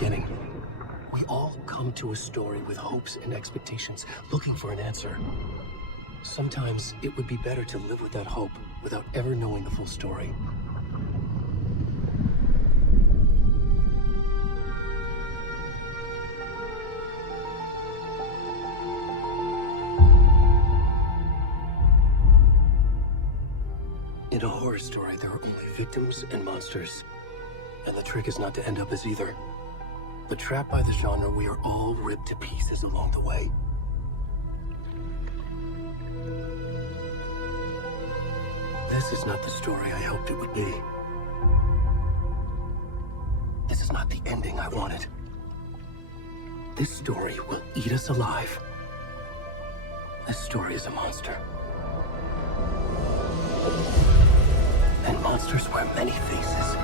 beginning. We all come to a story with hopes and expectations, looking for an answer. Sometimes it would be better to live with that hope without ever knowing the full story. In a horror story, there are only victims and monsters. And the trick is not to end up as either. But trapped by the genre, we are all ripped to pieces along the way. This is not the story I hoped it would be. This is not the ending I wanted. This story will eat us alive. This story is a monster. And monsters wear many faces.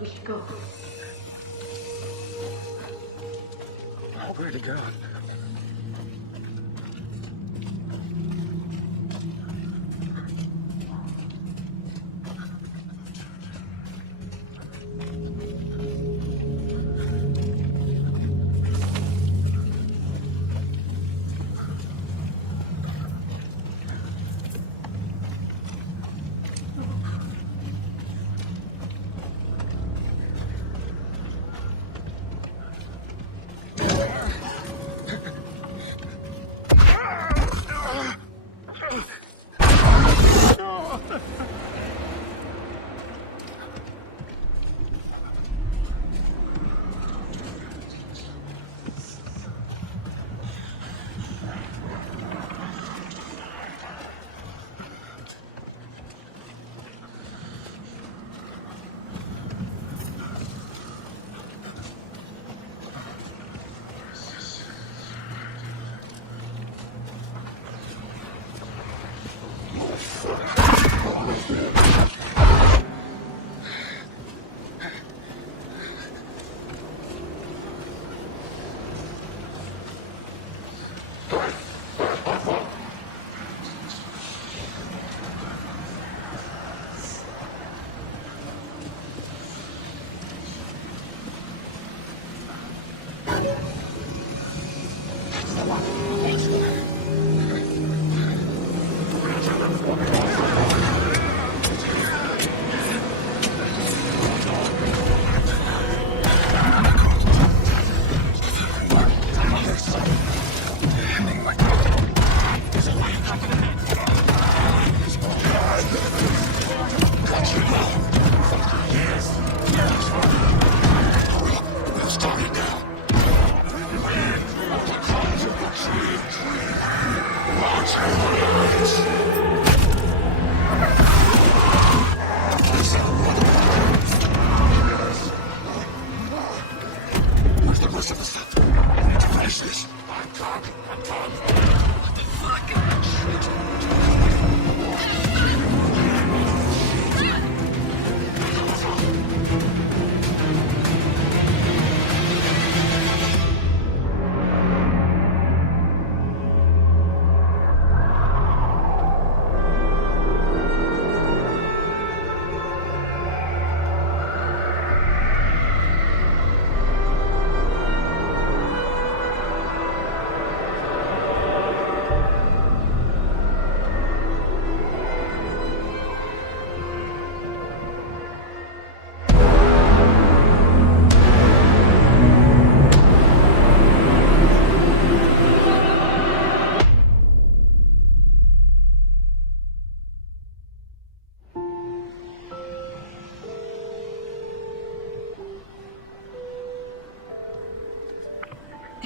We should go. Where'd he go?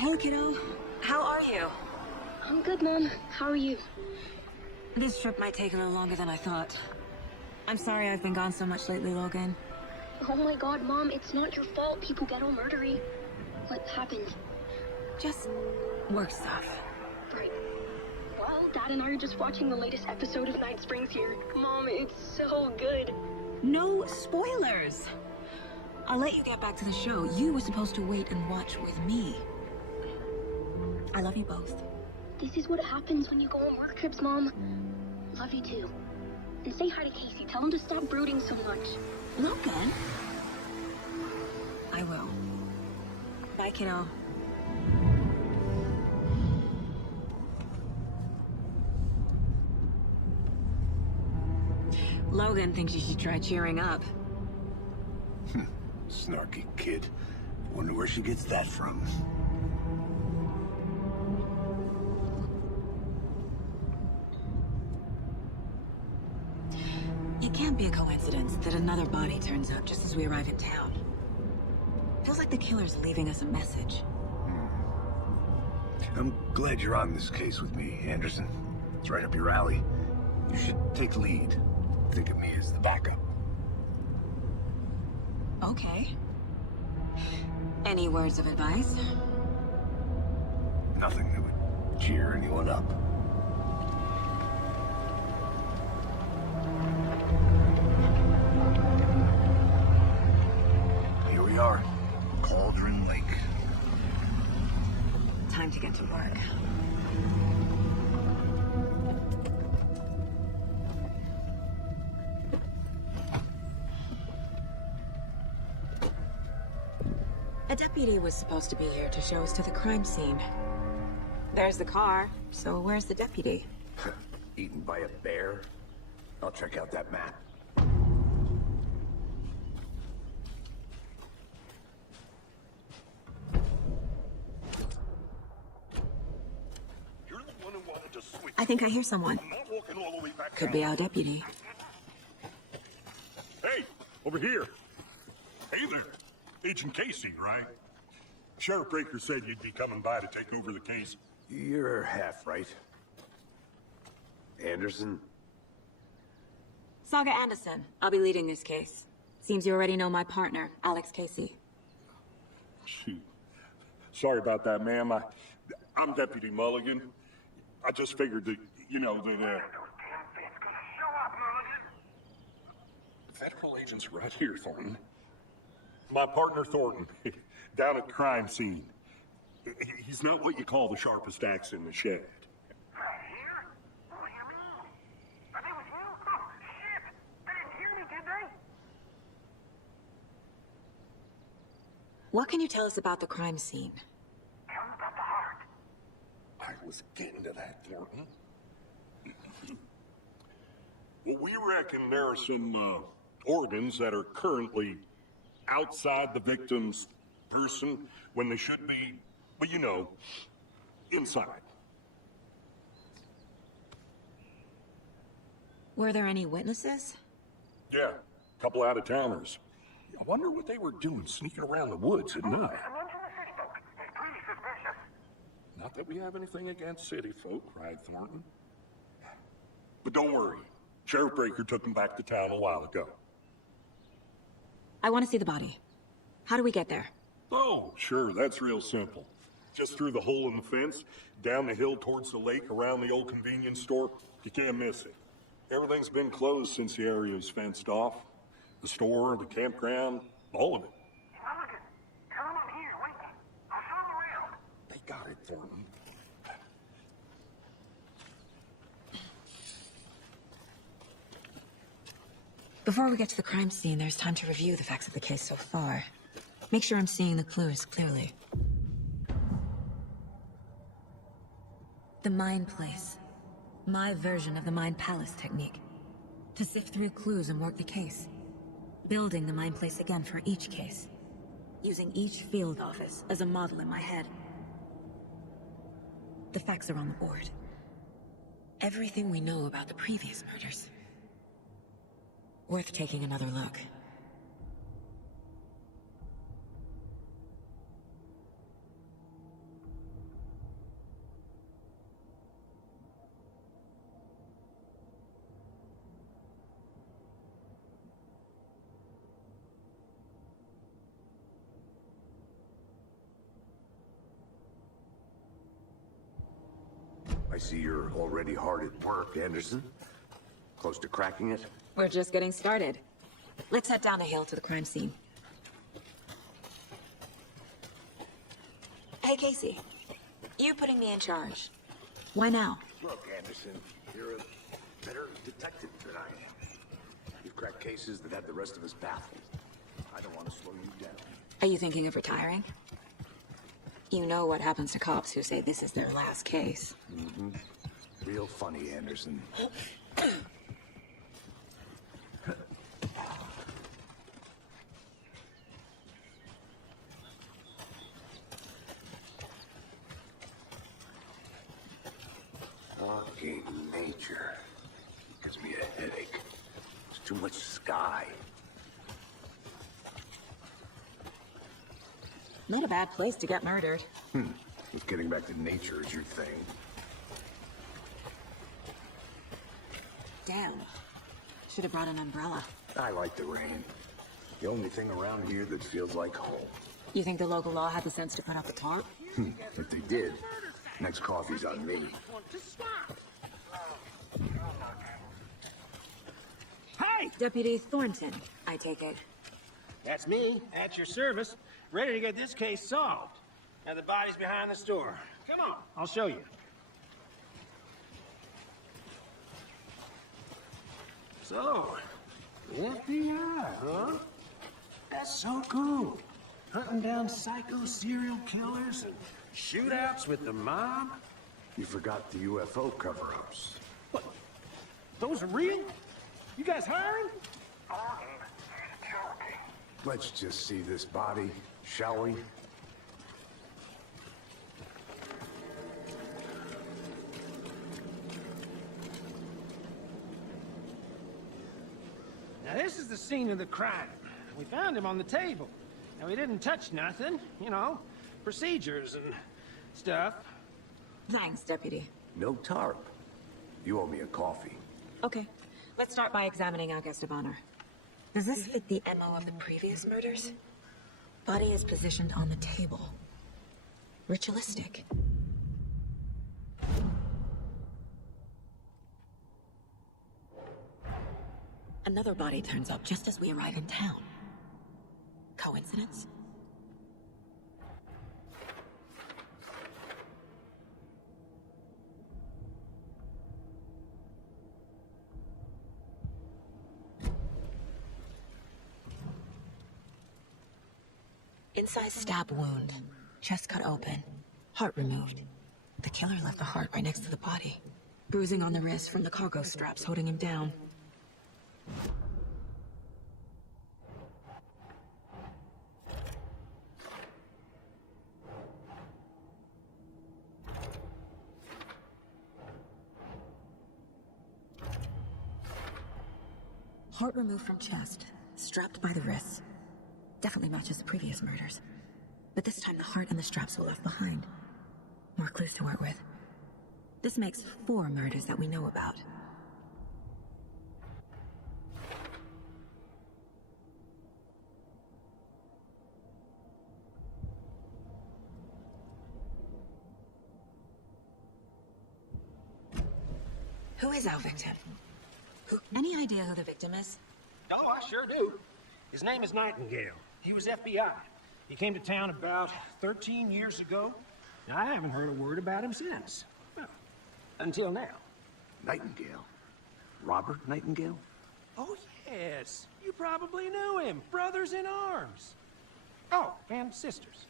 Hey, kiddo. How are you? I'm good, Mom. How are you? This trip might take a little longer than I thought. I'm sorry I've been gone so much lately, Logan. Oh my god, Mom, it's not your fault people get all murdery. What happened? Just work stuff. Right. Well, Dad and I are just watching the latest episode of Night Springs here. Mom, it's so good. No spoilers! I'll let you get back to the show. You were supposed to wait and watch with me. I love you both. This is what happens when you go on work trips, Mom. Love you too. And say hi to Casey. Tell him to stop brooding so much. Logan? I will. Bye, kiddo. Logan thinks you should try cheering up. Snarky kid. Wonder where she gets that from. It can't be a coincidence that another body turns up just as we arrive in town. Feels like the killer's leaving us a message. I'm glad you're on this case with me, Anderson. It's right up your alley. You should take lead. Think of me as the backup. Okay. Any words of advice? Nothing that would cheer anyone up. Here we are, Cauldron Lake. Time to get to work. A deputy was supposed to be here to show us to the crime scene. There's the car, so where's the deputy? Eaten by a bear? I'll check out that map. You're the one who wanted to switch. I think I hear someone. I'm not walking all the way back Could down. be our deputy. Hey, over here. Hey there. Agent Casey, right? Sheriff Breaker said you'd be coming by to take over the case. You're half right. Anderson? Saga Anderson. I'll be leading this case. Seems you already know my partner, Alex Casey. Shoot. Sorry about that, ma'am. I'm Deputy Mulligan. I just figured that, you know, that, Federal agents right here, Thornton. My partner, Thornton, down at the crime scene. He's not what you call the sharpest axe in the shed. Here? What do you mean? Are they with you? Oh, shit! They didn't hear me, did they? What can you tell us about the crime scene? Tell me about the heart. I was getting to that, Thornton. Well, we reckon there are some organs that are currently outside the victim's person when they should be, well, you know, inside. Were there any witnesses? Yeah, a couple out-of-towners. I wonder what they were doing sneaking around the woods at night. Mention the city folk. It's pretty suspicious. Not that we have anything against city folk, cried Thornton. But don't worry. Sheriff Breaker took them back to town a while ago. I want to see the body. How do we get there? Oh, sure, that's real simple. Just through the hole in the fence, down the hill towards the lake, around the old convenience store. You can't miss it. Everything's been closed since the area was fenced off. The store, the campground, all of it. Mulligan, tell them I'm here, waiting. I'll show them around. They got it, Thornton. Before we get to the crime scene, there's time to review the facts of the case so far. Make sure I'm seeing the clues clearly. The Mind Place. My version of the Mind Palace technique. To sift through clues and work the case. Building the Mind Place again for each case. Using each field office as a model in my head. The facts are on the board. Everything we know about the previous murders. Worth taking another look. I see you're already hard at work, Anderson. Close to cracking it? We're just getting started. Let's head down a hill to the crime scene. Hey, Casey. You putting me in charge. Why now? Look, Anderson, you're a better detective than I am. You've cracked cases that had the rest of us baffled. I don't want to slow you down. Are you thinking of retiring? You know what happens to cops who say this is their last case. Mm-hmm. Real funny, Anderson. Fucking nature. Gives me a headache. There's too much sky. Not a bad place to get murdered. If getting back to nature is your thing. Damn. Should have brought an umbrella. I like the rain. The only thing around here that feels like home. You think the local law had the sense to put up a tarp? If they did, next coffee's on me. Hey! Deputy Thornton, I take it. That's me, at your service, ready to get this case solved. Now the body's behind the store. Come on, I'll show you. So, the FBI, huh? That's so cool. Hunting down psycho serial killers and shootouts with the mob. You forgot the UFO cover-ups. What? Those are real? You guys hiring? Let's just see this body, shall we? Now this is the scene of the crime. We found him on the table. Now we didn't touch nothing, you know, procedures and stuff. Thanks, Deputy. No tarp. You owe me a coffee. Okay, let's start by examining our guest of honor. Does this fit the MO of the previous murders? Body is positioned on the table. Ritualistic. Another body turns up just as we arrive in town. Coincidence? Inside stab wound, chest cut open, heart removed. The killer left the heart right next to the body. Bruising on the wrist from the cargo straps holding him down. Heart removed from chest, strapped by the wrists. Definitely matches the previous murders. But this time the heart and the straps were left behind. More clues to work with. This makes 4 murders that we know about. Who is our victim? Any idea who the victim is? Oh, I sure do. His name is Nightingale. He was FBI. He came to town about 13 years ago. Now, I haven't heard a word about him since. Well, until now. Nightingale? Robert Nightingale? Oh, yes. You probably knew him. Brothers in arms. Oh, and sisters.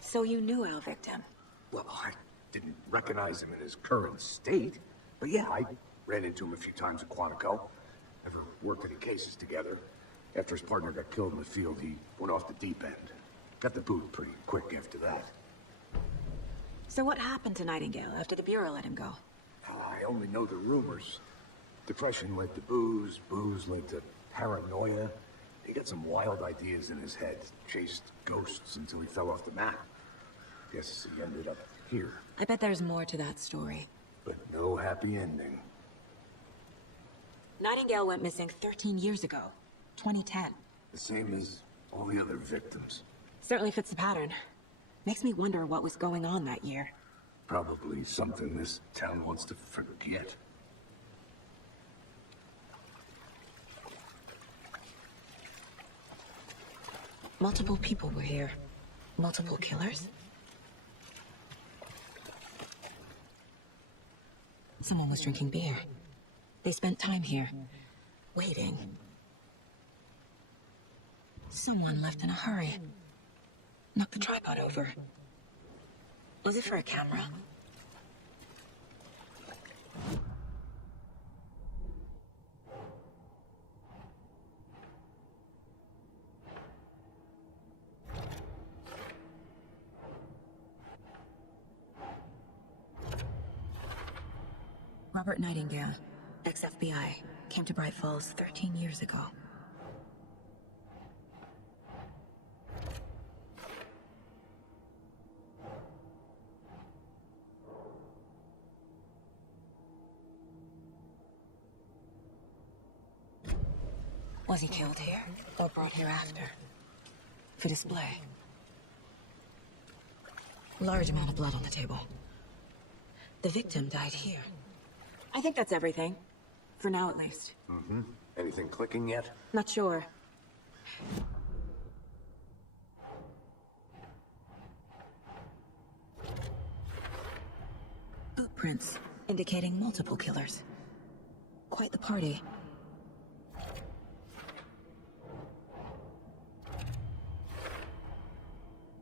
So you knew our victim? Well, I didn't recognize him in his current state. But yeah, I ran into him a few times at Quantico. Never worked any cases together. After his partner got killed in the field, he went off the deep end. Got the boot pretty quick after that. So what happened to Nightingale after the Bureau let him go? I only know the rumors. Depression led to booze, booze led to paranoia. He got some wild ideas in his head. Chased ghosts until he fell off the map. Guess he ended up here. I bet there's more to that story. But no happy ending. Nightingale went missing 13 years ago. 2010. The same as all the other victims. Certainly fits the pattern. Makes me wonder what was going on that year. Probably something this town wants to forget. Multiple people were here. Multiple killers? Someone was drinking beer. They spent time here, waiting. Someone left in a hurry. Knocked the tripod over. Was it for a camera? Robert Nightingale, ex-FBI, came to Bright Falls 13 years ago. Was he killed here, or brought here after? For display. Large amount of blood on the table. The victim died here. I think that's everything. For now, at least. Mm-hmm. Anything clicking yet? Not sure. Footprints indicating multiple killers. Quite the party.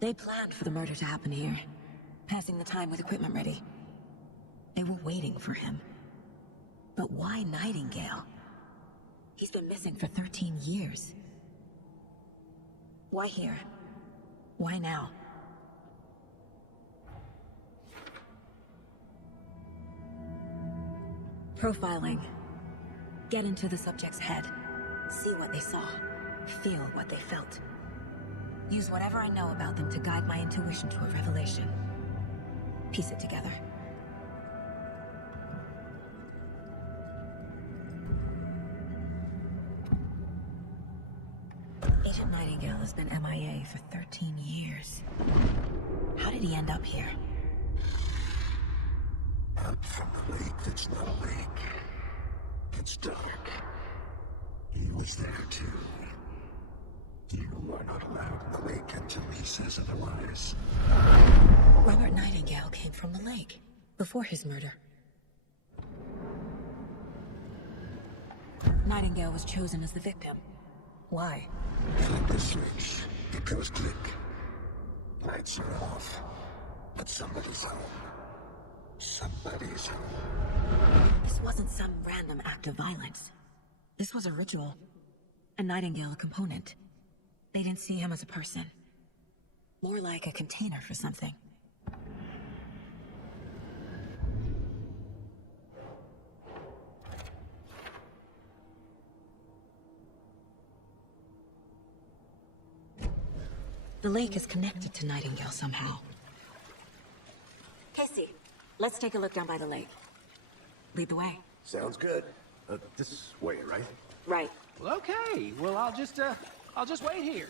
They planned for the murder to happen here, passing the time with equipment ready. They were waiting for him. But why Nightingale? He's been missing for 13 years. Why here? Why now? Profiling. Get into the subject's head. See what they saw. Feel what they felt. Use whatever I know about them to guide my intuition to a revelation. Piece it together. Agent Nightingale has been MIA for 13 years. How did he end up here? Out from the lake that's not a lake. It's dark. He was there too. You are not allowed in the lake until he says otherwise. Robert Nightingale came from the lake, before his murder. Nightingale was chosen as the victim. Why? Flip the switch. It goes click. Lights are off. But somebody's home. Somebody's home. This wasn't some random act of violence. This was a ritual. And Nightingale a component. They didn't see him as a person. More like a container for something. The lake is connected to Nightingale somehow. Casey, let's take a look down by the lake. Lead the way. Sounds good. This way, right? Right. Well, okay. Well, I'll just wait here.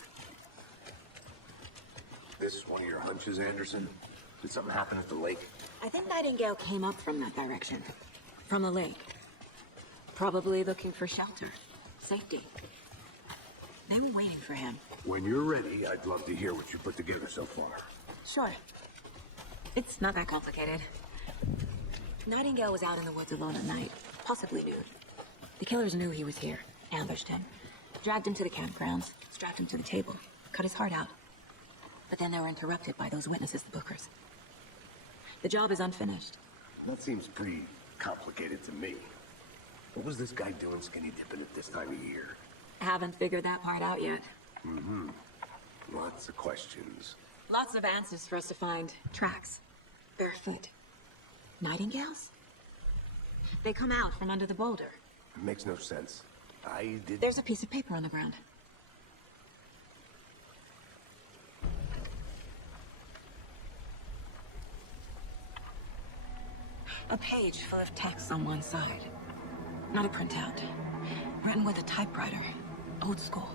This one of your hunches, Anderson? Did something happen at the lake? I think Nightingale came up from that direction. From the lake. Probably looking for shelter. Safety. They were waiting for him. When you're ready, I'd love to hear what you put together so far. Sure. It's not that complicated. Nightingale was out in the woods alone at night, possibly nude. The killers knew he was here, ambushed him, dragged him to the campgrounds, strapped him to the table, cut his heart out. But then they were interrupted by those witnesses, the Bookers. The job is unfinished. That seems pretty complicated to me. What was this guy doing skinny dipping at this time of year? Haven't figured that part out yet. Mm-hmm. Lots of questions. Lots of answers for us to find. Tracks. Barefoot. Nightingales? They come out from under the boulder. It makes no sense. I did... There's a piece of paper on the ground. A page full of text on one side. Not a printout. Written with a typewriter. Old school.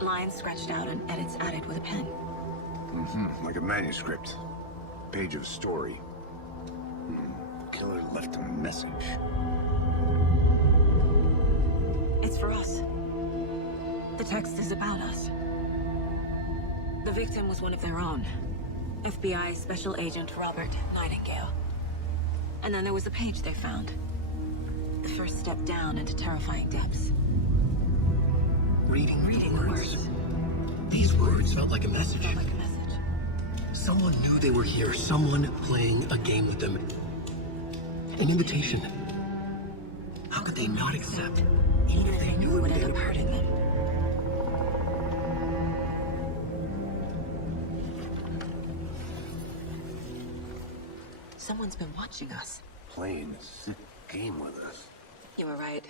Lines scratched out and edits added with a pen. Mm-hmm. Like a manuscript. Page of story. killer left a message. It's for us. The text is about us. The victim was one of their own. FBI Special Agent Robert Nightingale. And then there was the page they found. The first step down into terrifying depths. Reading words. These words felt like a message. Someone knew they were here. Someone playing a game with them. An invitation. How could they not accept? Even if they knew it would end up hurting them. Someone's been watching us. Playing a sick game with us. You were right.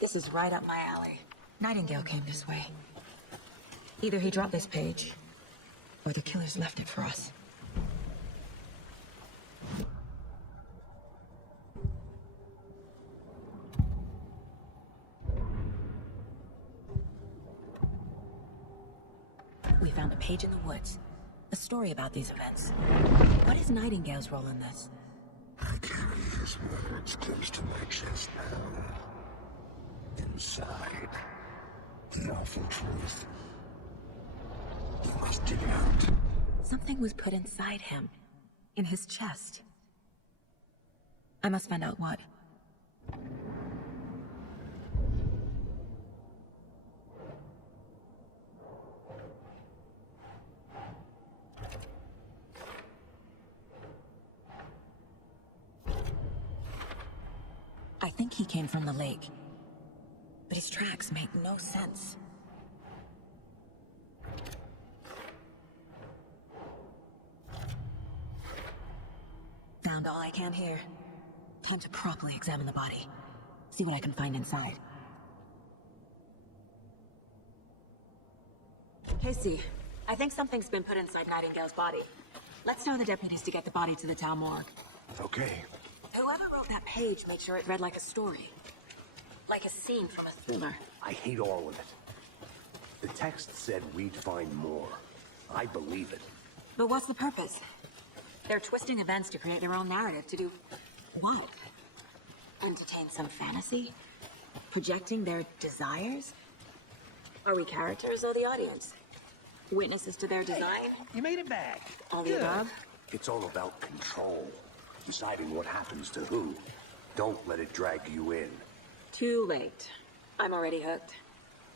This is right up my alley. Nightingale came this way. Either he dropped this page, or the killers left it for us. We found a page in the woods. A story about these events. What is Nightingale's role in this? I carry his words close to my chest now. Inside, the awful truth. You must dig it out. Something was put inside him. In his chest. I must find out what. I think he came from the lake. But his tracks make no sense. Found all I can here. Time to properly examine the body. See what I can find inside. Casey, I think something's been put inside Nightingale's body. Let's tell the deputies to get the body to the town morgue. Okay. Whoever wrote that page made sure it read like a story. Like a scene from a thriller. I hate all of it. The text said we'd find more. I believe it. But what's the purpose? They're twisting events to create their own narrative. To do what? Entertain some fantasy? Projecting their desires? Are we characters or the audience? Witnesses to their design? You made it back. All the above? It's all about control. Deciding what happens to who. Don't let it drag you in. Too late. I'm already hooked.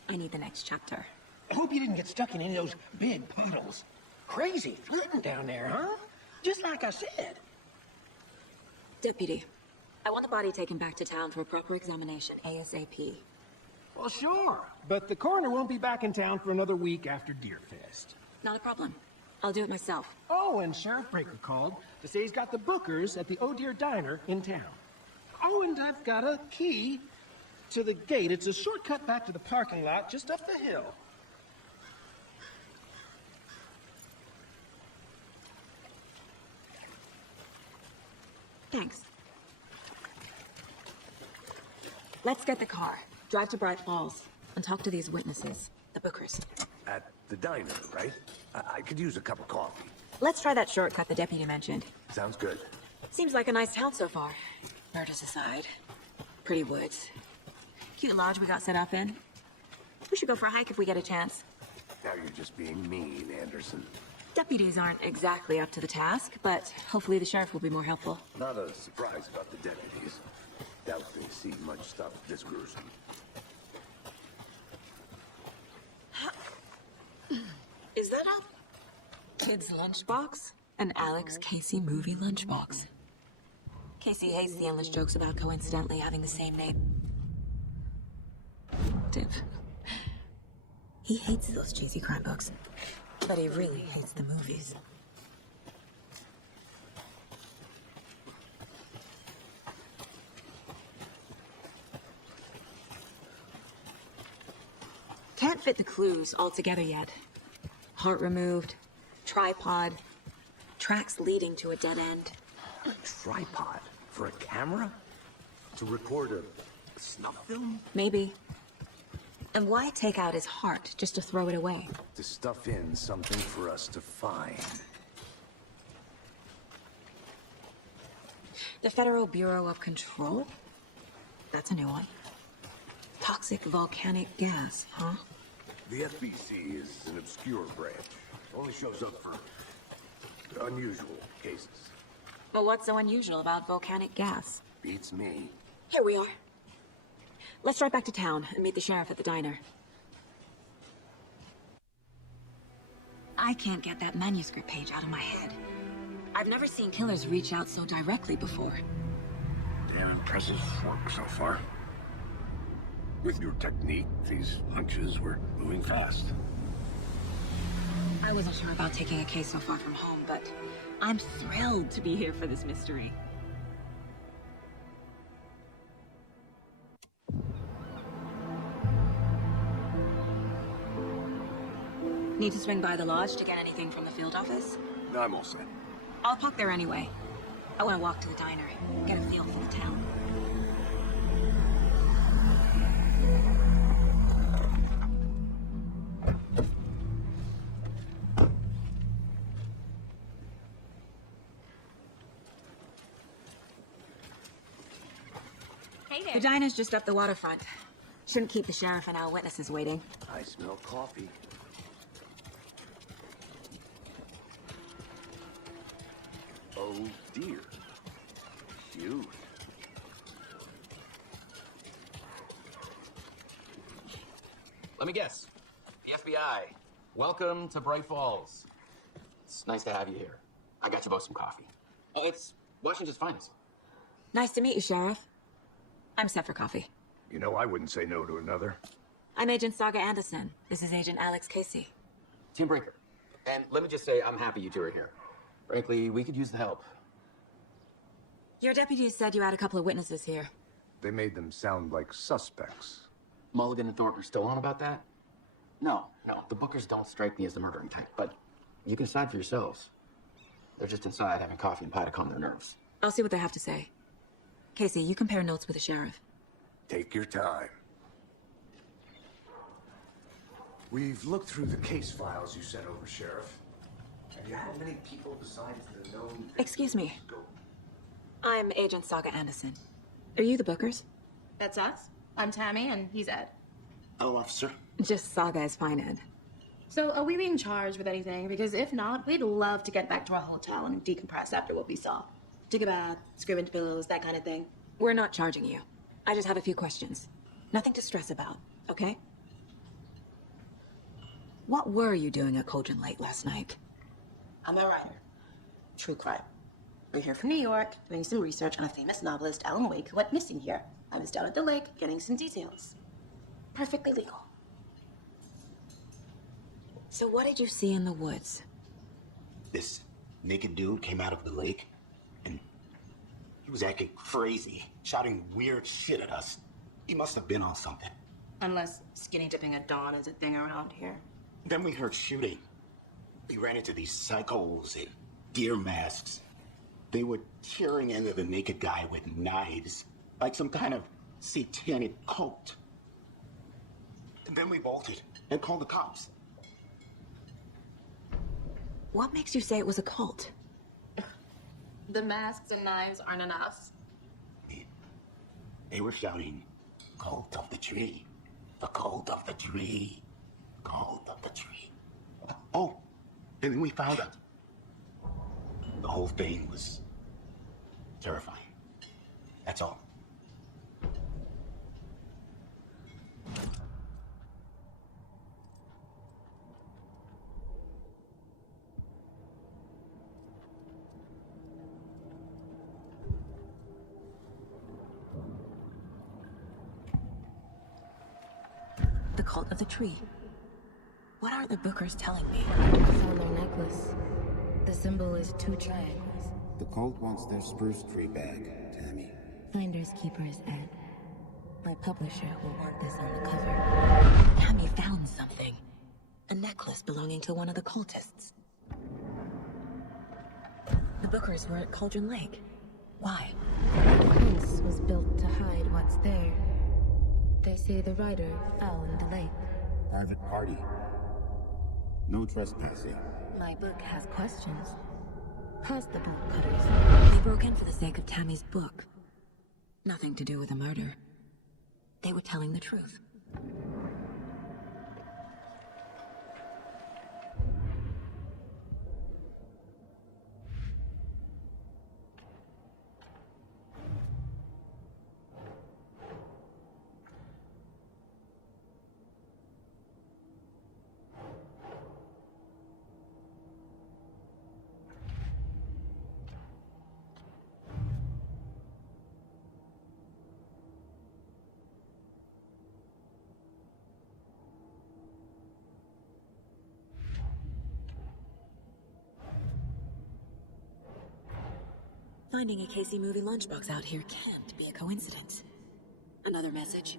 I need the next chapter. I hope you didn't get stuck in any of those big puddles. Crazy floating down there, huh? Just like I said. Deputy, I want the body taken back to town for a proper examination, ASAP. Well, sure. But the coroner won't be back in town for another week after Deerfest. Not a problem. I'll do it myself. Oh, and Sheriff Breaker called to say he's got the Bookers at the Oh Dear Diner in town. Oh, and I've got a key to the gate. It's a shortcut back to the parking lot just up the hill. Thanks. Let's get the car, drive to Bright Falls, and talk to these witnesses, the Bookers. At the diner, right? I could use a cup of coffee. Let's try that shortcut the deputy mentioned. Sounds good. Seems like a nice town so far. Murders aside. Pretty woods. Cute lodge we got set up in. We should go for a hike if we get a chance. Now you're just being mean, Anderson. Deputies aren't exactly up to the task, but hopefully the sheriff will be more helpful. Not a surprise about the deputies. Doubt they see much stuff this gruesome. Is that a kid's lunchbox? An Alex Casey movie lunchbox. Casey hates the endless jokes about coincidentally having the same name. He hates those cheesy crime books, but he really hates the movies. Can't fit the clues all together yet. Heart removed, tripod, tracks leading to a dead end. A tripod? For a camera? To record a snuff film? Maybe. And why take out his heart just to throw it away? To stuff in something for us to find. The Federal Bureau of Control? That's a new one. Toxic volcanic gas, huh? The FBC is an obscure branch. Only shows up for unusual cases. But what's so unusual about volcanic gas? Beats me. Here we are. Let's drive back to town and meet the sheriff at the diner. I can't get that manuscript page out of my head. I've never seen killers reach out so directly before. Damn impressive work so far. With your technique, these hunches were moving fast. I wasn't sure about taking a case so far from home, but I'm thrilled to be here for this mystery. Need to swing by the lodge to get anything from the field office? No, I'm all set. I'll park there anyway. I want to walk to the diner, get a feel for the town. Hey there. The diner's just up the waterfront. Shouldn't keep the sheriff and our witnesses waiting. I smell coffee. Oh dear. Cute. Let me guess. The FBI. Welcome to Bright Falls. It's nice to have you here. I got you both some coffee. Oh, it's Washington's finest. Nice to meet you, Sheriff. I'm set for coffee. You know, I wouldn't say no to another. I'm Agent Saga Anderson. This is Agent Alex Casey. Team Breaker. And let me just say, I'm happy you two are here. Frankly, we could use the help. Your deputies said you had a couple of witnesses here. They made them sound like suspects. Mulligan and Thornton are still on about that? No. The Bookers don't strike me as the murdering type, but you can decide for yourselves. They're just inside having coffee and pie to calm their nerves. I'll see what they have to say. Casey, you compare notes with the sheriff. Take your time. We've looked through the case files you sent over, Sheriff. Have you had many people besides the known... Excuse me. I'm Agent Saga Anderson. Are you the Bookers? That's us. I'm Tammy, and he's Ed. Hello, officer. Just Saga is fine, Ed. So, are we being charged with anything? Because if not, we'd love to get back to our hotel and decompress after what we saw. Take a bath, scream into pillows, that kind of thing. We're not charging you. I just have a few questions. Nothing to stress about, okay? What were you doing at Cauldron Lake last night? I'm a writer. True crime. We're here from New York, doing some research on a famous novelist, Alan Wake, who went missing here. I was down at the lake, getting some details. Perfectly legal. So what did you see in the woods? This naked dude came out of the lake, and he was acting crazy, shouting weird shit at us. He must have been on something. Unless skinny dipping at dawn is a thing around here. Then we heard shooting. We ran into these psychos in deer masks. They were tearing into the naked guy with knives, like some kind of satanic cult. And then we bolted and called the cops. What makes you say it was a cult? The masks and knives aren't enough. They were shouting, "Cult of the tree, the cult of the tree, cult of the tree." Oh, and then we found out. The whole thing was terrifying. That's all. The cult of the tree. What are the Bookers telling me? Found their necklace. The symbol is 2 triangles. The cult wants their spruce tree back, Tammy. Finders keepers, Ed. My publisher will want this on the cover. Tammy found something. A necklace belonging to one of the cultists. The Bookers were at Cauldron Lake. Why? The fence was built to hide what's there. They say the writer fell in the lake. Private party. No trespassing. My book has questions. Past the bolt cutters. They broke in for the sake of Tammy's book. Nothing to do with a murder. They were telling the truth. Finding a Casey movie lunchbox out here can't be a coincidence. Another message.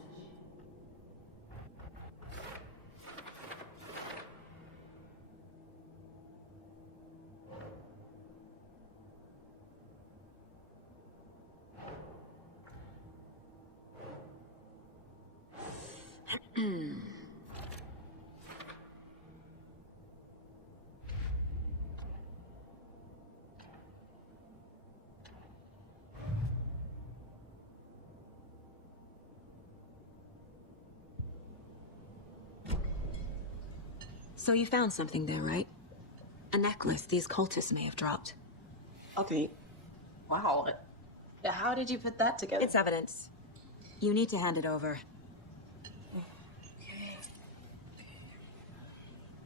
So you found something there, right? A necklace these cultists may have dropped. Okay. Wow. How did you put that together? It's evidence. You need to hand it over.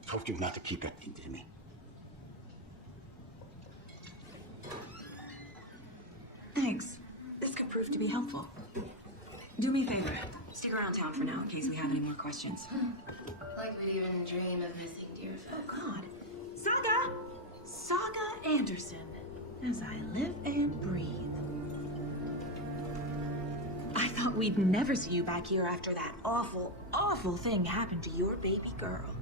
Told you not to keep anything to me. Thanks. This could prove to be helpful. Do me a favor. Stick around town for now in case we have any more questions. Like we'd even dream of missing dear folks. Oh, God. Saga Anderson. As I live and breathe. I thought we'd never see you back here after that awful, awful thing happened to your baby girl.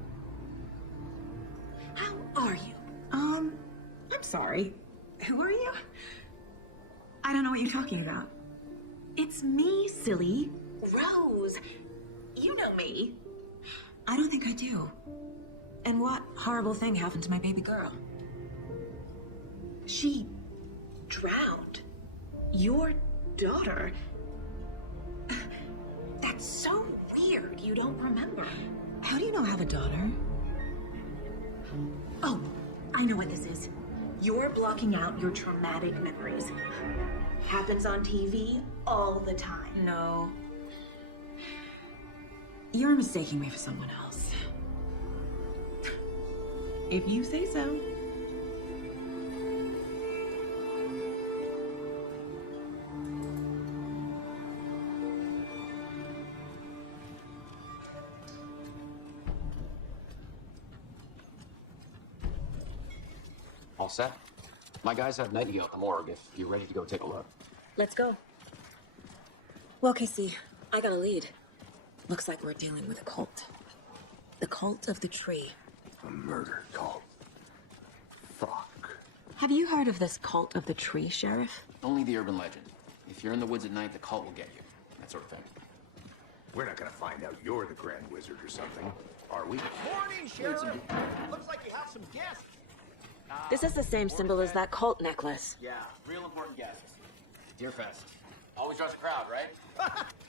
How are you? I'm sorry. Who are you? I don't know what you're talking about. It's me, silly. Rose. You know me. I don't think I do. And what horrible thing happened to my baby girl? She drowned. Your daughter. That's so weird. You don't remember. How do you know I have a daughter? Oh, I know what this is. You're blocking out your traumatic memories. Happens on TV all the time. No. You're mistaking me for someone else. If you say so. All set? My guys have Nightingale at the morgue if you're ready to go take a look. Let's go. Well, Casey, I got a lead. Looks like we're dealing with a cult. The cult of the tree. A murder cult. Fuck. Have you heard of this cult of the tree, Sheriff? Only the urban legend. If you're in the woods at night, the cult will get you. That sort of thing. We're not gonna find out you're the Grand Wizard or something, are we? Morning, Sheriff. Looks like you have some guests. This is the same symbol as that cult necklace. Yeah, real important guests. Deerfest. Always draws a crowd, right?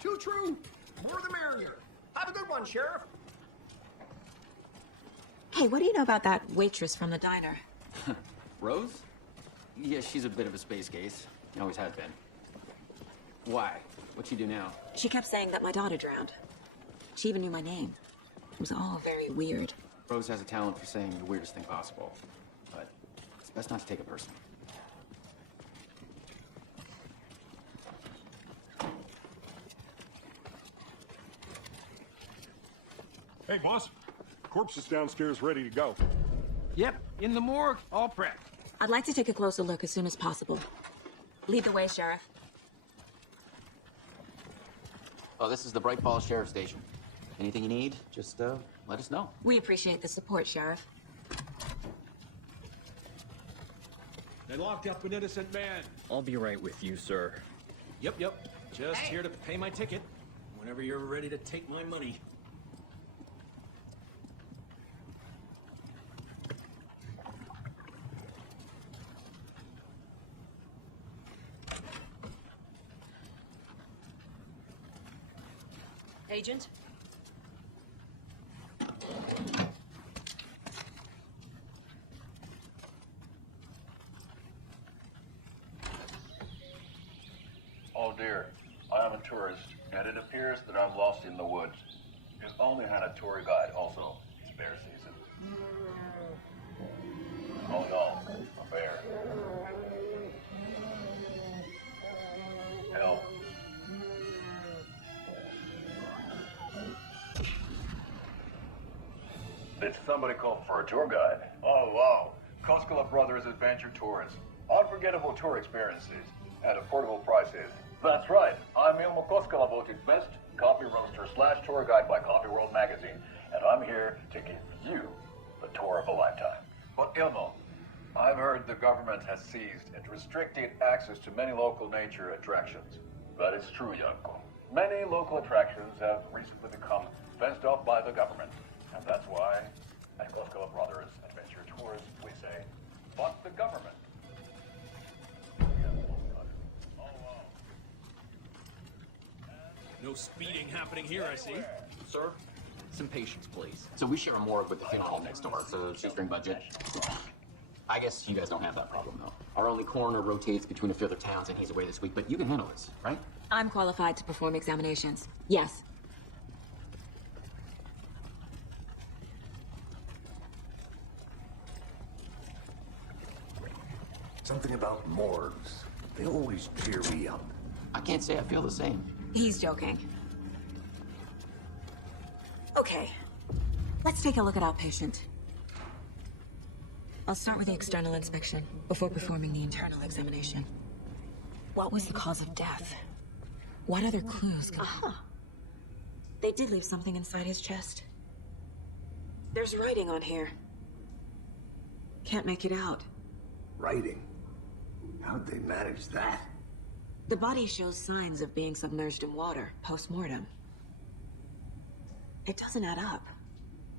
Too true. More the merrier. Have a good one, Sheriff. Hey, what do you know about that waitress from the diner? Rose? Yeah, she's a bit of a space case. Always has been. Why? What'd she do now? She kept saying that my daughter drowned. She even knew my name. It was all very weird. Rose has a talent for saying the weirdest thing possible. But it's best not to take it personally. Hey, boss. Corpse is downstairs ready to go. Yep, in the morgue, all prepped. I'd like to take a closer look as soon as possible. Lead the way, Sheriff. Oh, this is the Bright Falls Sheriff Station. Anything you need, just let us know. We appreciate the support, Sheriff. They locked up an innocent man. I'll be right with you, sir. Yep. Just here to pay my ticket. Whenever you're ready to take my money. Agent? Oh dear, I am a tourist, and it appears that I'm lost in the woods. If only had a tour guide also. It's bear season. Oh no, a bear. Help. Did somebody call for a tour guide? Oh wow, Koskela Brothers Adventure Tours. Unforgettable tour experiences at affordable prices. That's right, I'm Ilmo Koskela, voted best coffee roaster / tour guide by Coffee World magazine, and I'm here to give you the tour of a lifetime. But Ilmo, I've heard the government has seized and restricted access to many local nature attractions. That is true, Yanko. Many local attractions have recently become fenced off by the government, and that's why at Koskela Brothers Adventure Tours we say, fuck the government. No speeding happening here, I see. Sir, some patience, please. So we share a morgue with the funeral home next door. It's a shoestring budget. I guess you guys don't have that problem, though. Our only coroner rotates between a few other towns, and he's away this week, but you can handle this, right? I'm qualified to perform examinations. Yes. Something about morgues. They always cheer me up. I can't say I feel the same. He's joking. Okay. Let's take a look at our patient. I'll start with the external inspection before performing the internal examination. What was the cause of death? What other clues could... They did leave something inside his chest. There's writing on here. Can't make it out. Writing? How'd they manage that? The body shows signs of being submerged in water, post-mortem. It doesn't add up.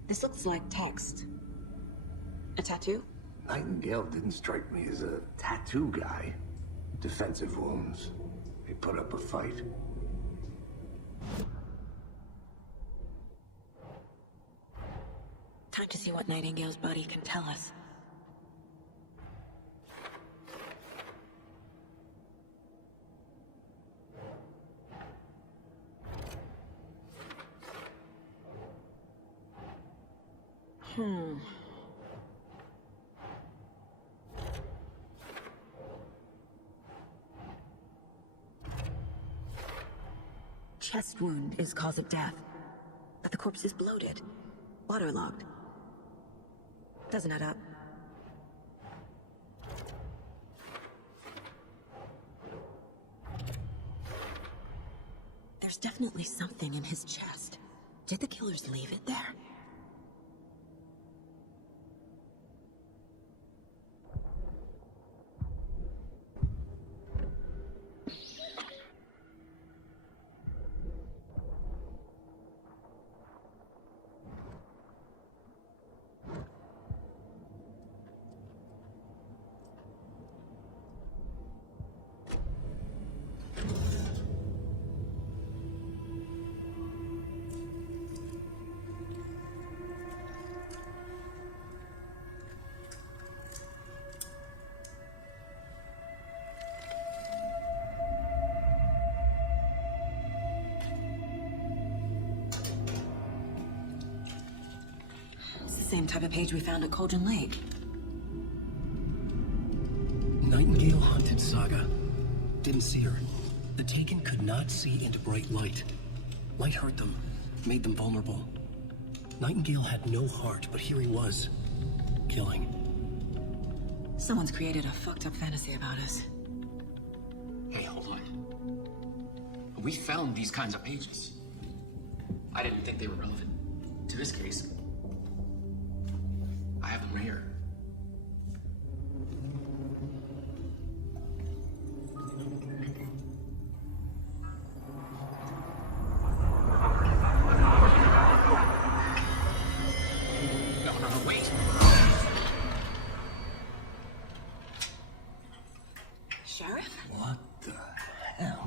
This looks like text. A tattoo? Nightingale didn't strike me as a tattoo guy. Defensive wounds. He put up a fight. Time to see what Nightingale's body can tell us. Chest wound is cause of death, but the corpse is bloated, waterlogged. Doesn't add up. There's definitely something in his chest. Did the killers leave it there? Same type of page we found at Cauldron Lake. Nightingale hunted Saga. Didn't see her. The Taken could not see into bright light. Light hurt them, made them vulnerable. Nightingale had no heart, but here he was, killing. Someone's created a fucked up fantasy about us. Hey, hold on. We found these kinds of pages. I didn't think they were relevant to this case. I have them right here. No, wait! Sheriff? What the hell?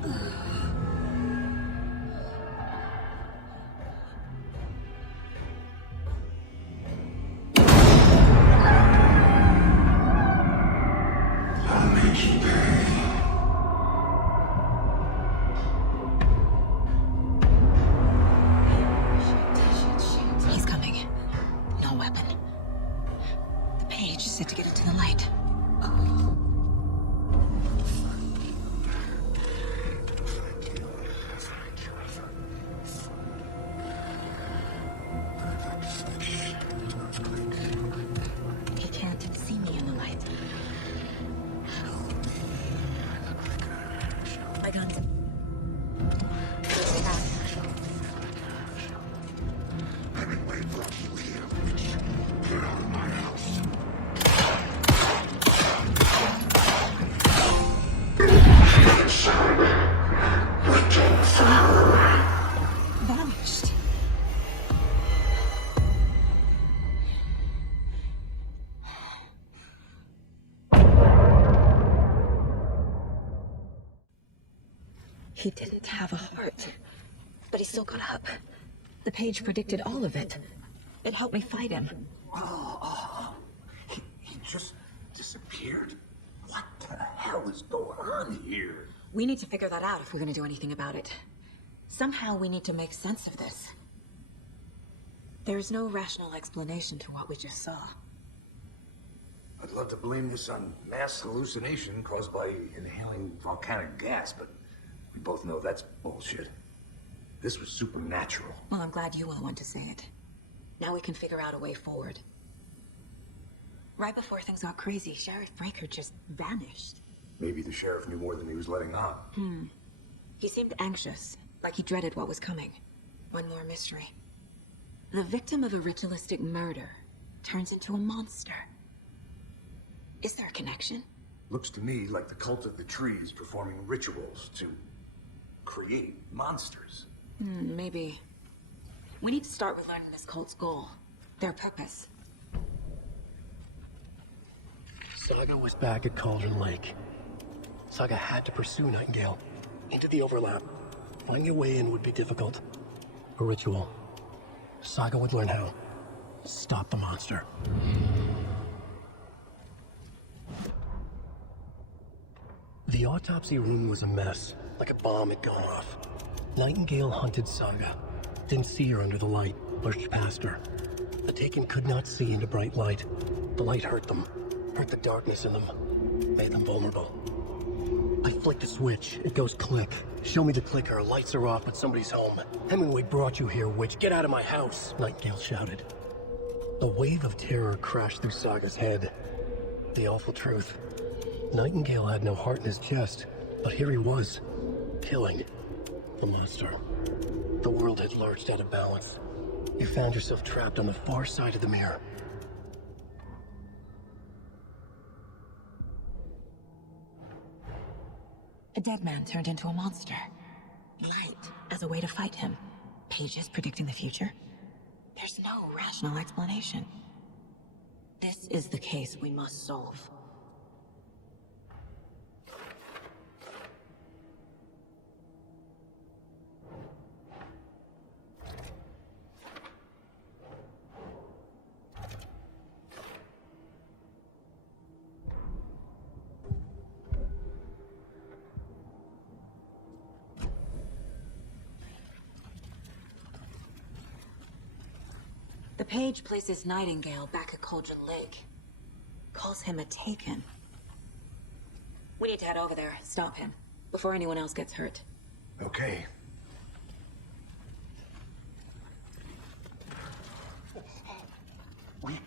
I'll make you pay. He's coming. No weapon. The page is set to get into the light. He can't see me in the light. My gun's... I've been waiting for you here, Rich. Get out of my house. Vanished. He didn't have a heart, but he still got up. The page predicted all of it. It helped me fight him. He just disappeared? What the hell is going on here? We need to figure that out if we're going to do anything about it. Somehow we need to make sense of this. There's no rational explanation to what we just saw. I'd love to blame this on mass hallucination caused by inhaling volcanic gas, but we both know that's bullshit. This was supernatural. Well, I'm glad you were the one to say it. Now we can figure out a way forward. Right before things got crazy, Sheriff Breaker just vanished. Maybe the sheriff knew more than he was letting on. He seemed anxious, like he dreaded what was coming. One more mystery. The victim of a ritualistic murder turns into a monster. Is there a connection? Looks to me like the cult of the trees performing rituals to create monsters. Maybe. We need to start with learning this cult's goal. Their purpose. Saga was back at Cauldron Lake. Saga had to pursue Nightingale into the overlap. Finding a way in would be difficult. A ritual. Saga would learn how. Stop the monster. The autopsy room was a mess, like a bomb had gone off. Nightingale hunted Saga. Didn't see her under the light, pushed past her. The Taken could not see into bright light. The light hurt them, hurt the darkness in them, made them vulnerable. I flicked a switch, it goes click. Show me the clicker, lights are off, but somebody's home. Hemingway brought you here, witch, get out of my house, Nightingale shouted. A wave of terror crashed through Saga's head. The awful truth. Nightingale had no heart in his chest, but here he was, killing the master. The world had lurched out of balance. You found yourself trapped on the far side of the mirror. A dead man turned into a monster. Light as a way to fight him. Pages predicting the future. There's no rational explanation. This is the case we must solve. The page places Nightingale back at Cauldron Lake. Calls him a Taken. We need to head over there, stop him, before anyone else gets hurt. Okay.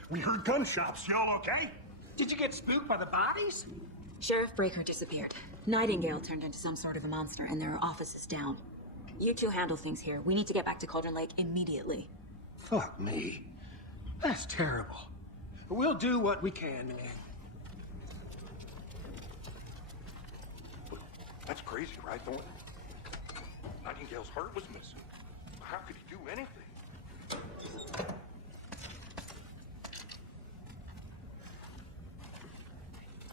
We heard gunshots. Y'all okay? Did you get spooked by the bodies? Sheriff Breaker disappeared. Nightingale turned into some sort of a monster, and there are offices down. You two handle things here. We need to get back to Cauldron Lake immediately. Fuck me. That's terrible. We'll do what we can, man. That's crazy, right, Thornton? Nightingale's heart was missing. How could he do anything?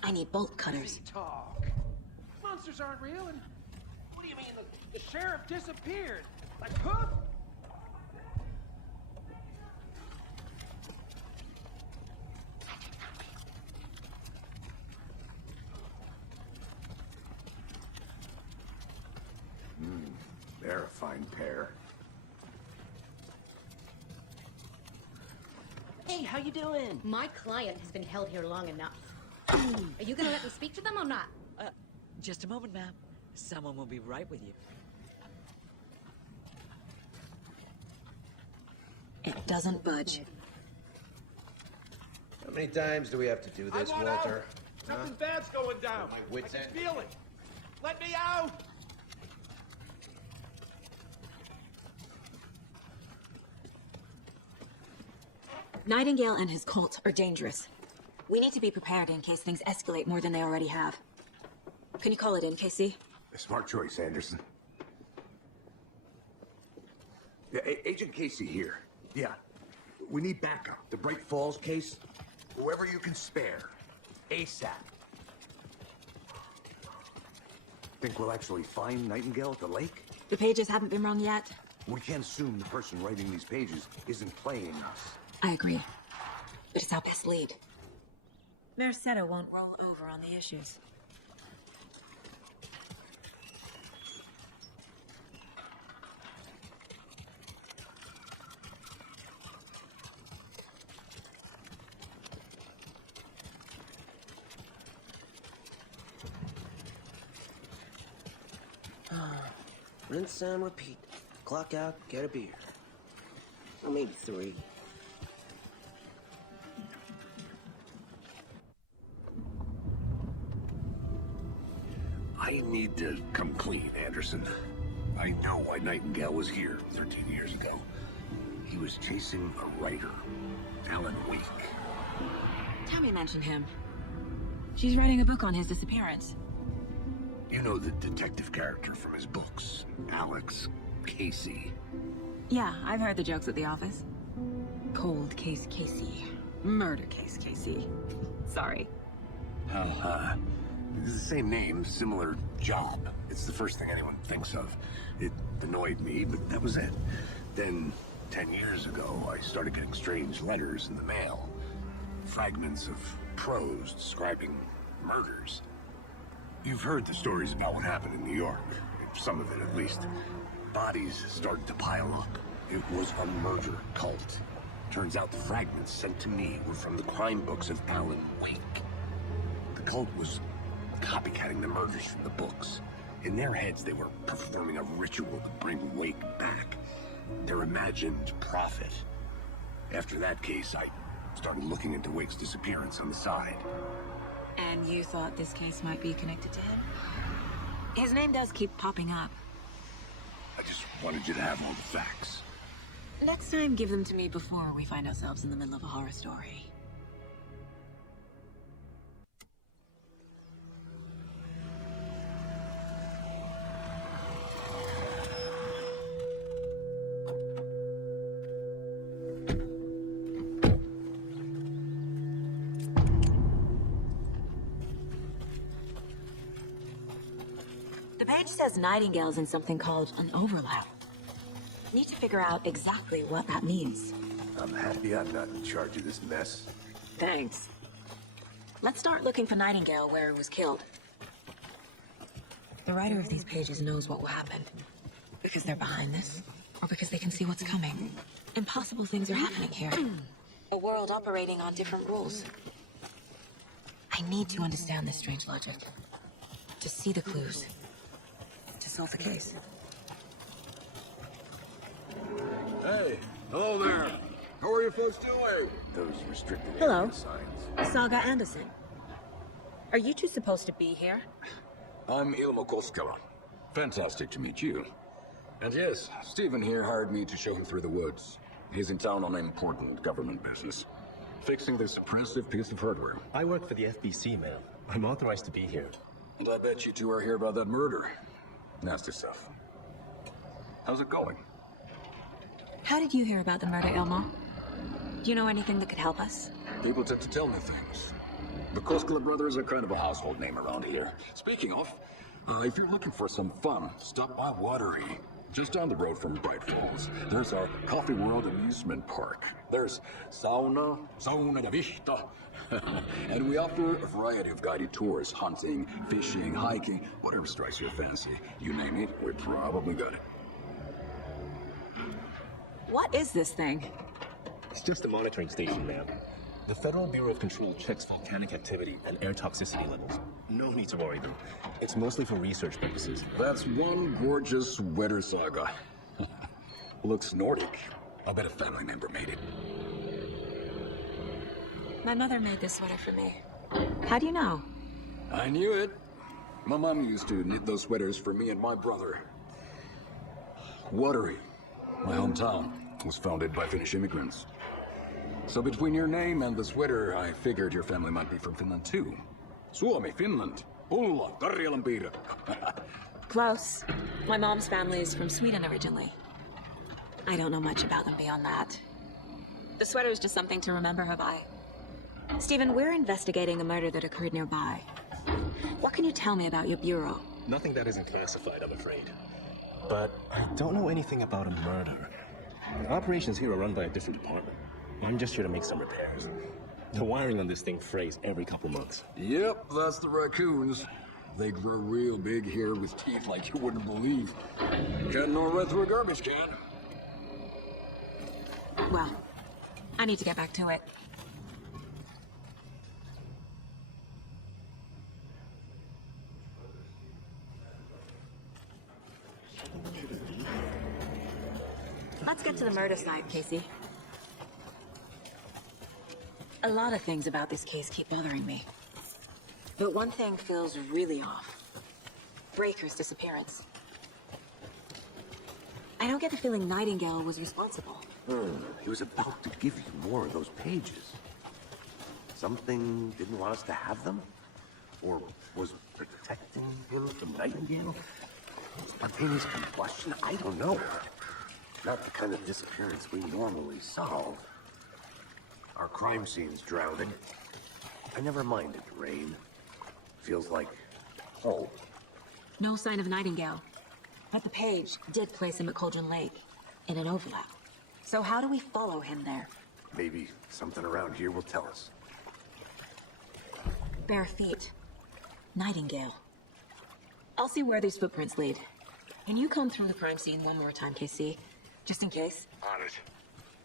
I need bolt cutters. Talk. Monsters aren't real, and what do you sheriff disappeared. Like who? They're a fine pair. Hey, how you doing? My client has been held here long enough. Are you gonna let me speak to them or not? Just a moment, ma'am. Someone will be right with you. It doesn't budge. How many times do we have to do this, Walter? Something bad's going down. My wits I can end. feel it. Let me out! Nightingale and his cult are dangerous. We need to be prepared in case things escalate more than they already have. Can you call it in, KC? A smart choice, Anderson. Yeah, Agent Casey here. Yeah. We need backup. The Bright Falls case. Whoever you can spare. ASAP. Think we'll actually find Nightingale at the lake? The pages haven't been rung yet. We can't assume the person writing these pages isn't playing us. I agree. But it's our best lead. Mercedo won't roll over on the issues. Rinse and repeat. Clock out, get a beer. Or maybe 3. I need to come clean, Anderson. I know why Nightingale was here 13 years ago. He was chasing a writer, Alan Wake. Tammy mentioned him. She's writing a book on his disappearance. You know the detective character from his books, Alex Casey. Yeah, I've heard the jokes at the office. Cold case Casey. Murder case Casey. Sorry. Oh, it's the same name, similar job. It's the first thing anyone thinks of. It annoyed me, but that was it. Then, 10 years ago, I started getting strange letters in the mail. Fragments of prose describing murders. You've heard the stories about what happened in New York. Some of it, at least. Bodies started to pile up. It was a murder cult. Turns out the fragments sent to me were from the crime books of Alan Wake. The cult was copycatting the murders from the books. In their heads, they were performing a ritual to bring Wake back. Their imagined prophet. After that case, I started looking into Wake's disappearance on the side. And you thought this case might be connected to him? His name does keep popping up. I just wanted you to have all the facts. Next time, give them to me before we find ourselves in the middle of a horror story. The page says Nightingale's in something called an overlap. Need to figure out exactly what that means. I'm happy I'm not in charge of this mess. Thanks. Let's start looking for Nightingale where he was killed. The writer of these pages knows what will happen. Because they're behind this, or because they can see what's coming. Impossible things are happening here. A world operating on different rules. I need to understand this strange logic. To see the clues. To solve the case. Hey, hello there. How are you folks doing? Those restricted Hello. area signs. Saga Anderson. Are you two supposed to be here? I'm Ilmo Koskela. Fantastic to meet you. And yes, Stephen here hired me to show him through the woods. He's in town on important government business. Fixing this oppressive piece of hardware. I work for the FBC, ma'am. I'm authorized to be here. And I bet you two are here about that murder. Nasty stuff. How's it going? How did you hear about the murder, Ilmo? Do you know anything that could help us? People tend to tell me things. The Koskela brothers are kind of a household name around here. Speaking of, If you're looking for some fun, stop by Watery. Just down the road from Bright Falls, there's our Coffee World amusement park. There's sauna, zona de vista, and we offer a variety of guided tours, hunting, fishing, hiking, whatever strikes your fancy. You name it, we probably got it. What is this thing? It's just a monitoring station, ma'am. The Federal Bureau of Control checks volcanic activity and air toxicity levels. No need to worry, though. It's mostly for research purposes. That's one gorgeous weather saga. Looks Nordic. I bet a family member made it. My mother made this sweater for me. How do you know? I knew it. My mom used to knit those sweaters for me and my brother. Watery, my hometown, was founded by Finnish immigrants. So between your name and the sweater, I figured your family might be from Finland too. Suomi, Finland. Ulla, Karjalan piirre. Close. My mom's family is from Sweden originally. I don't know much about them beyond that. The sweater is just something to remember her by. Stephen, we're investigating a murder that occurred nearby. What can you tell me about your bureau? Nothing that isn't classified, I'm afraid. But I don't know anything about a murder. The operations here are run by a different department. I'm just here to make some repairs. The wiring on this thing frays every couple months. Yep, that's the raccoons. They grow real big here with teeth like you wouldn't believe. Can't know right through a garbage can. Well, I need to get back to it. Let's get to the murder site, Casey. A lot of things about this case keep bothering me. But one thing feels really off. Breaker's disappearance. I don't get the feeling Nightingale was responsible. He was about to give you more of those pages. Something didn't want us to have them? Or was protecting him from Nightingale? Spontaneous combustion? I don't know. Not the kind of disappearance we normally solve. Our crime scene's drowned. I never minded rain. Feels like home. No sign of Nightingale. But the page did place him at Cauldron Lake, in an overlap. So how do we follow him there? Maybe something around here will tell us. Bare feet. Nightingale. I'll see where these footprints lead. Can you come through the crime scene one more time, KC? Just in case? On it.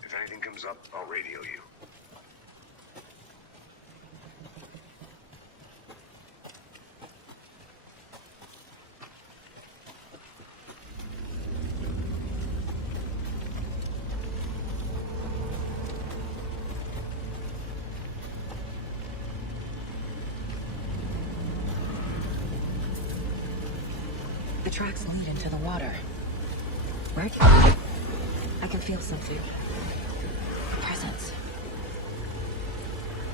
If anything comes up, I'll radio you. The tracks lead into the water. Where to? I can feel something. Presence.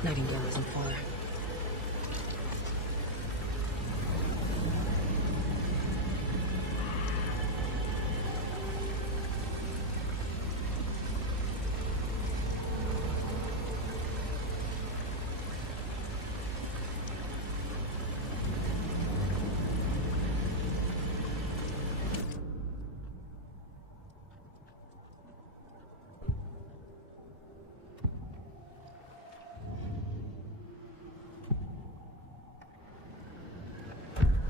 Nightingale isn't far.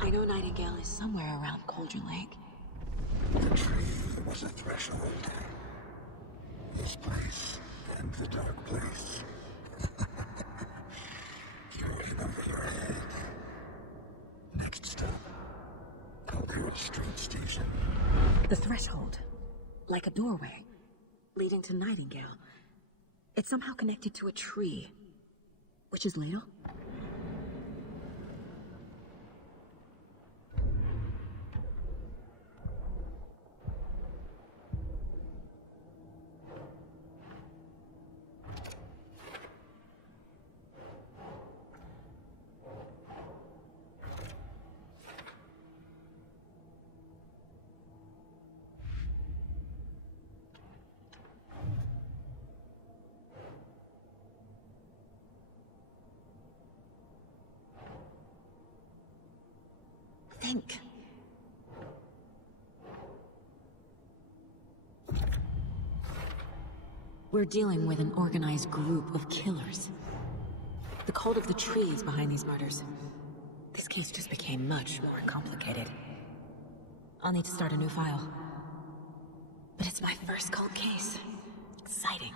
I know Nightingale is somewhere around Cauldron Lake. The tree was a threshold. This place and the dark place. You're in over your head. Next stop, Concord Street Station. The threshold. Like a doorway. Leading to Nightingale. It's somehow connected to a tree. Which is Ladle? Think. We're dealing with an organized group of killers. The cult of the tree is behind these murders. This case just became much more complicated. I'll need to start a new file. But it's my first cold case. Exciting.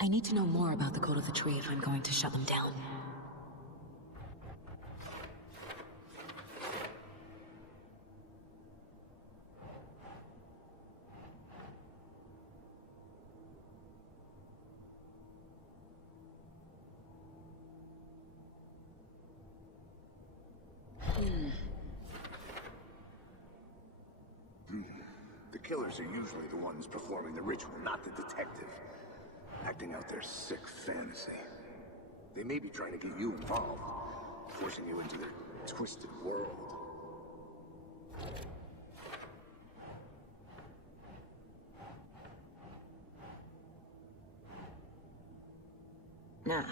I need to know more about the cult of the tree if I'm going to shut them down. The killers are usually the ones performing the ritual, not the detective. Acting out their sick fantasy. They may be trying to get you involved, forcing you into their twisted world. Nah.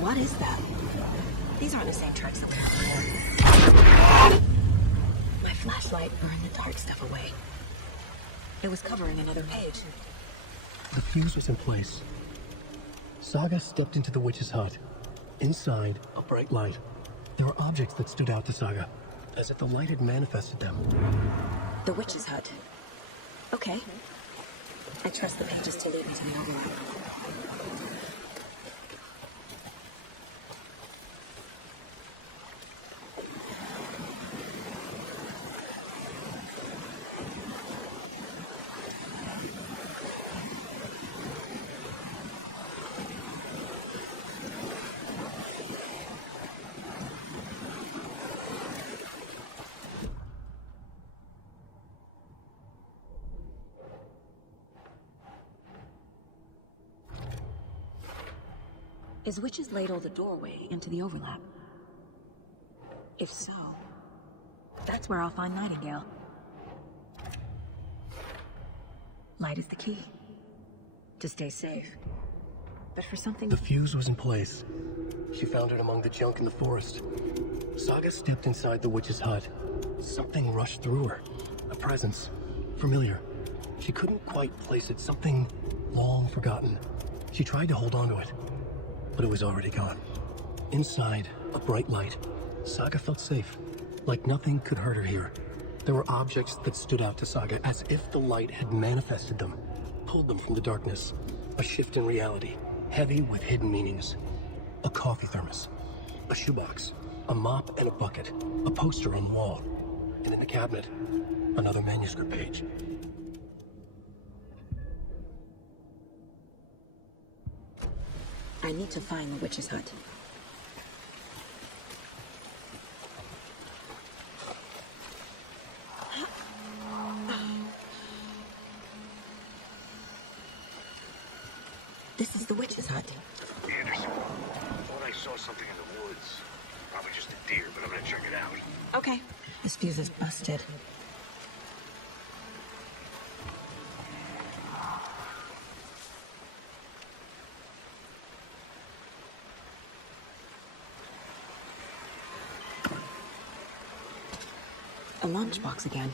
What is that? These aren't the same tracks that were before. My flashlight burned the dark stuff away. It was covering another page. The fuse was in place. Saga stepped into the witch's hut. Inside, a bright light. There were objects that stood out to Saga, as if the light had manifested them. The witch's hut. Okay. I trust the pages to lead me to the overlap. Is Witch's Ladle the doorway into the overlap? If so, that's where I'll find Nightingale. Light is the key. To stay safe. But for something... The fuse was in place. She found it among the junk in the forest. Saga stepped inside the witch's hut. Something rushed through her. A presence. Familiar. She couldn't quite place it. Something long forgotten. She tried to hold on to it, but it was already gone. Inside, a bright light. Saga felt safe, like nothing could hurt her here. There were objects that stood out to Saga, as if the light had manifested them, pulled them from the darkness. A shift in reality, heavy with hidden meanings. A coffee thermos, a shoebox, a mop and a bucket, a poster on the wall, and in the cabinet, another manuscript page. I need to find the witch's hut. This is the witch's hut. Anderson, I thought I saw something in the woods. Probably just a deer, but I'm gonna check it out. Okay. This fuse is busted. A lunchbox again.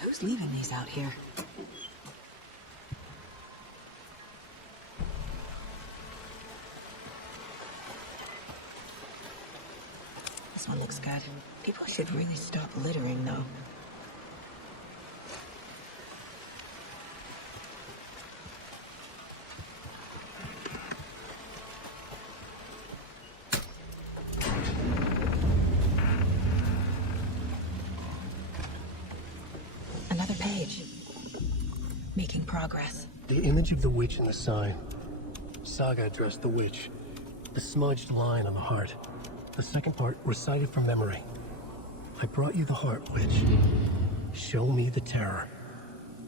Who's leaving these out here? bad. People should really stop littering, though. Another page. Making progress. The image of the witch in the sign. Saga addressed the witch. The smudged line on the heart. The second part recited from memory. I brought you the heart, witch. Show me the terror.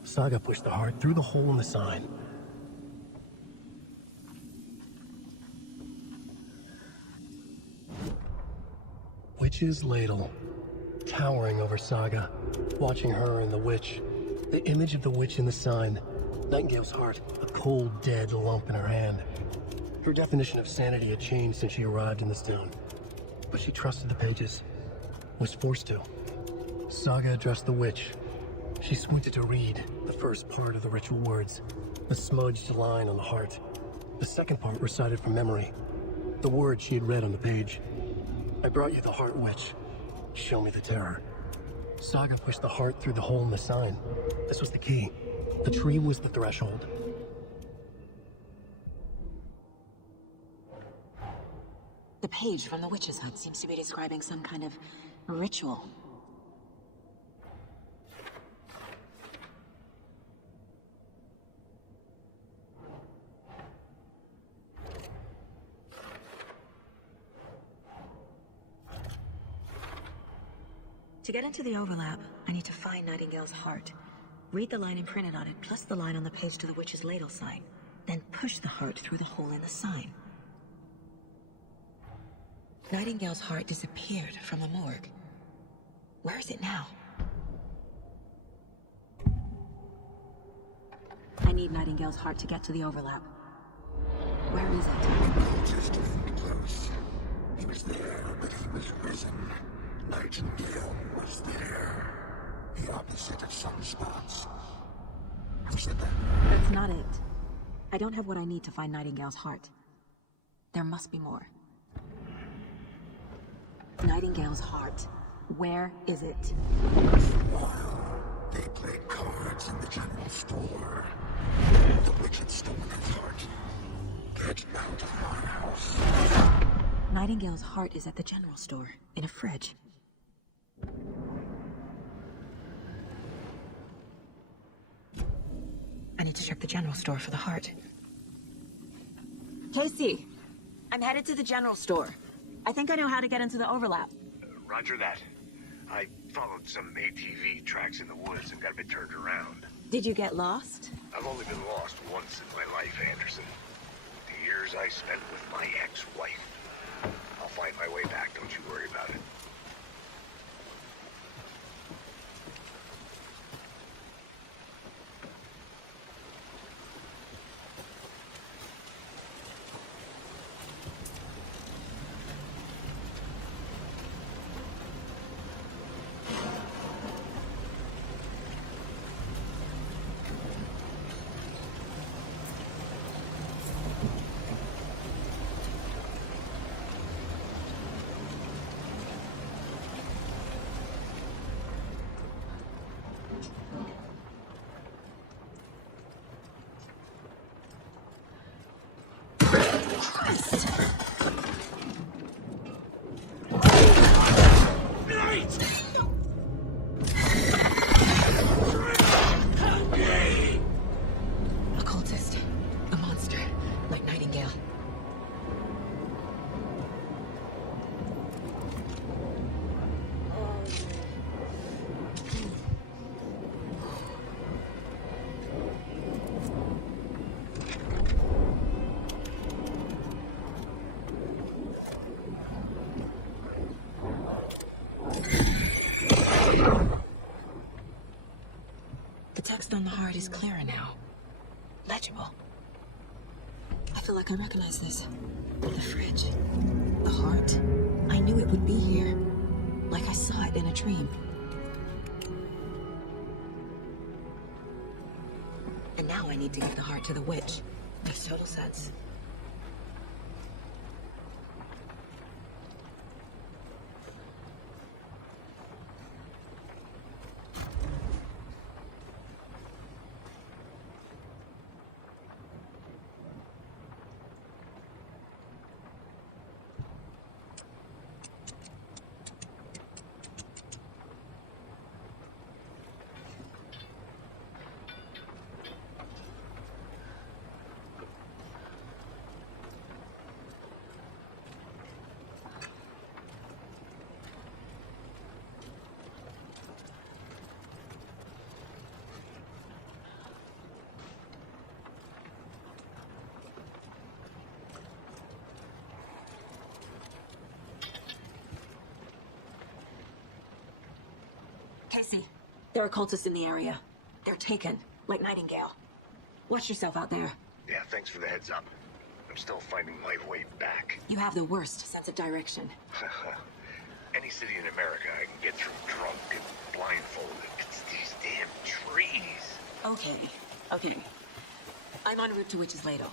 Saga pushed the heart through the hole in the sign. Witch's ladle. Towering over Saga. Watching her and the witch. The image of the witch in the sign. Nightingale's heart. A cold, dead lump in her hand. Her definition of sanity had changed since she arrived in this town. But she trusted the pages. Was forced to. Saga addressed the witch. She squinted to read the first part of the ritual words. The smudged line on the heart. The second part recited from memory. The words she had read on the page. I brought you the heart, witch. Show me the terror. Saga pushed the heart through the hole in the sign. This was the key. The tree was the threshold. The page from the witch's hut seems to be describing some kind of ritual. To get into the overlap, I need to find Nightingale's heart. Read the line imprinted on it, plus the line on the page to the witch's ladle sign. Then push the heart through the hole in the sign. Nightingale's heart disappeared from the morgue. Where is it now? I need Nightingale's heart to get to the overlap. Where is it? Just leaned close. He was there, but he was risen. Nightingale was there. The opposite of sunspots. Who said that? That's not it. I don't have what I need to find Nightingale's heart. There must be more. Nightingale's heart. Where is it? While they played cards in the general store, the witch had stolen his heart. Get out of my house. Nightingale's heart is at the general store, in a fridge. I need to check the general store for the heart. Casey, I'm headed to the general store. I think I know how to get into the overlap. Roger that. I followed some ATV tracks in the woods and got a bit turned around. Did you get lost? I've only been lost once in my life, Anderson. The years I spent with my ex-wife. I'll find my way back, don't you worry about it. Occultist. A monster. Like Nightingale. The text on the heart is clearer now. Legible. I feel like I recognize this. The fridge. The heart. I knew it would be here. Like I saw it in a dream. And now I need to give the heart to the witch. Makes total sense. Casey, there are cultists in the area. They're taken, like Nightingale. Watch yourself out there. Yeah, thanks for the heads up. I'm still finding my way back. You have the worst sense of direction. Any city in America I can get through drunk and blindfolded. It's these damn trees. Okay. I'm en route to Witch's Ladle.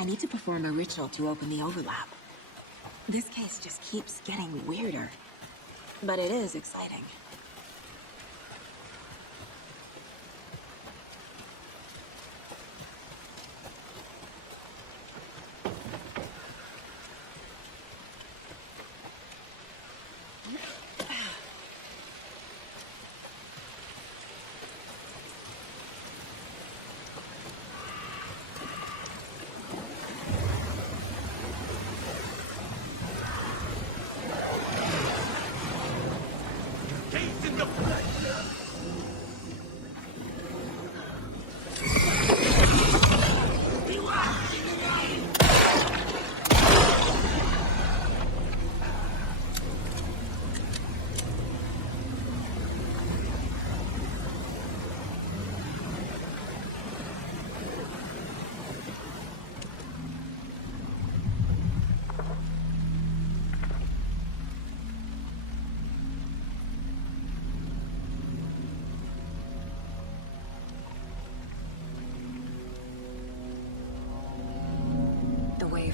I need to perform a ritual to open the overlap. This case just keeps getting weirder. But it is exciting.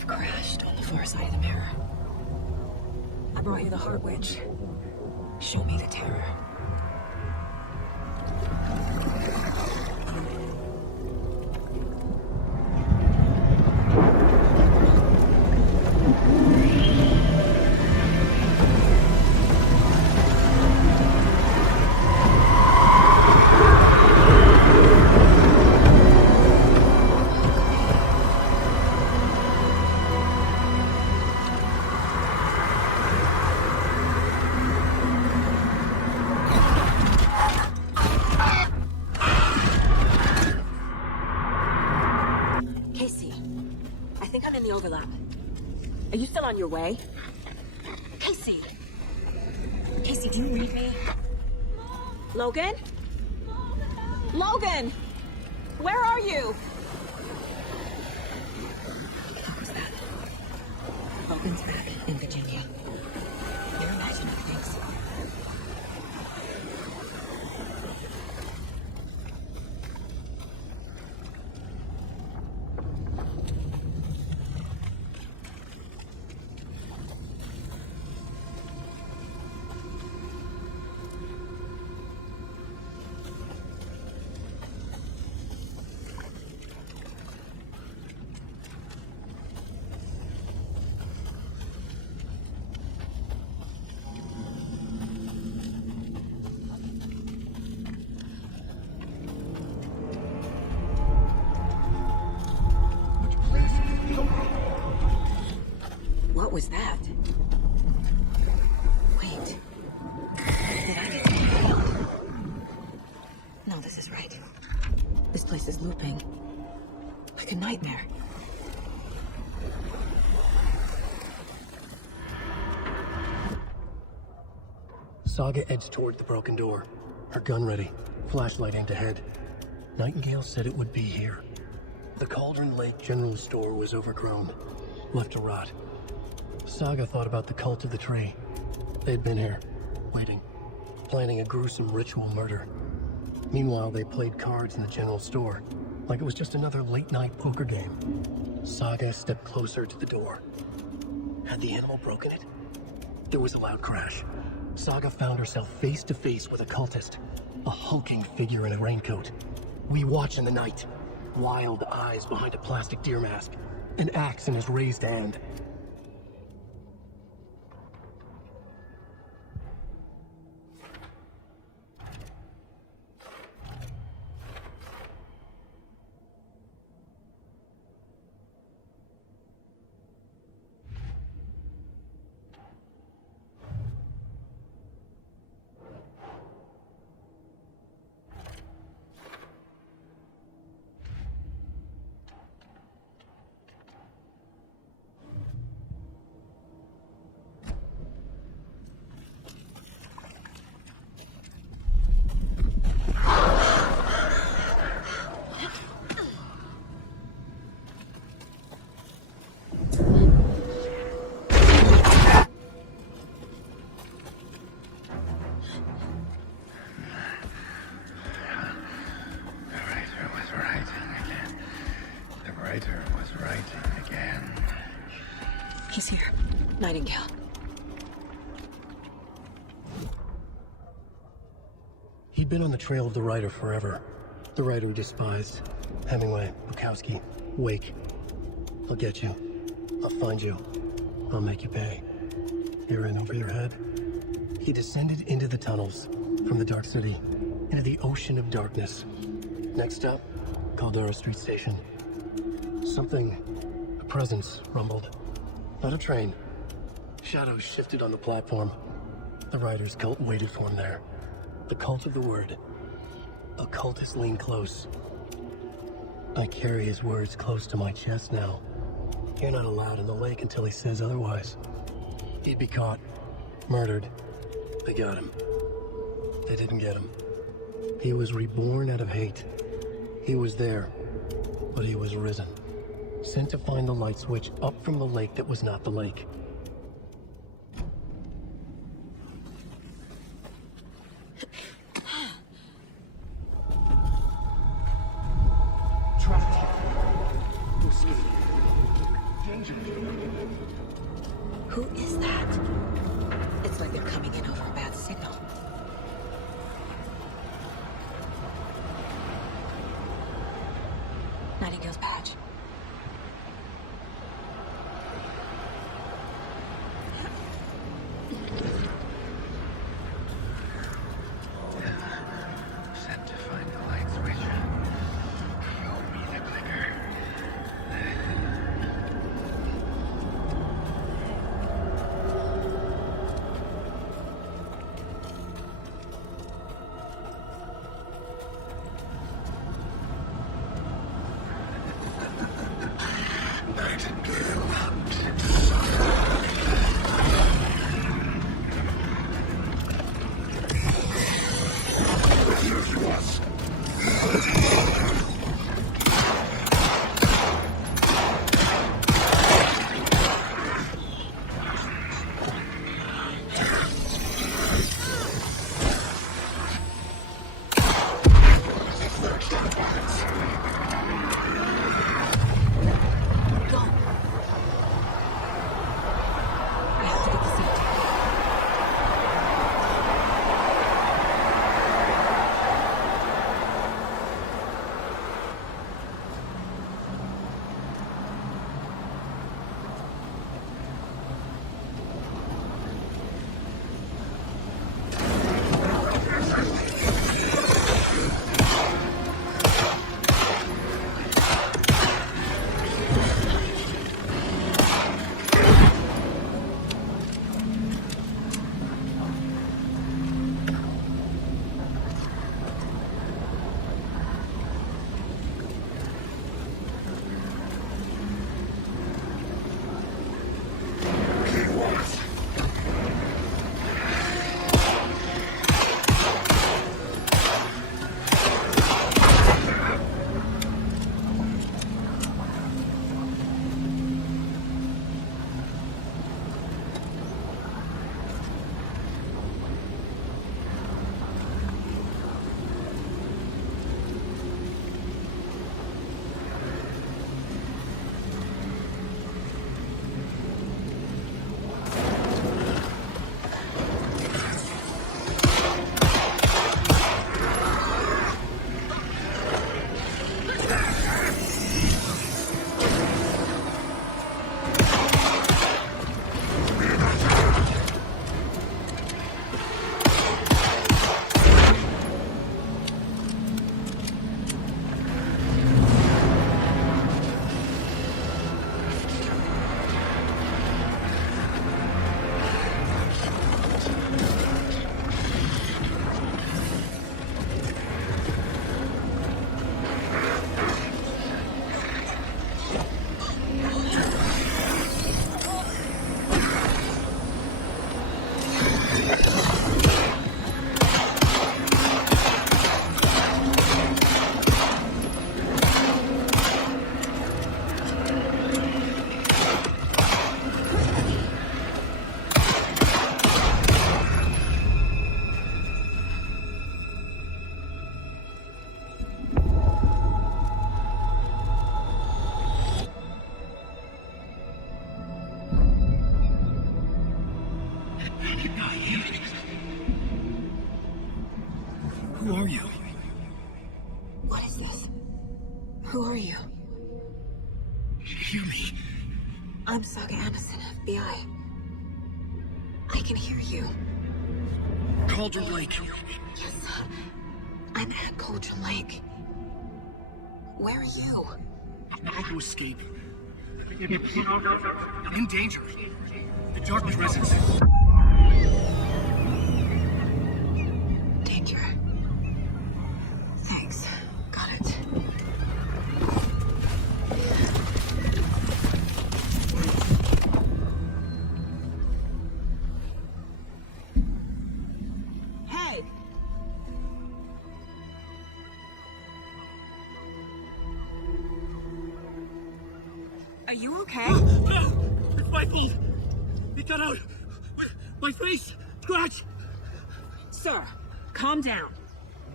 Crashed on the far side of the mirror. I brought you the Heart Witch. Show me the terror. Overlap. Are you still on your way? Casey! Casey, do you read me? Logan? Logan! Where are you? What was that? Logan's back in Virginia. You're imagining things. What was that? Wait. Did I get something? No, this is right. This place is looping. Like a nightmare. Saga edged toward the broken door, her gun ready, flashlight aimed ahead. Nightingale said it would be here. The Cauldron Lake General Store was overgrown, left to rot. Saga thought about the cult of the tree. They'd been here, waiting, planning a gruesome ritual murder. Meanwhile, they played cards in the general store, like it was just another late-night poker game. Saga stepped closer to the door. Had the animal broken it? There was a loud crash. Saga found herself face to face with a cultist, a hulking figure in a raincoat. We watch in the night, wild eyes behind a plastic deer mask, an axe in his raised hand. He's here. Nightingale. He'd been on the trail of the writer forever. The writer he despised. Hemingway, Bukowski, Wake. I'll get you. I'll find you. I'll make you pay. You're in over your head. He descended into the tunnels from the Dark City, into the ocean of darkness. Next stop, Caldera Street Station. Something, a presence, rumbled. Not a train. Shadows shifted on the platform. The writer's cult waited for him there. The cult of the word. A cultist leaned close. I carry his words close to my chest now. You're not allowed in the lake until he says otherwise. He'd be caught. Murdered. They got him. They didn't get him. He was reborn out of hate. He was there, but he was risen. Sent to find the light switch up from the lake that was not the lake. Who is that? It's like they're coming in over a bad signal. Nightingale's patch. Sent to find the light switch. Show me the clicker. Who are you? Hear me. I'm Saga Anderson, FBI. I can hear you. Cauldron Lake. Yes, I'm at Cauldron Lake. Where are you? I'm trying to escape. I'm in danger. The dark presence. Danger. Thanks. Got it. Hey! Are you okay? No! It's my fault! It got out! My face! Scratch! Sir, calm down.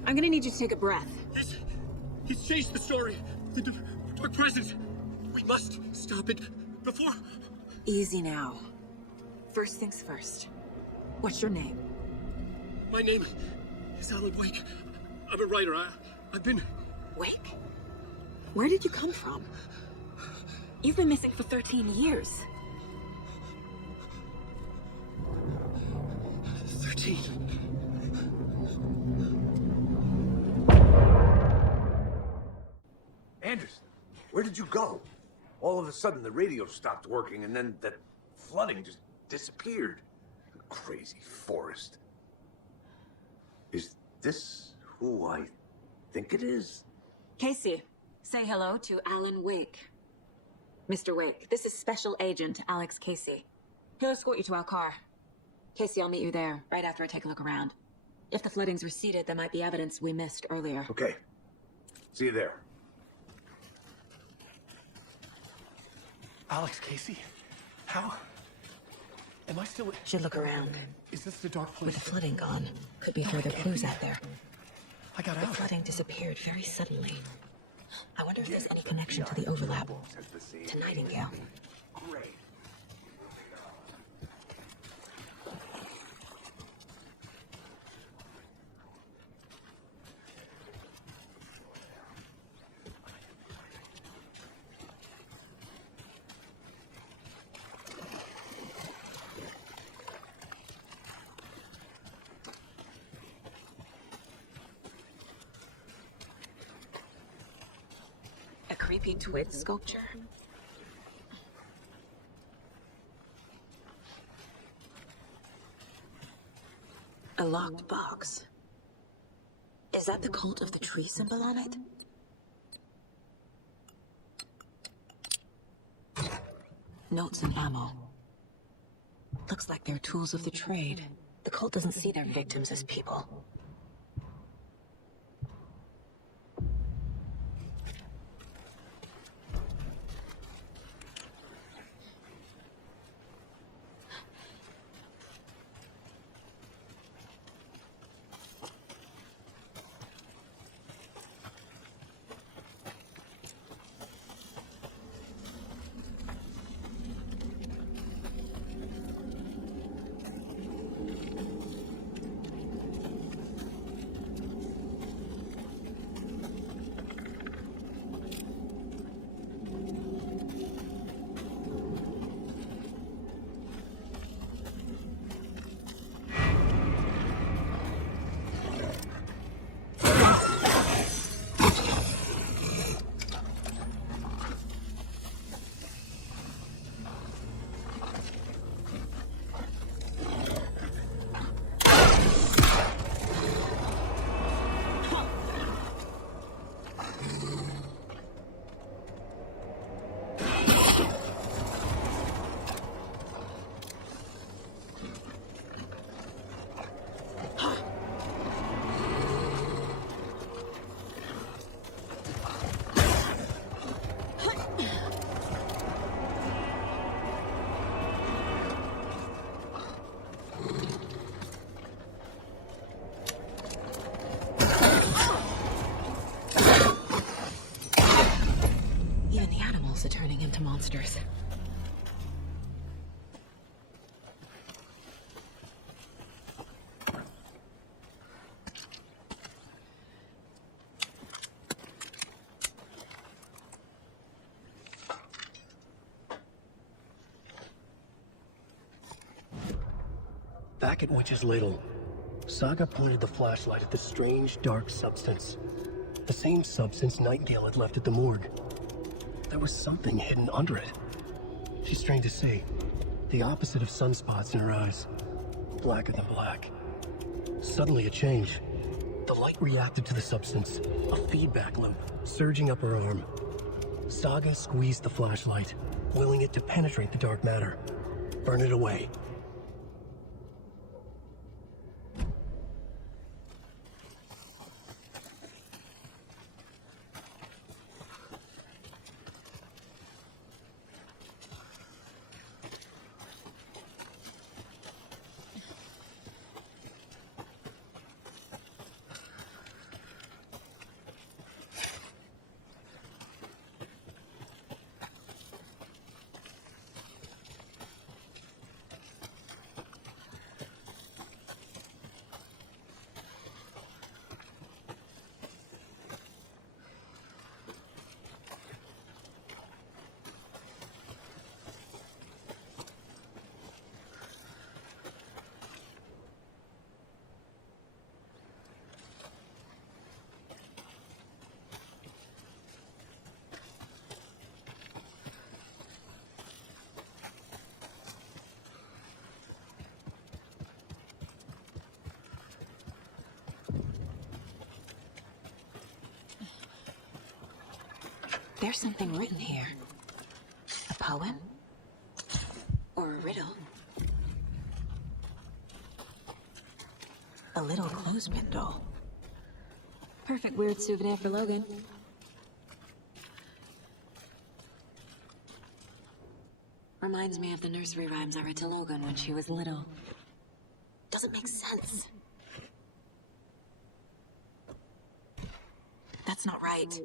I'm gonna need you to take a breath. He's changed the story. The dark presence. We must stop it before... Easy now. First things first. What's your name? My name is Alan Wake. I'm a writer. I've been... Wake? Where did you come from? You've been missing for 13 years. 13. Anderson, where did you go? All of a sudden, the radio stopped working, and then that flooding just disappeared. Crazy forest. Is this who I think it is? Casey, say hello to Alan Wake. Mr. Wake, this is Special Agent Alex Casey. He'll escort you to our car. Casey, I'll meet you there, right after I take a look around. If the flooding's receded, there might be evidence we missed earlier. Okay. See you there. Alex Casey? How? Am I still... Should look around. Is this the dark place? With the flooding gone, could be further clues out there. I got The out. flooding disappeared very suddenly. I wonder if there's any connection to the overlap. To Nightingale. Great. A creepy twig sculpture? A locked box. Is that the cult of the tree symbol on it? Notes and ammo. Looks like they're tools of the trade. The cult doesn't see their victims as people. Are turning into monsters. Back at Witch's Ladle, Saga pointed the flashlight at the strange, dark substance. The same substance Nightingale had left at the morgue. There was something hidden under it. She strained to see. The opposite of sunspots in her eyes. Blacker than black. Suddenly a change. The light reacted to the substance. A feedback loop, surging up her arm. Saga squeezed the flashlight, willing it to penetrate the dark matter. Burn it away. There's something written here. A poem? Or a riddle? A little clothespin doll. Perfect weird souvenir for Logan. Reminds me of the nursery rhymes I read to Logan when she was little. Doesn't make sense. That's not right.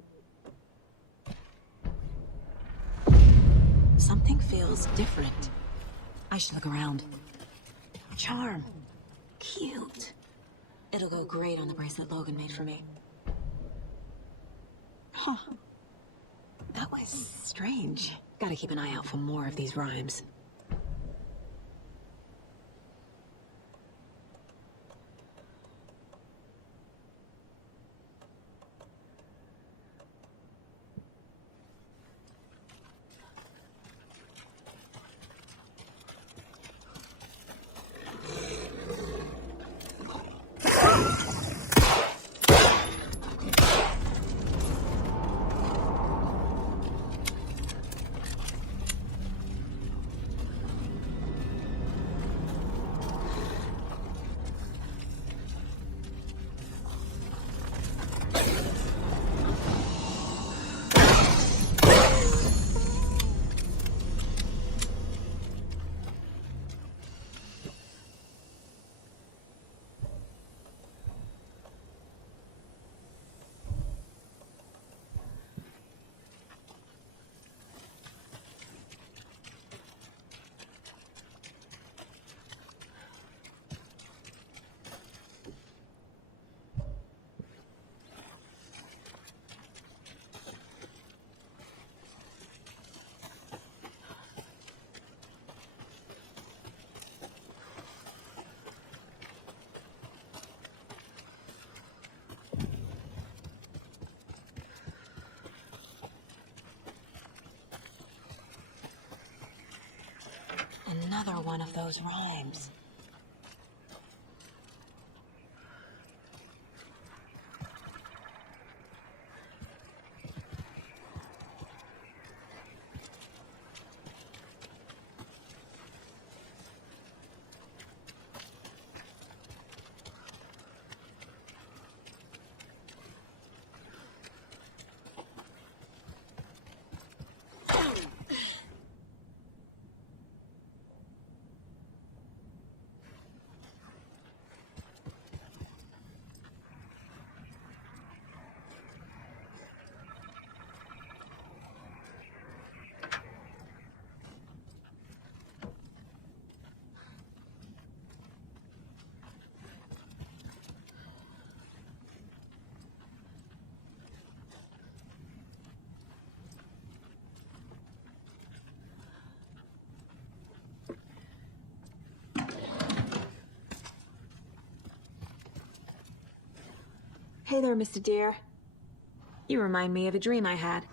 Something feels different. I should look around. Charm. Cute. It'll go great on the bracelet Logan made for me. Huh. That was strange. Gotta keep an eye out for more of these rhymes. Another one of those rhymes. Hey there, Mr. Deer. You remind me of a dream I had.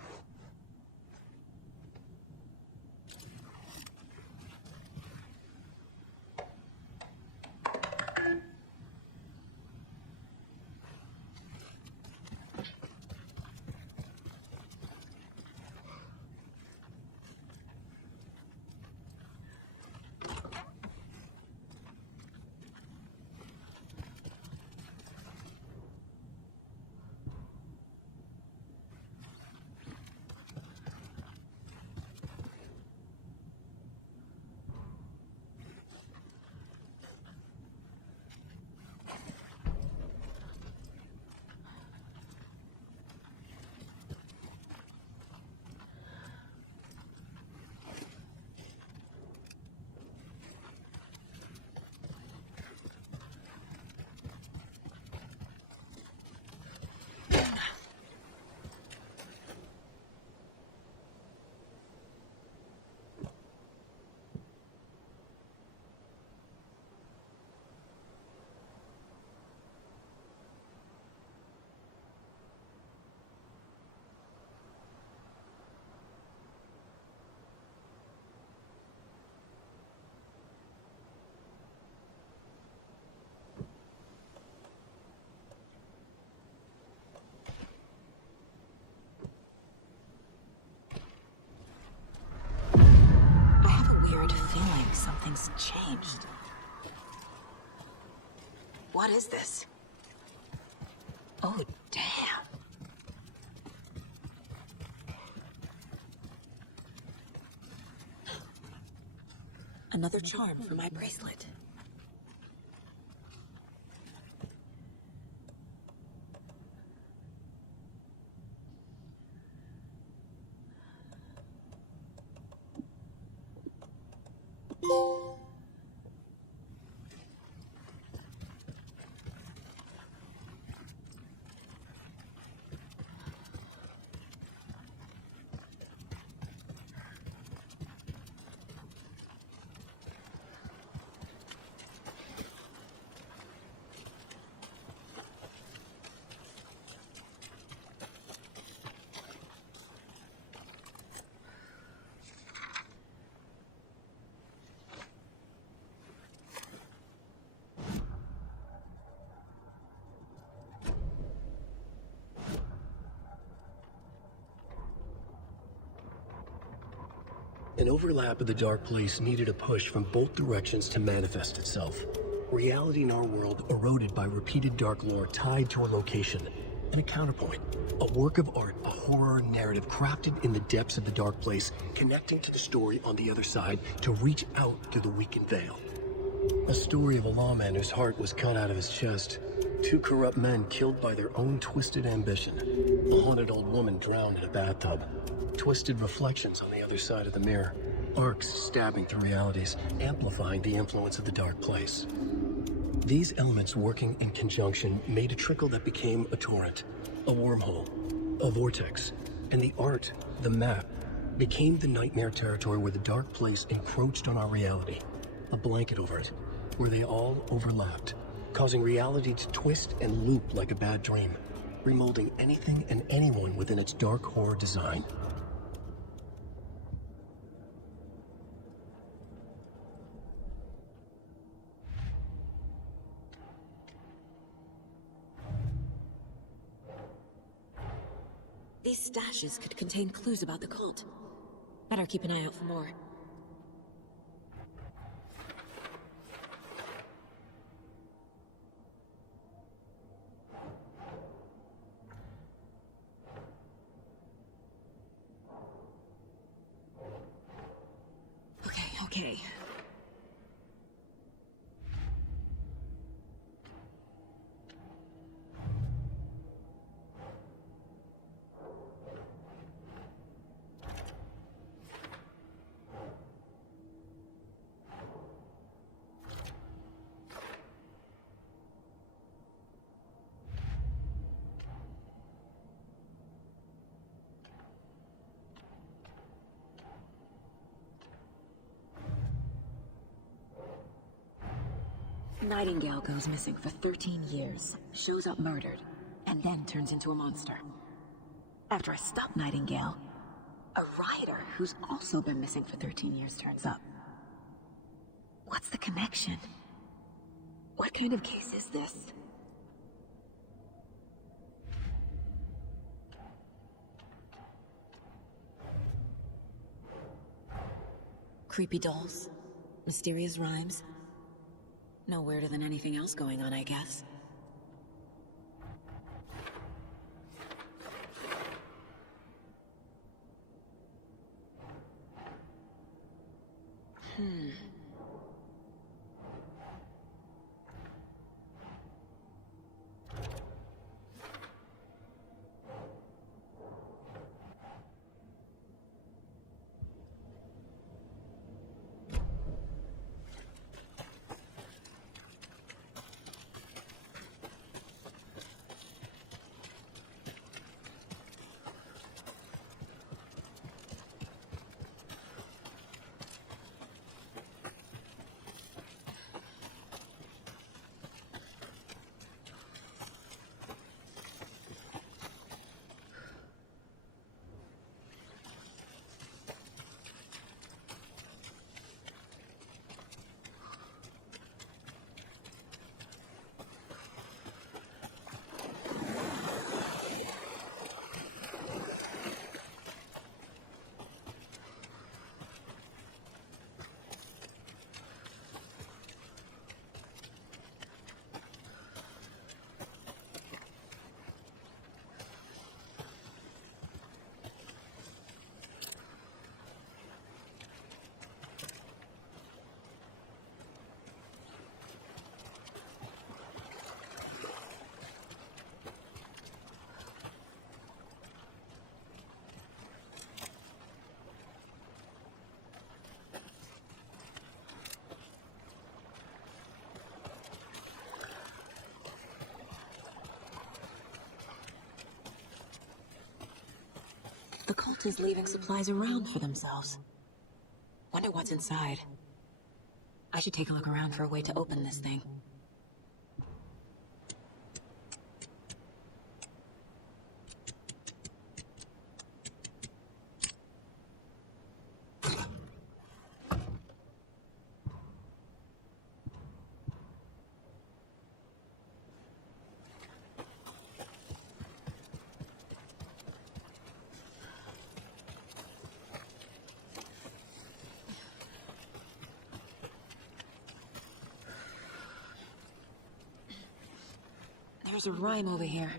Weird feeling something's changed. What is this? Oh, damn. Another charm for my bracelet. An overlap of the dark place needed a push from both directions to manifest itself. Reality in our world eroded by repeated dark lore tied to a location, and a counterpoint. A work of art, a horror narrative crafted in the depths of the dark place, connecting to the story on the other side to reach out through the weakened veil. A story of a lawman whose heart was cut out of his chest. Two corrupt men killed by their own twisted ambition. A haunted old woman drowned in a bathtub. Twisted reflections on the other side of the mirror. Arcs stabbing through realities, amplifying the influence of the dark place. These elements working in conjunction made a trickle that became a torrent, a wormhole, a vortex, and the art, the map, became the nightmare territory where the dark place encroached on our reality. A blanket over it, where they all overlapped, causing reality to twist and loop like a bad dream, remolding anything and anyone within its dark horror design. These stashes could contain clues about the cult. Better keep an eye out for more. Okay. Nightingale goes missing for 13 years. Shows up murdered. and then turns into a monster. After I stop Nightingale, a rider who's also been missing for 13 years turns up. What's the connection? What kind of case is this? Creepy dolls, mysterious rhymes. No weirder than anything else going on, I guess. The cult is leaving supplies around for themselves. Wonder what's inside. I should take a look around for a way to open this thing. There's a rhyme over here.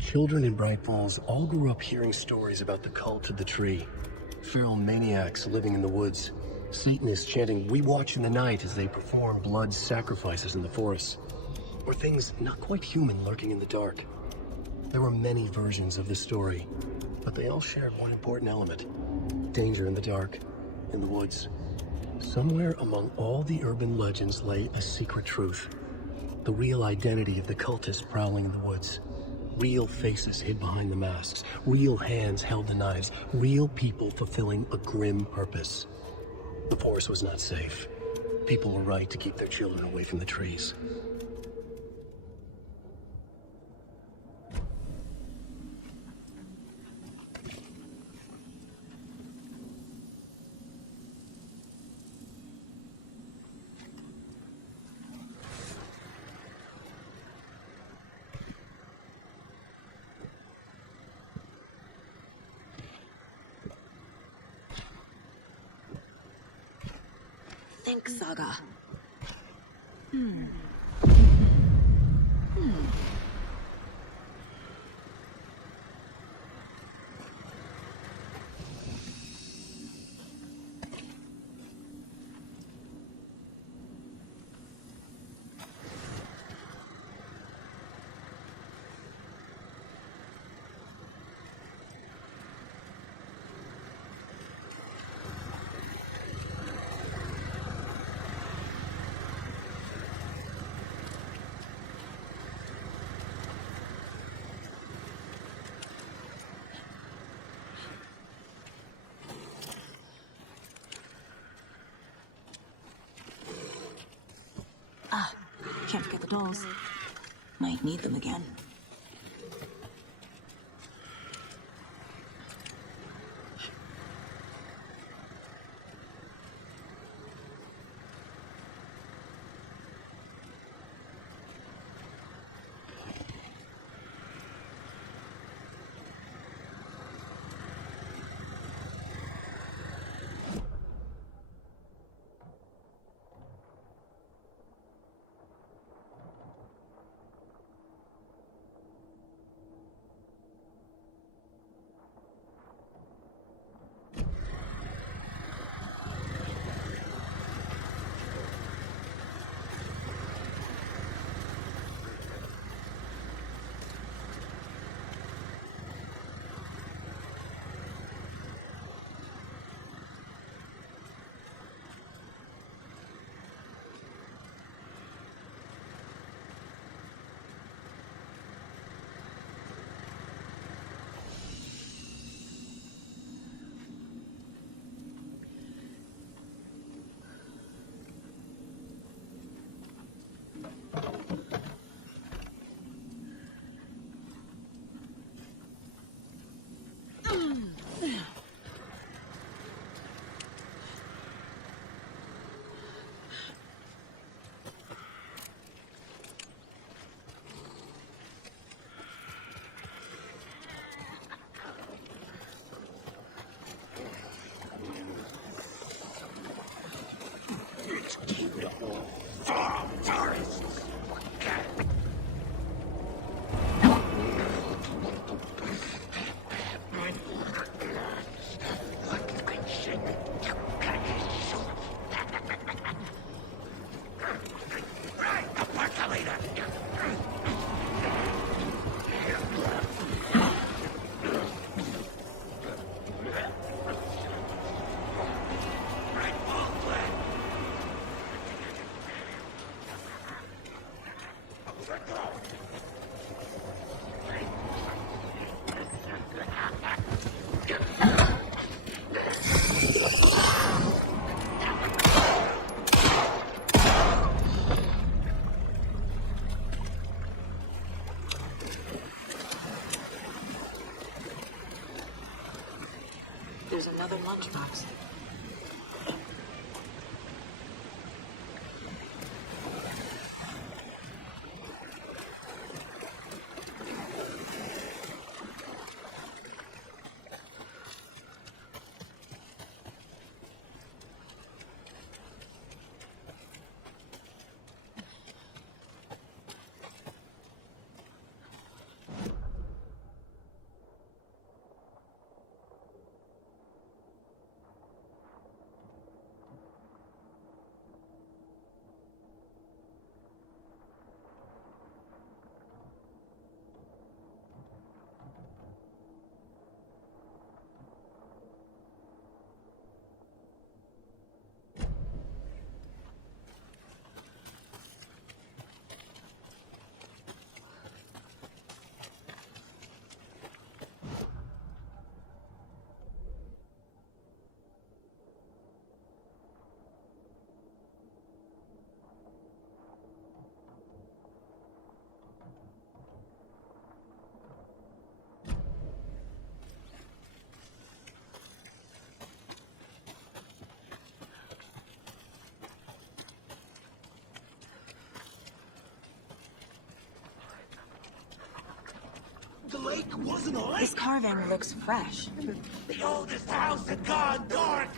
Children in Bright Falls all grew up hearing stories about the cult of the tree. Feral maniacs living in the woods. Satanists chanting, "We watch in the night," as they perform blood sacrifices in the forests. Or things not quite human lurking in the dark. There were many versions of the story, but they all shared one important element. Danger in the dark, in the woods. Somewhere among all the urban legends lay a secret truth. The real identity of the cultists prowling in the woods. Real faces hid behind the masks. Real hands held the knives. Real people fulfilling a grim purpose. The forest was not safe. People were right to keep their children away from the trees. think, Saga? Ah, can't forget the dolls. Might need them again. There's another lunchbox. The lake wasn't a lake. This carving looks fresh. The oldest house had gone dark.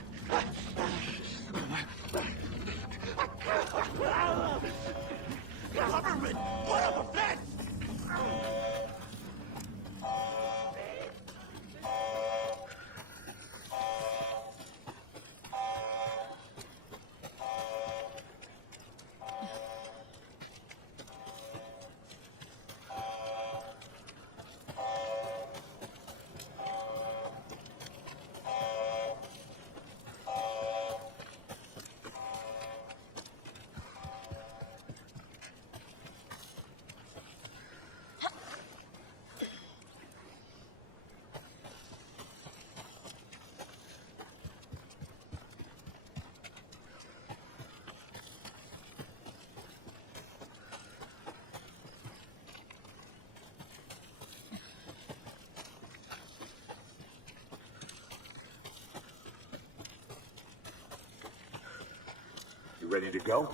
ready to go?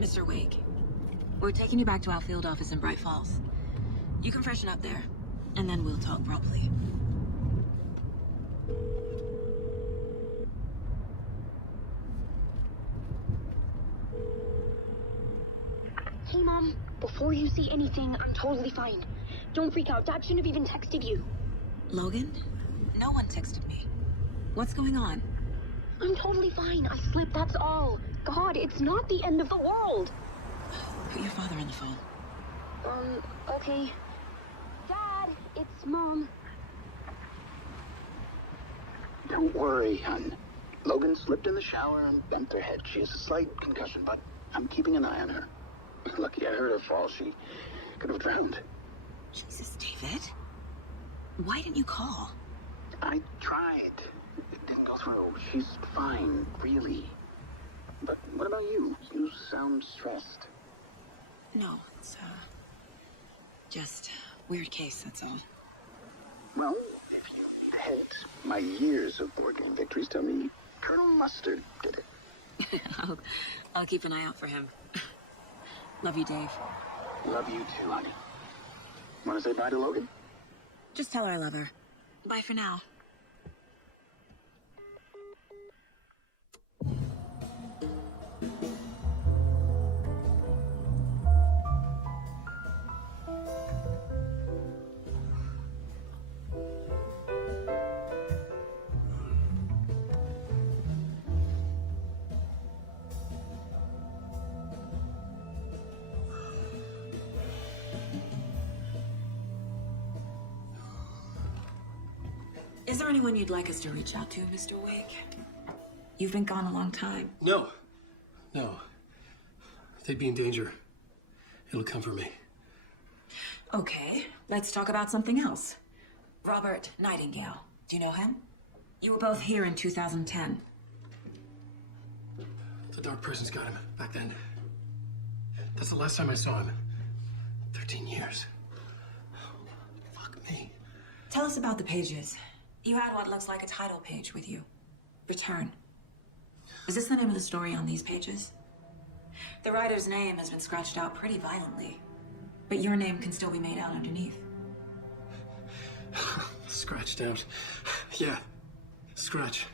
Mr. Wake, we're taking you back to our field office in Bright Falls. You can freshen up there, and then we'll talk properly. Hey, Mom. Before you see anything, I'm totally fine. Don't freak out. Dad shouldn't have even texted you. Logan? No one texted me. What's going on? I'm totally fine. I slipped, that's all. God, it's not the end of the world. Put your father on the phone. Okay. Dad, it's Mom. Don't worry, hon. Logan slipped in the shower and bent her head. She has a slight concussion, but I'm keeping an eye on her. Lucky I heard her fall. She could have drowned. Jesus, David. Why didn't you call? I tried. It didn't go through. She's fine, really. But what about you? You sound stressed. No, it's, just weird case, that's all. Well, if you need a hint, my years of board game victories tell me Colonel Mustard did it. I'll keep an eye out for him. Love you, Dave. Love you too, honey. Want to say bye to Logan? Just tell her I love her. Bye for now. Is there anyone you'd like us to reach out to, Mr. Wake? You've been gone a long time. No. No. If they'd be in danger, it'll come for me. Okay, let's talk about something else. Robert Nightingale. Do you know him? You were both here in 2010. The dark person's got him back then. That's the last time I saw him. 13 years. Fuck me. Tell us about the pages. You had what looks like a title page with you. Return. Is this the name of the story on these pages? The writer's name has been scratched out pretty violently, but your name can still be made out underneath. Scratched out. Yeah. Scratch.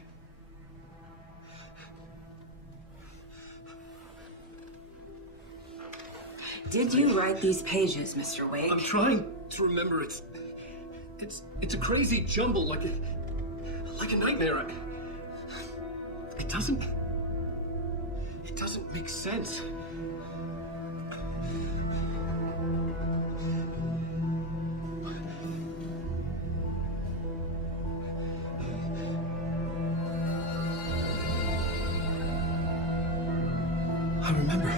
Did you write these pages, Mr. Wake? I'm trying to remember. It's a crazy jumble, like a nightmare. It doesn't make sense. I remember.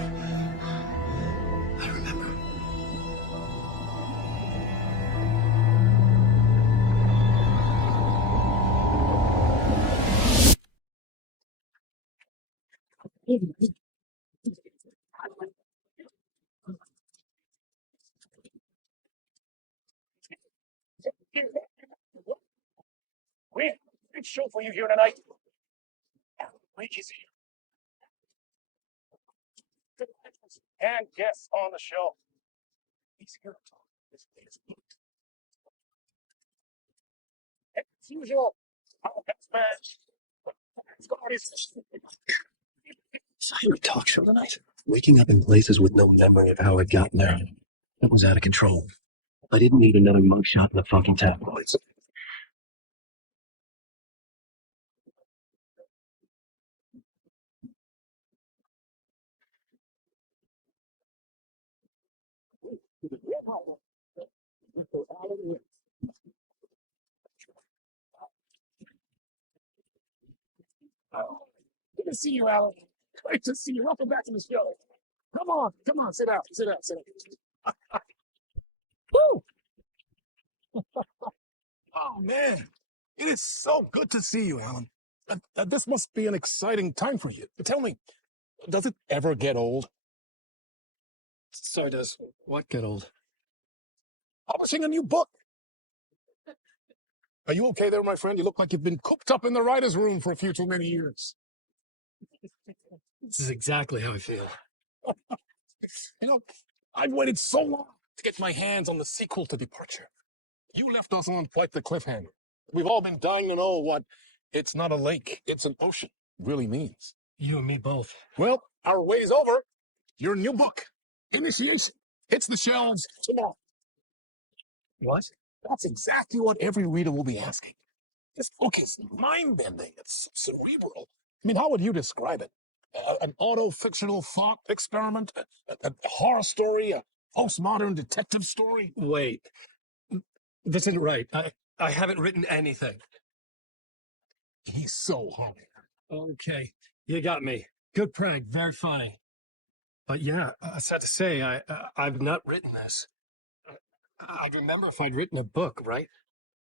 We have a big show for you here tonight. Wake is here. And guests on the show. He's here to talk. This is booked. As usual, our best man. Silent talk show tonight. Waking up in places with no memory of how I'd gotten there. That was out of control. I didn't need another mugshot in the fucking tabloids. Good to see you, Alan. Great to see you. Welcome back to the show. Come on, sit down, sit down. Woo! Oh, man. It is so good to see you, Alan. This must be an exciting time for you. Tell me, does it ever get old? Sorry, does what get old? Publishing a new book. Are you okay there, my friend? You look like you've been cooped up in the writer's room for a few too many years. This is exactly how I feel. You know, I've waited so long to get my hands on the sequel to Departure. You left us on quite the cliffhanger. We've all been dying to know what "it's not a lake, it's an ocean" really means. You and me both. Well, our way's over. Your new book, Initiation, hits the shelves tomorrow. What? That's exactly what every reader will be asking. This book is mind-bending. It's cerebral. I mean, how would you describe it? An auto-fictional thought experiment? A horror story? A postmodern detective story? Wait. This isn't right. I haven't written anything. He's so hungry. Okay. You got me. Good prank. Very funny. But yeah, sad to say, I've not written this. I'd remember if I'd written a book, right?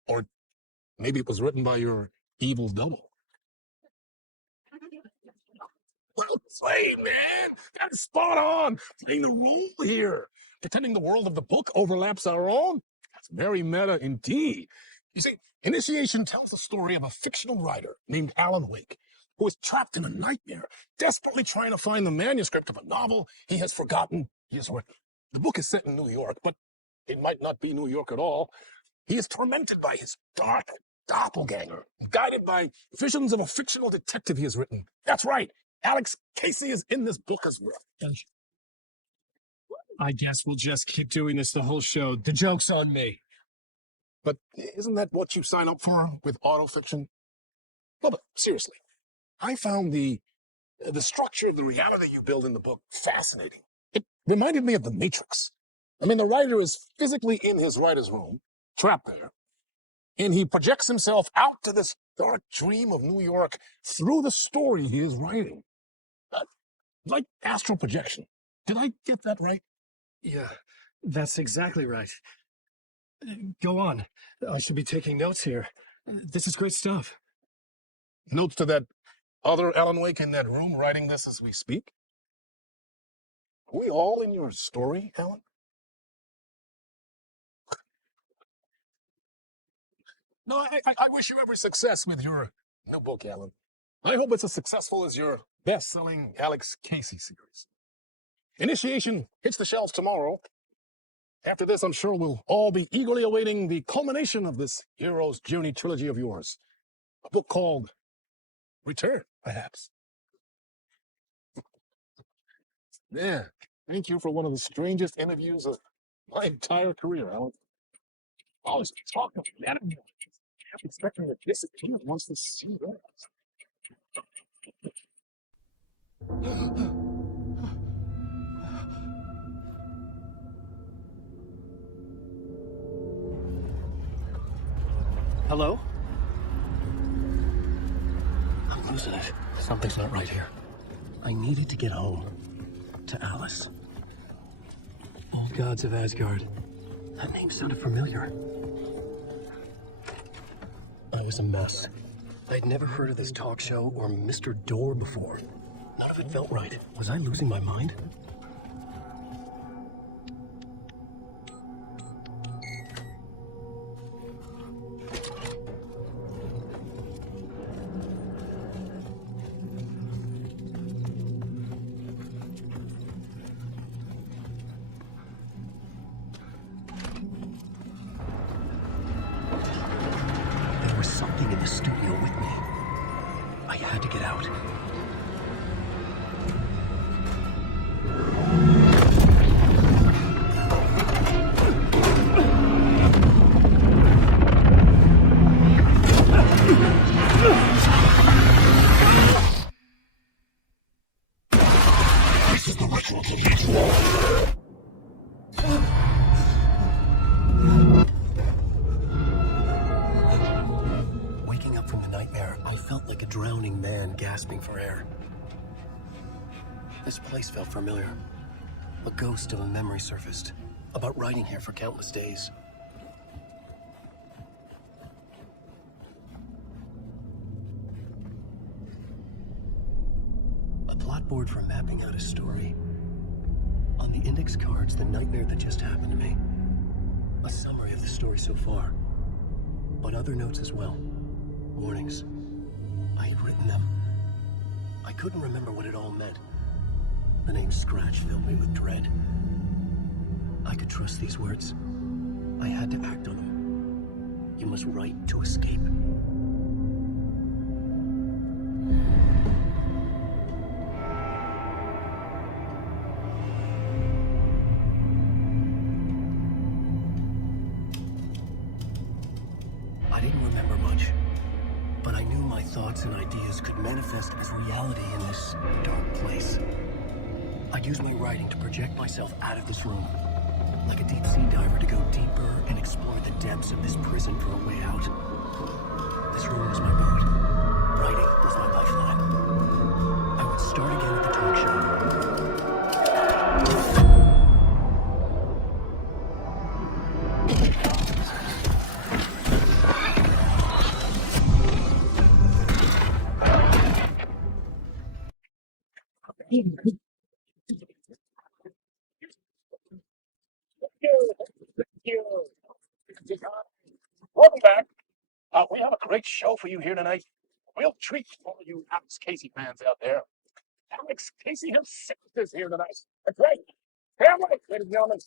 Or maybe it was written by your evil double. Well played, man. That's spot on. Playing the role here. Pretending the world of the book overlaps our own. That's very meta indeed. You see, Initiation tells the story of a fictional writer named Alan Wake, who is trapped in a nightmare, desperately trying to find the manuscript of a novel he has forgotten he has written. The book is set in New York, but it might not be New York at all. He is tormented by his dark doppelganger, guided by visions of a fictional detective he has written. That's right. Alex Casey is in this book as well. I guess we'll just keep doing this the whole show. The joke's on me. But isn't that what you sign up for with autofiction? No, but seriously, I found the structure of the reality you build in the book fascinating. It reminded me of The Matrix. I mean, the writer is physically in his writer's room, trapped there, and he projects himself out to this dark dream of New York through the story he is writing. Like astral projection. Did I get that right? Yeah, that's exactly right. Go on. I should be taking notes here. This is great stuff. Notes to that other Alan Wake in that room writing this as we speak? Are we all in your story, Alan? No, I wish you every success with your new book, Alan. I hope it's as successful as your best-selling Alex Casey series. Initiation hits the shelves tomorrow. After this, I'm sure we'll all be eagerly awaiting the culmination of this hero's journey trilogy of yours. A book called Return, perhaps. Yeah, thank you for one of the strangest interviews of my entire career, Alan. Always talking about that. I'm expecting to disappear once this scene ends. Hello? I'm losing it. Something's not right here. I needed to get home. To Alice. Old Gods of Asgard. That name sounded familiar. I was a mess. I'd never heard of this talk show or Mr. Door before. None of it felt right. Was I losing my mind? There was something in the studio with me. I had to get out. This is the ritual to lead Waking up from the nightmare, I felt like a drowning man gasping for air. This place felt familiar. A ghost of a memory surfaced, about writing here for countless days. A plot board for mapping out a story. On the index cards, the nightmare that just happened to me. A summary of the story so far. but other notes as well. Warnings. I had written them. I couldn't remember what it all meant. The name Scratch filled me with dread. I could trust these words. I had to act on them. You must write to escape. I didn't remember much, but I knew my thoughts and ideas could manifest as reality in this dark place. I'd use my writing to project myself out of this room, like a deep-sea diver to go deeper and explore the depths of this prison for a way out. This room was my boat. Writing was my lifeline. I would start again at the talk show. Welcome back. We have a great show for you here tonight. Real treat for all you Alex Casey fans out there. Alex Casey himself is here tonight. That's right. Damn right, ladies and gentlemen.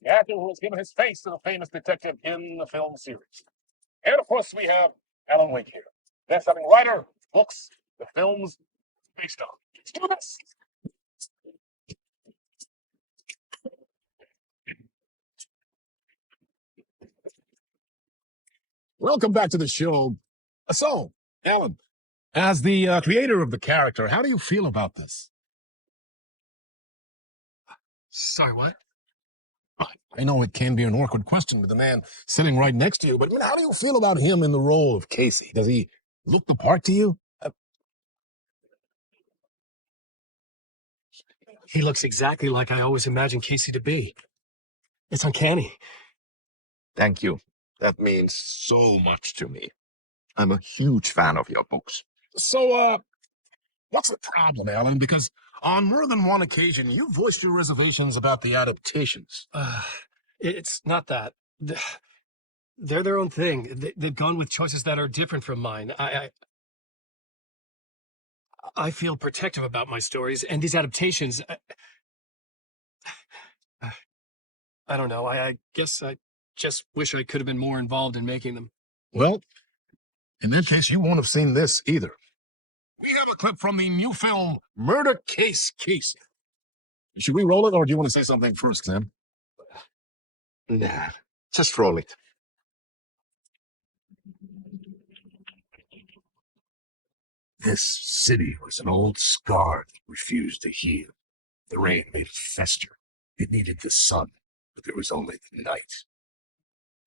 The actor who has given his face to the famous detective in the film series. And of course, we have Alan Wake here. Best-selling writer, books, the films based on. Let's do this. Welcome back to the show. So, Alan, as the creator of the character, how do you feel about this? Sorry, what? I know it can be an awkward question with the man sitting right next to you, but I mean, how do you feel about him in the role of Casey? Does he look the part to you? He looks exactly like I always imagined Casey to be. It's uncanny. Thank you. That means so much to me. I'm a huge fan of your books. So, what's the problem, Alan? Because on more than one occasion, you voiced your reservations about the adaptations. It's not that. They're their own thing. They've gone with choices that are different from mine. I feel protective about my stories, and these adaptations... I don't know. I guess I just wish I could have been more involved in making them. Well, in that case, you won't have seen this either. We have a clip from the new film, Murder Case Casey. Should we roll it, or do you want to say something first, Sam? Nah, just roll it. This city was an old scar that refused to heal. The rain made it fester. It needed the sun, but there was only the night.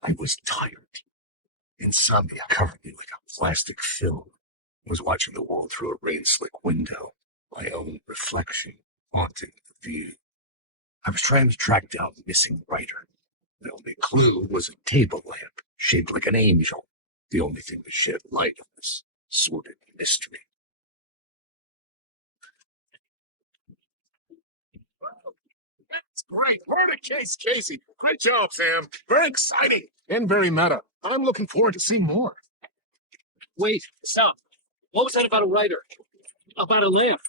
I was tired. Insomnia covered me like a plastic film. I was watching the world through a rain-slick window, my own reflection haunting the view. I was trying to track down the missing writer. The only clue was a table lamp shaped like an angel, the only thing that shed light on this sordid mystery. That's great. Murder Case Casey. Great job, Sam. Very exciting and very meta. I'm looking forward to seeing more. Wait, stop. What was that about a writer? About a lamp?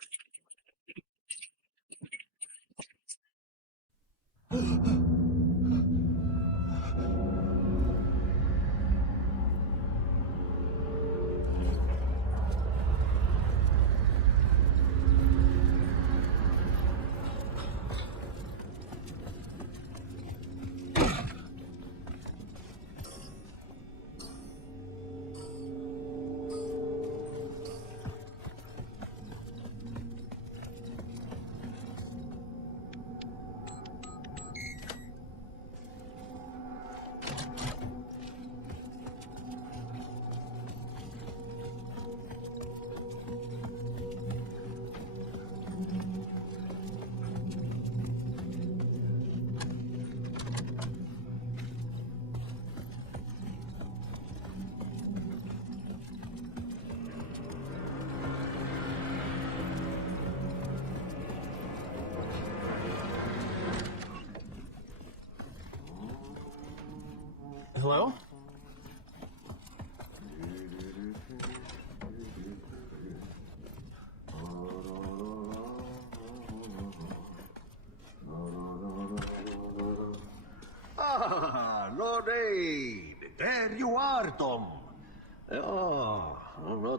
Hello?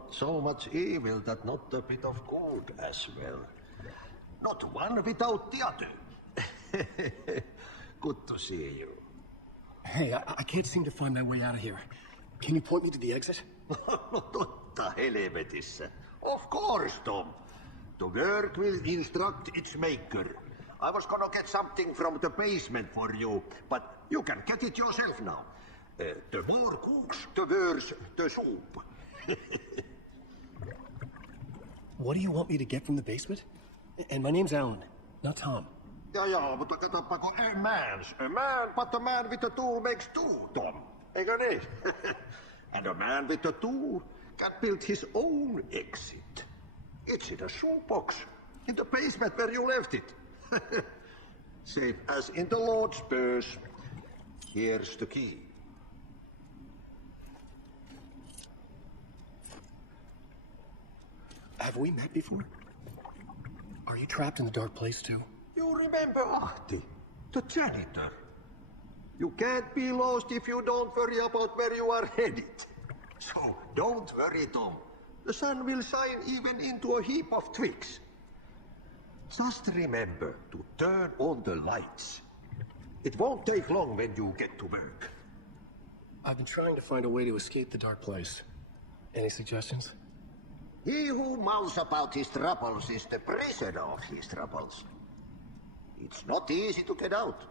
not so much evil that not a bit of good as well. Not one without the other. Good to see you. Hey, I can't seem to find my way out of here. Can you point me to the exit? Totta helvetissä. Of course, Tom. The work will instruct its maker. I was gonna get something from the basement for you, but you can get it yourself now. The more cooks, the worse the soup. What do you want me to get from the basement? And my name's Alan, not Tom. Ja, mutta katsoppa kun a man, but a man with a tool makes two, Tom. Eikö niin? And a man with a tool can build his own exit. It's in a shoebox, in the basement where you left it. Same as in the Lord's purse. Here's the key. Have we met before? Are you trapped in the dark place too? You remember Ahti, the janitor. You can't be lost if you don't worry about where you are headed. So don't worry, Tom. The sun will shine even into a heap of twigs. Just remember to turn on the lights. It won't take long when you get to work. I've been trying to find a way to escape the dark place. Any suggestions? He who mouths about his troubles is the prisoner of his troubles. It's not easy to get out.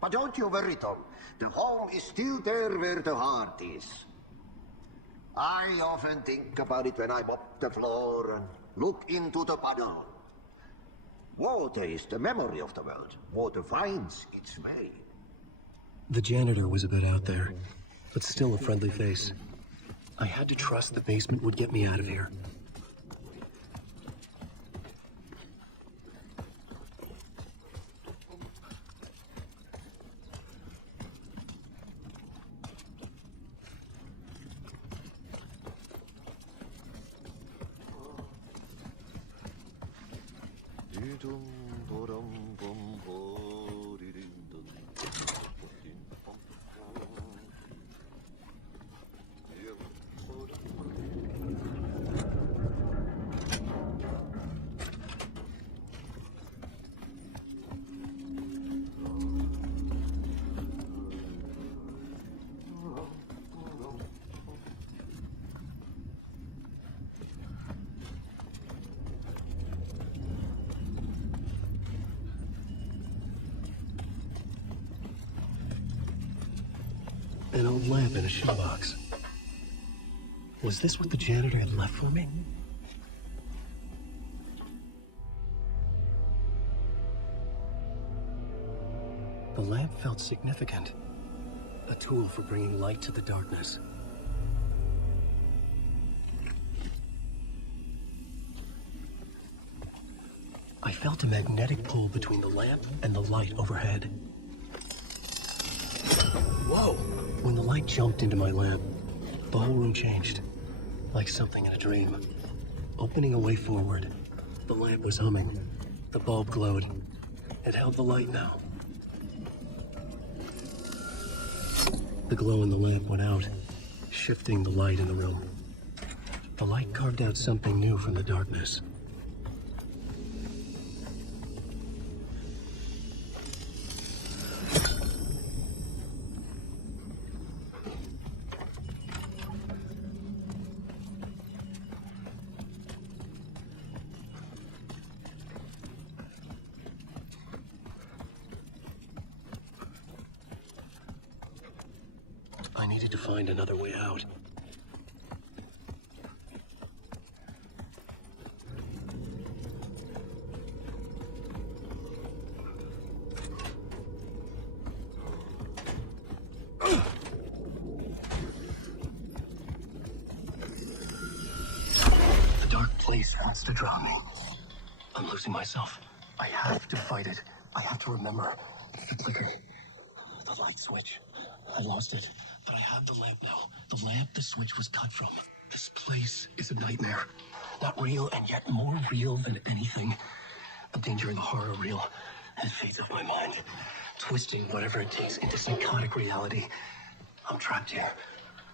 But don't you worry, Tom. The home is still there where the heart is. I often think about it when I mop the floor and look into the puddle. Water is the memory of the world. Water finds its way. The janitor was a bit out there, but still a friendly face. I had to trust the basement would get me out of here. An old lamp in a shoebox. Was this what the janitor had left for me? The lamp felt significant. A tool for bringing light to the darkness. I felt a magnetic pull between the lamp and the light overhead. Whoa! When the light jumped into my lamp, the whole room changed, like something in a dream. Opening a way forward, the lamp was humming. The bulb glowed. It held the light now. The glow in the lamp went out, shifting the light in the room. The light carved out something new from the darkness. I needed to find another way out. The dark place has to draw me. I'm losing myself. I have to fight it. I have to remember. The clicker. The light switch. I lost it. But I have the lamp now. The lamp the switch was cut from. This place is a nightmare. Not real, and yet more real than anything. The danger and the horror real. It fades off my mind. Twisting whatever it takes into psychotic reality. I'm trapped here.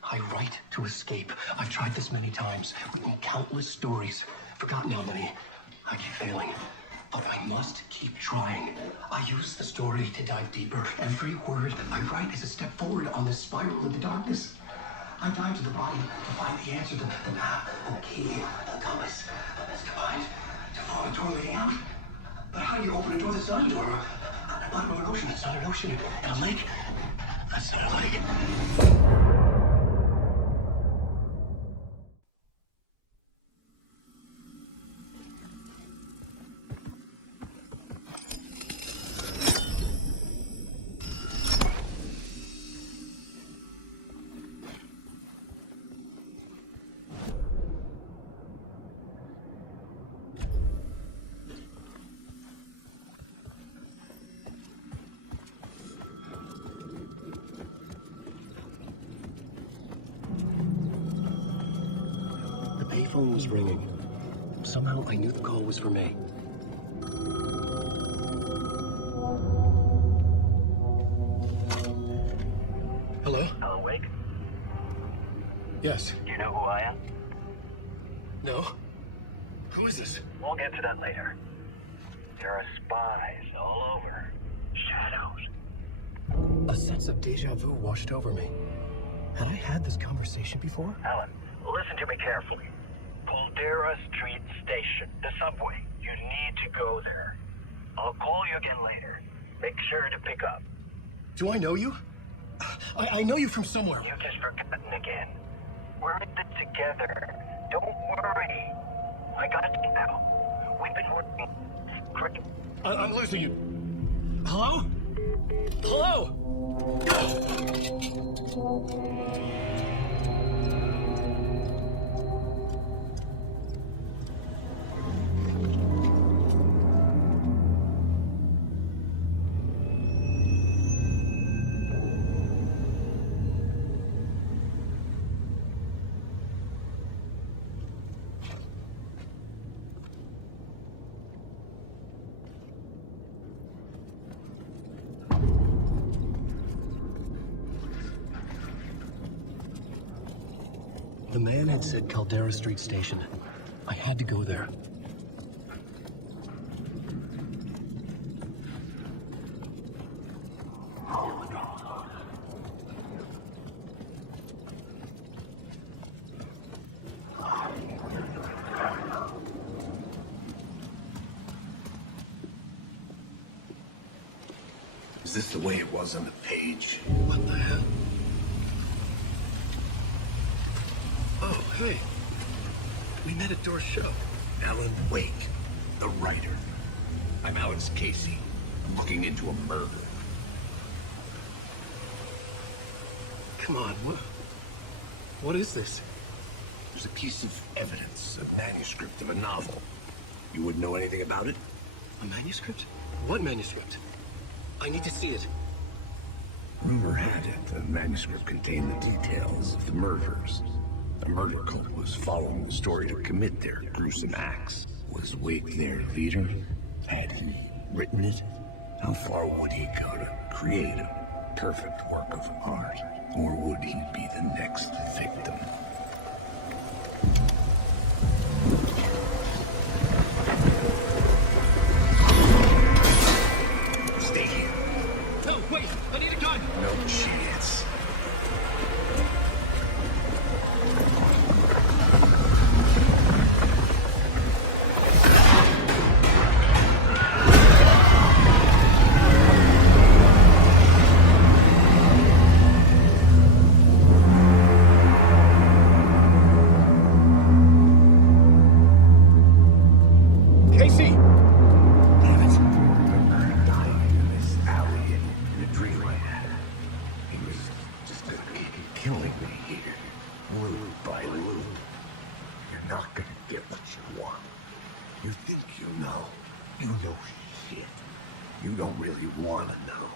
I write to escape. I've tried this many times, written countless stories, forgotten how many. I keep failing, but I must keep trying. I use the story to dive deeper. Every word I write is a step forward on this spiral into darkness. I dive to the body to find the answer, the map, and the key, the compass, that's combined to form a door leading out. But how do you open a door that's not a door? At the bottom of an ocean that's not an ocean, and a lake that's not a lake. The phone was ringing. Somehow I knew the call was for me. Hello? Alan Wake? Yes. Do you know who I am? No? Who is this? We'll get to that later. There are spies all over. Shadows. A sense of deja vu washed over me. Had I had this conversation before? Alan, listen to me carefully. Caldera Street Station, the subway. You need to go there. I'll call you again later. Make sure to pick up. Do I know you? I know you from somewhere. You just forgotten again. We're in it together. Don't worry. I got you now. We've been working great. I'm losing you. Hello? Hello? The man had said Caldera Street Station. I had to go there. Is this the way it was on the page? What the hell? Oh, hey. We met at Door's show. Alan Wake, the writer. I'm Alex Casey. I'm looking into a murder. Come on, what is this? There's a piece of evidence, a manuscript of a novel. You wouldn't know anything about it? A manuscript? What manuscript? I need to see it. Rumor had it the manuscript contained the details of the murders. The murder cult was following the story to commit their gruesome acts. Was Wake their leader? Had he written it? How far would he go to create a perfect work of art? Or would he be the next victim? Stay here. No, wait! I need a gun! No chance. Casey! Damn it. I remember dying in this alley in a dream I had. He was just gonna keep killing me here. Loop by loop. You're not gonna get what you want. You think you know. You know shit. You don't really wanna know.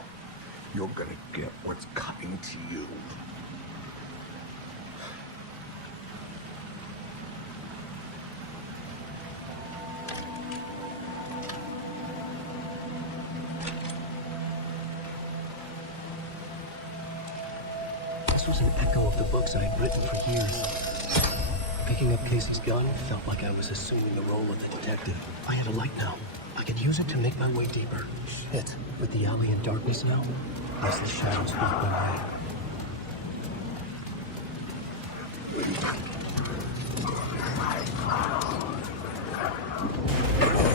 You're gonna get what's coming to you. was an echo of the books I had written for years. Picking up Casey's gun felt like I was assuming the role of the detective. I had a light now. I could use it to make my way deeper. Shit. With the alley in darkness now, as the shadows block my way.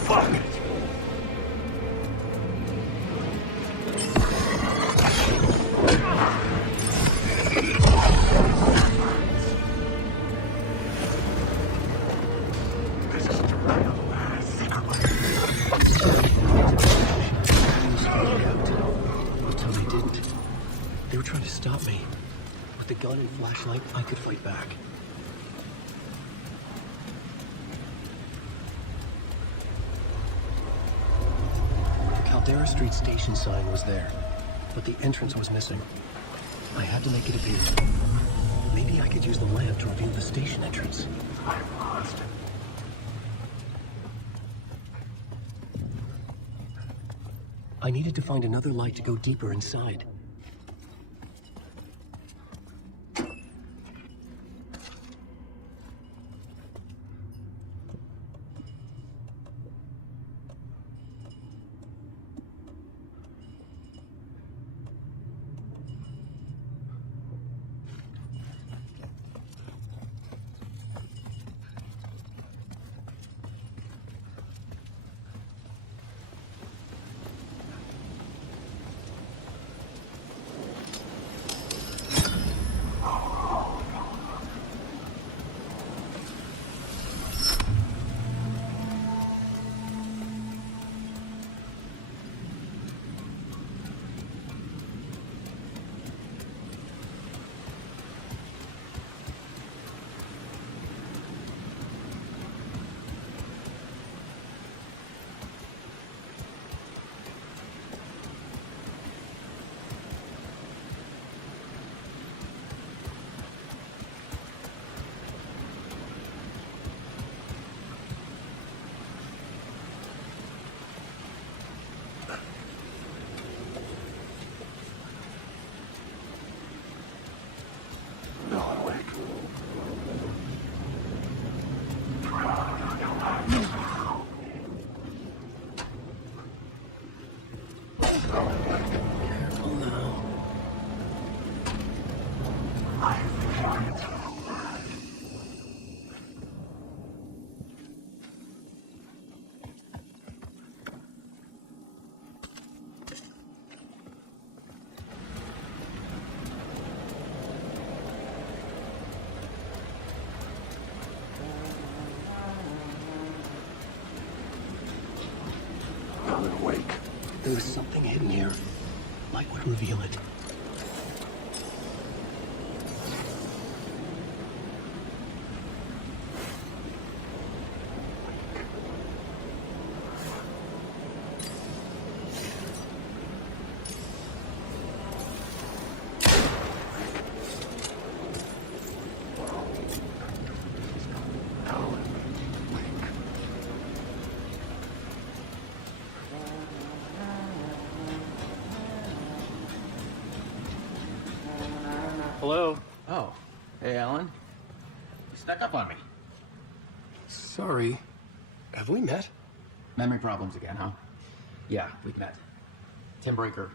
Fuck! Until they didn't. They were trying to stop me. With the gun and flashlight, I could fight back. The Caldera Street station sign was there, but the entrance was missing. I had to make it appear. Maybe I could use the lamp to reveal the station entrance. I'm lost. I needed to find another light to go deeper inside. There was something hidden here. Light would reveal it. Hello? Oh. Hey, Alan. You snuck up on me. Sorry. Have we met? Memory problems again, huh? Yeah, we've met. Tim Breaker.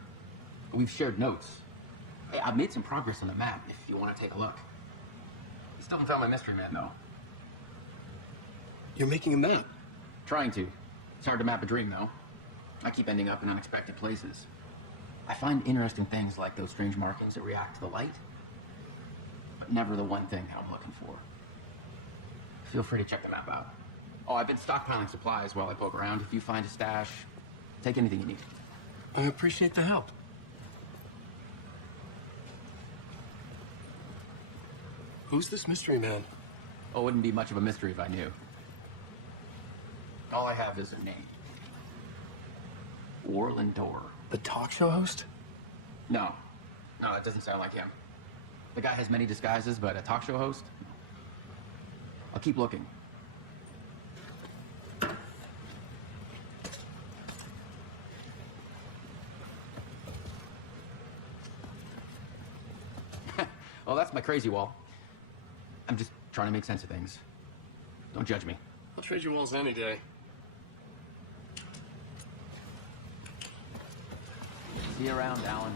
We've shared notes. Hey, I've made some progress on the map if you want to take a look. You still haven't found my mystery man, though. You're making a map? Trying to. It's hard to map a dream, though. I keep ending up in unexpected places. I find interesting things like those strange markings that react to the light, but never the one thing that I'm looking for. Feel free to check the map out. Oh, I've been stockpiling supplies while I poke around. If you find a stash, take anything you need. I appreciate the help. Who's this mystery man? Oh, it wouldn't be much of a mystery if I knew. All I have is a name. Warland Door. The talk show host? No. No, it doesn't sound like him. The guy has many disguises, but a talk show host? I'll keep looking. Well, crazy, Wall. I'm just trying to make sense of things. Don't judge me. I'll trade you walls any day. See you around, Alan.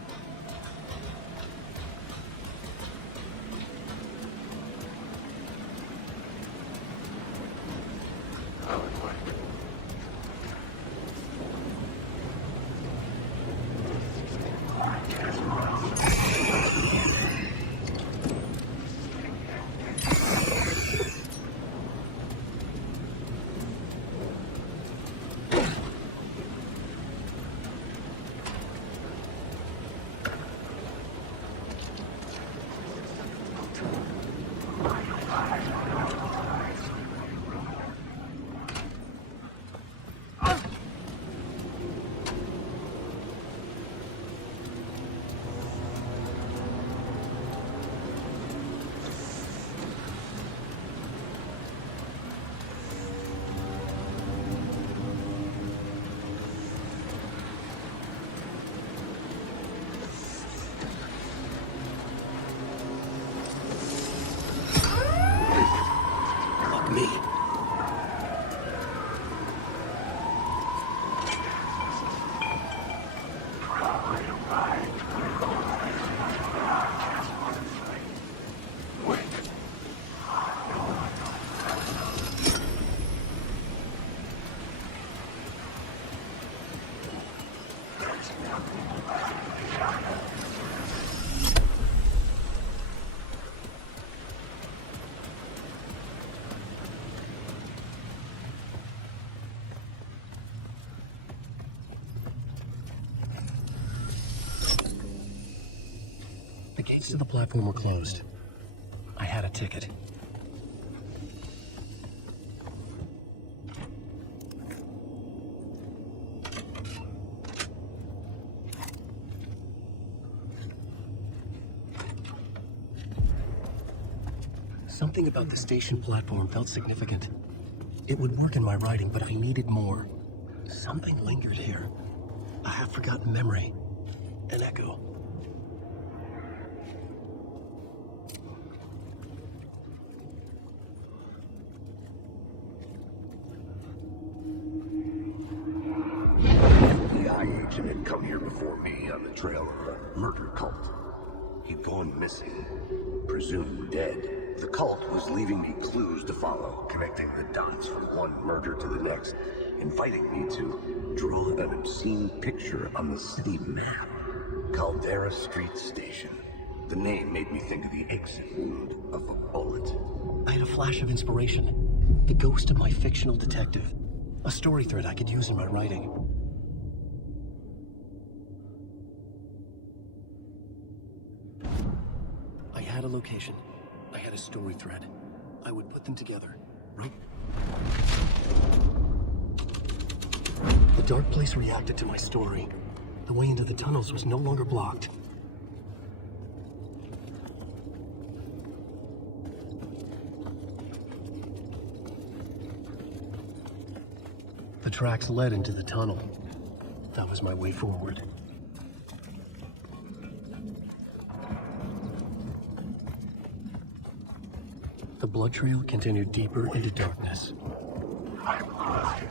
The gates to the platform were closed. I had a ticket. Something about the station platform felt significant. It would work in my writing, but I needed more. Something lingered here. A half-forgotten memory. An echo. FBI agent had come here before me on the trail of a murder cult. He'd gone missing, presumed dead. The cult was leaving me clues to follow, connecting the dots from one murder to the next, inviting me to draw an obscene picture on the city map. Caldera Street Station. The name made me think of the exit wound of a bullet. I had a flash of inspiration. The ghost of my fictional detective. A story thread I could use in my writing. I had a location. I had a story thread. I would put them together, right? The dark place reacted to my story. The way into the tunnels was no longer blocked. The tracks led into the tunnel. That was my way forward. The blood trail continued deeper into darkness. I'm alive.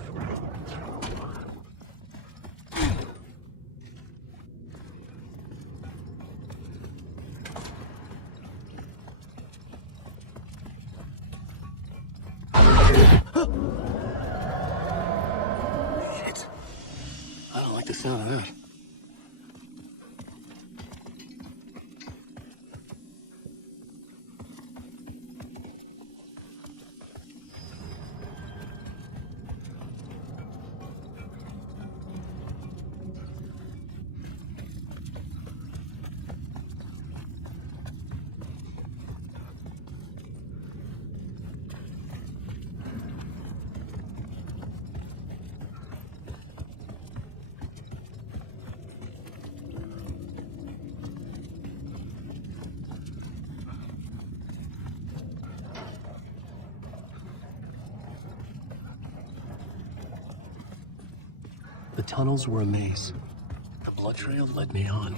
I don't like the sound of that. The tunnels were a maze. The blood trail led me on.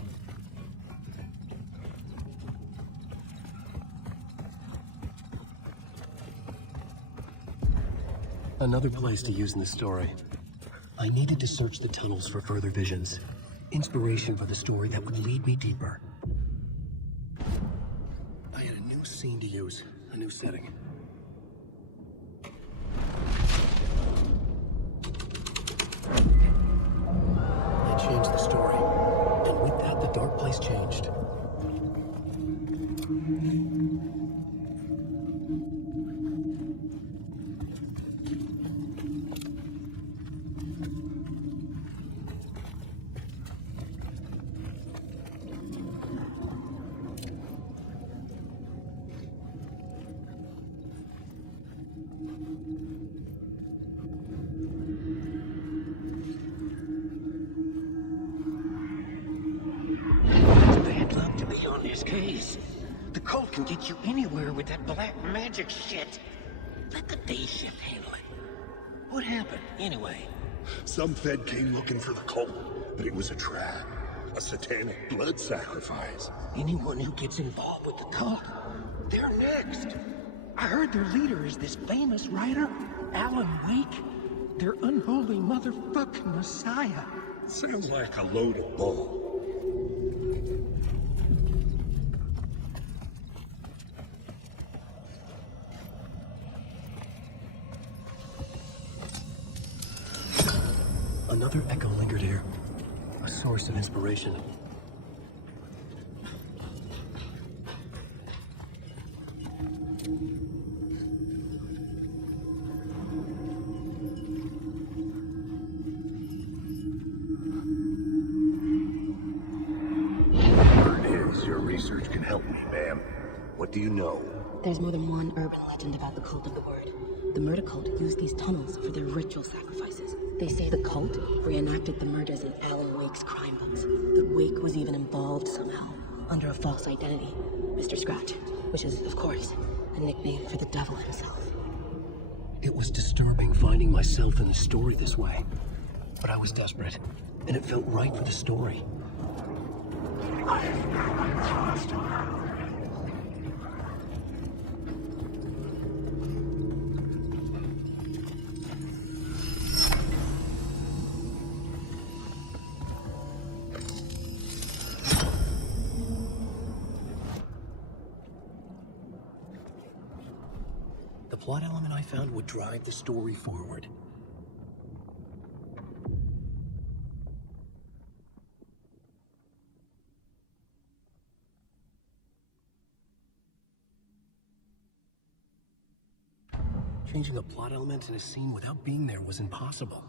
Another place to use in the story. I needed to search the tunnels for further visions. Inspiration for the story that would lead me deeper. I had a new scene to use, a new setting. I changed the story, and with that, the dark place changed. Case. The cult can get you anywhere with that black magic shit. Let the day shift handle it. What happened, anyway? Some Fed came looking for the cult, but it was a trap. A satanic blood sacrifice. Anyone who gets involved with the cult, they're next. I heard their leader is this famous writer, Alan Wake. Their unholy motherfucking messiah. Sounds like a load of bull. Another echo lingered here, a source of inspiration. Word is, your research can help me, ma'am. What do you know? There's more than one urban legend about the Cult of the Word. The murder cult used these tunnels for their ritual sacrifices. They say the cult reenacted the murders in Alan Wake's crime books. That Wake was even involved somehow, under a false identity, Mr. Scratch, which is, of course, a nickname for the devil himself. It was disturbing finding myself in the story this way. But I was desperate, and it felt right for the story. The plot element I found would drive the story forward. Changing a plot element in a scene without being there was impossible.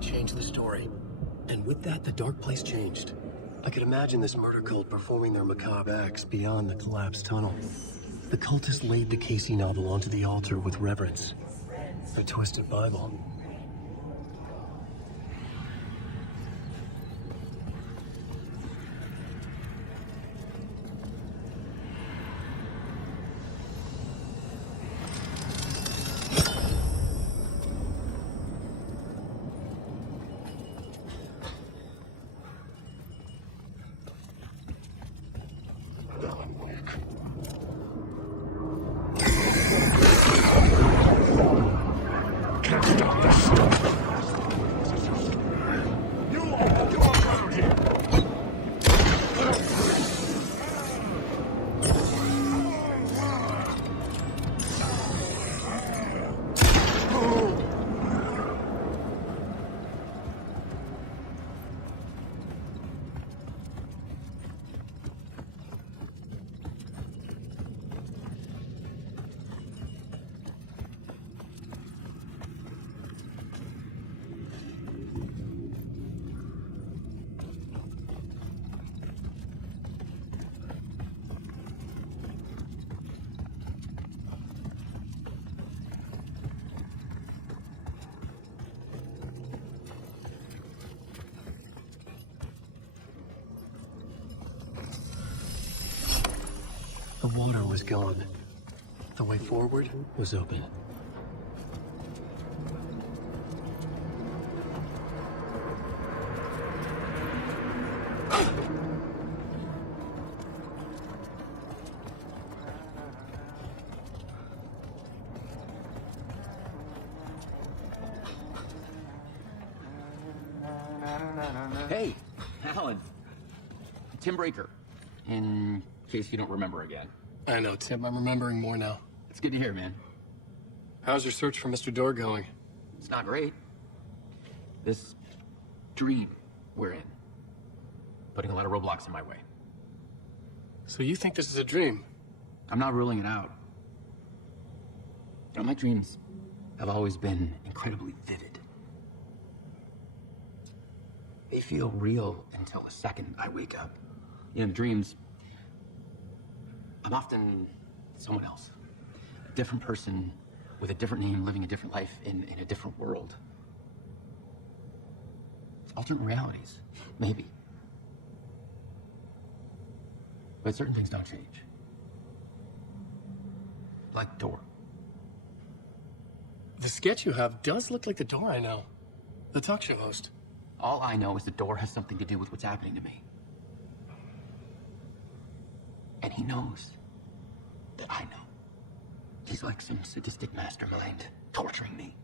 Changed the story. And with that, the dark place changed. I could imagine this murder cult performing their macabre acts beyond the collapsed tunnel. The cultists laid the Casey novel onto the altar with reverence. A twisted Bible. Can't stop this. water was gone. The way forward was open. Hey, Alan. Tim Breaker, in case you don't remember again. I know, Tim. I'm remembering more now. It's good to hear, man. How's your search for Mr. Door going? It's not great. This dream we're in, putting a lot of roadblocks in my way. So you think this is a dream? I'm not ruling it out. My dreams have always been incredibly vivid. They feel real until the second I wake up. You know, dreams, I'm often someone else. A different person with a different name, living a different life in a different world. Alternate realities, maybe. But certain things don't change. Like Door. The sketch you have does look like the Door I know. The talk show host. All I know is the Door has something to do with what's happening to me. And he knows that I know. He's like some sadistic mastermind torturing me.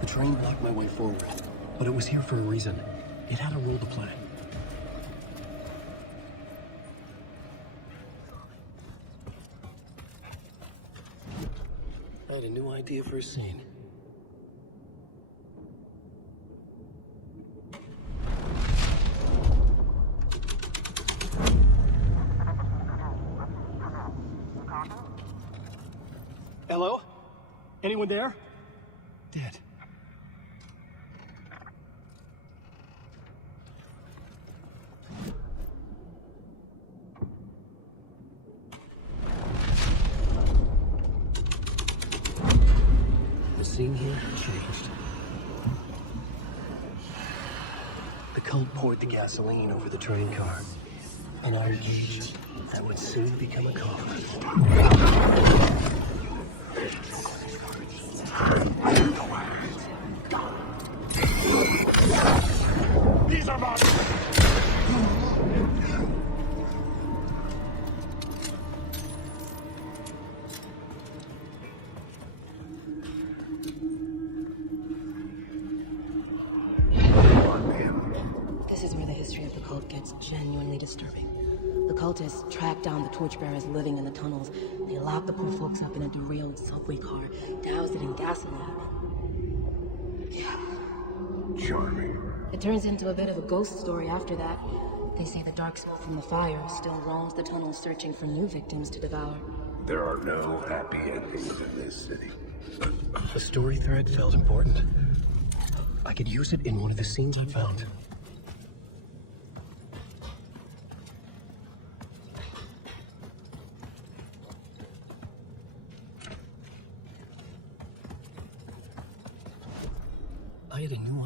The train blocked my way forward, but it was here for a reason. It had a role to play. I had a new idea for a scene. Hello? Anyone there? Dead. The scene here changed. The cult poured the gasoline over the train car, an iron cage that would soon become a coffin. These are mine! This is where the history of the cult gets genuinely disturbing. The cultists tracked down the torchbearers living in the tunnels. They locked the poor folks up in a derailed subway car, doused it in gasoline. Yeah. Charming. It turns into a bit of a ghost story after that. They say the dark smoke from the fire still roams the tunnels searching for new victims to devour. There are no happy endings in this city. The story thread felt important. I could use it in one of the scenes I found.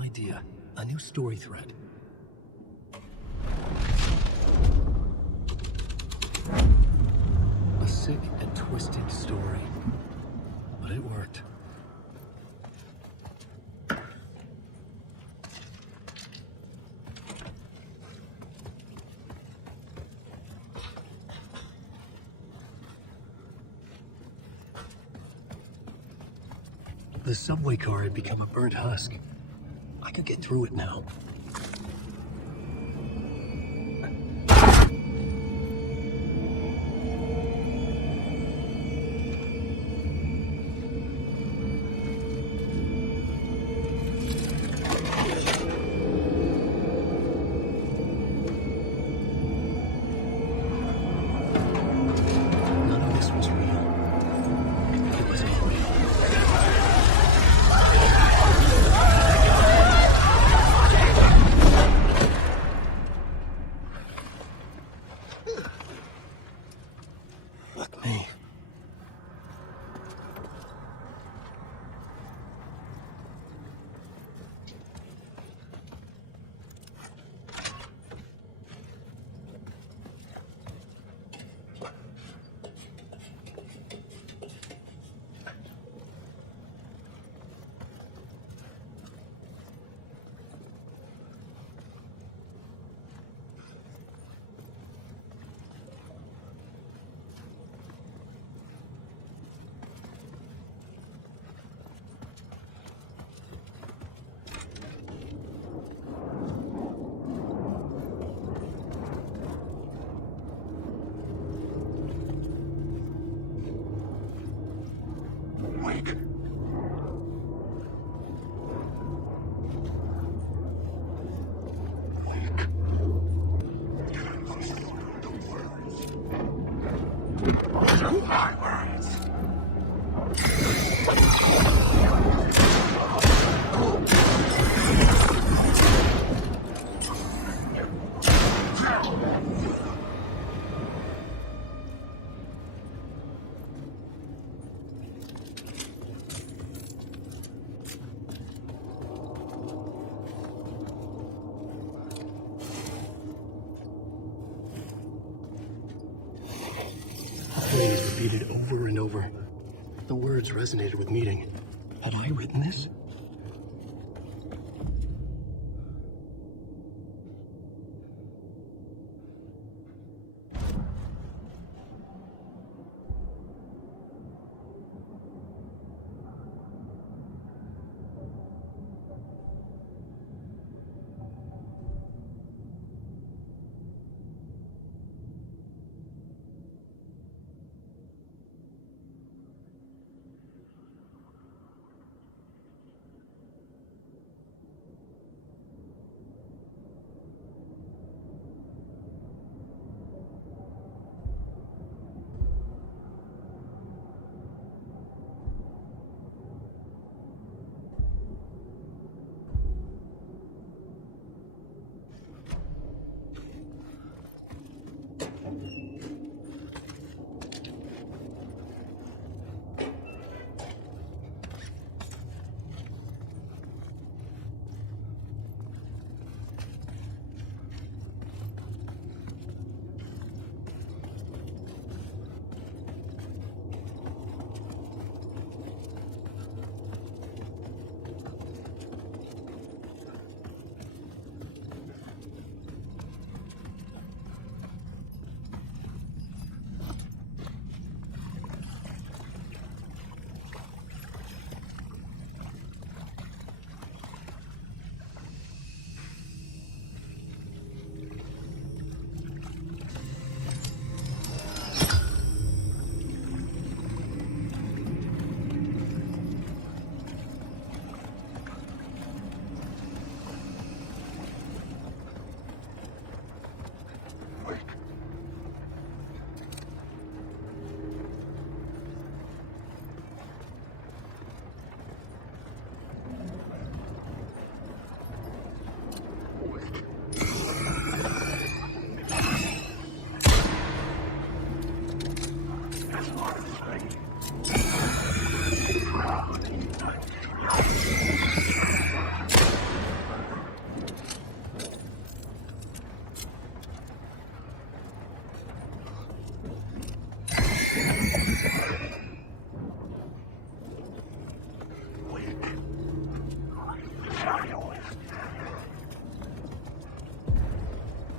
idea. A new story thread. A sick and twisted story. But it worked. The subway car had become a burnt husk. I could get through it now. None of this was real. It was all real. Fuck me. Wake. The phrase repeated over and over. The words resonated with meaning. Had I written this?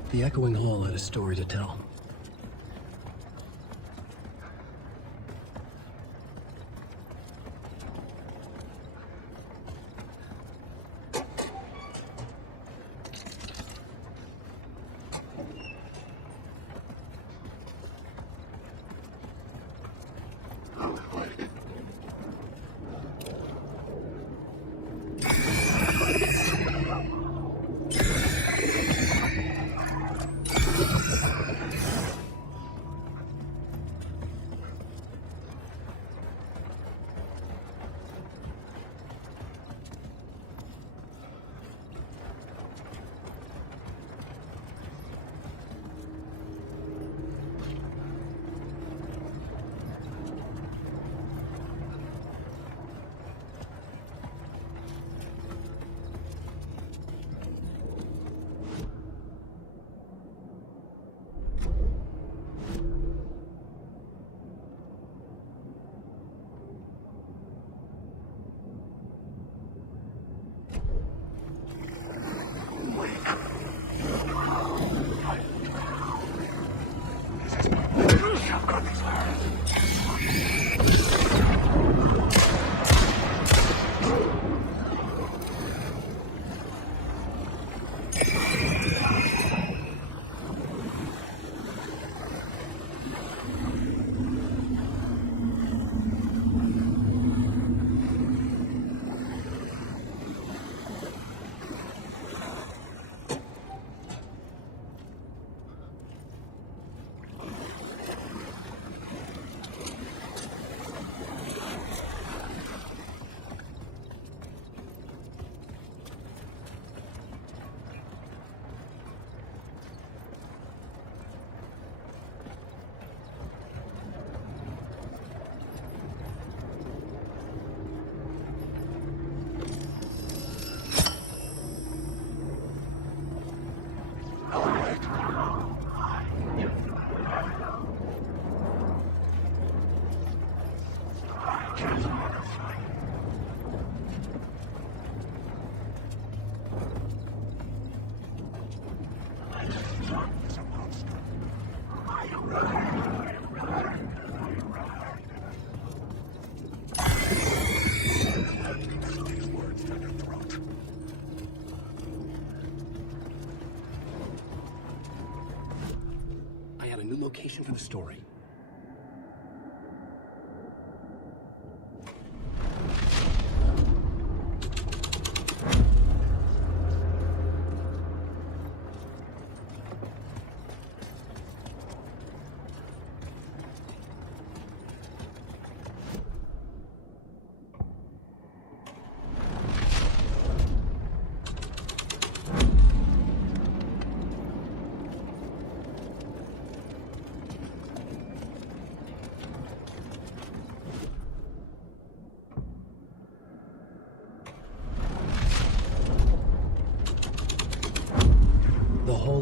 The echoing hall had a story to tell. New location for the story.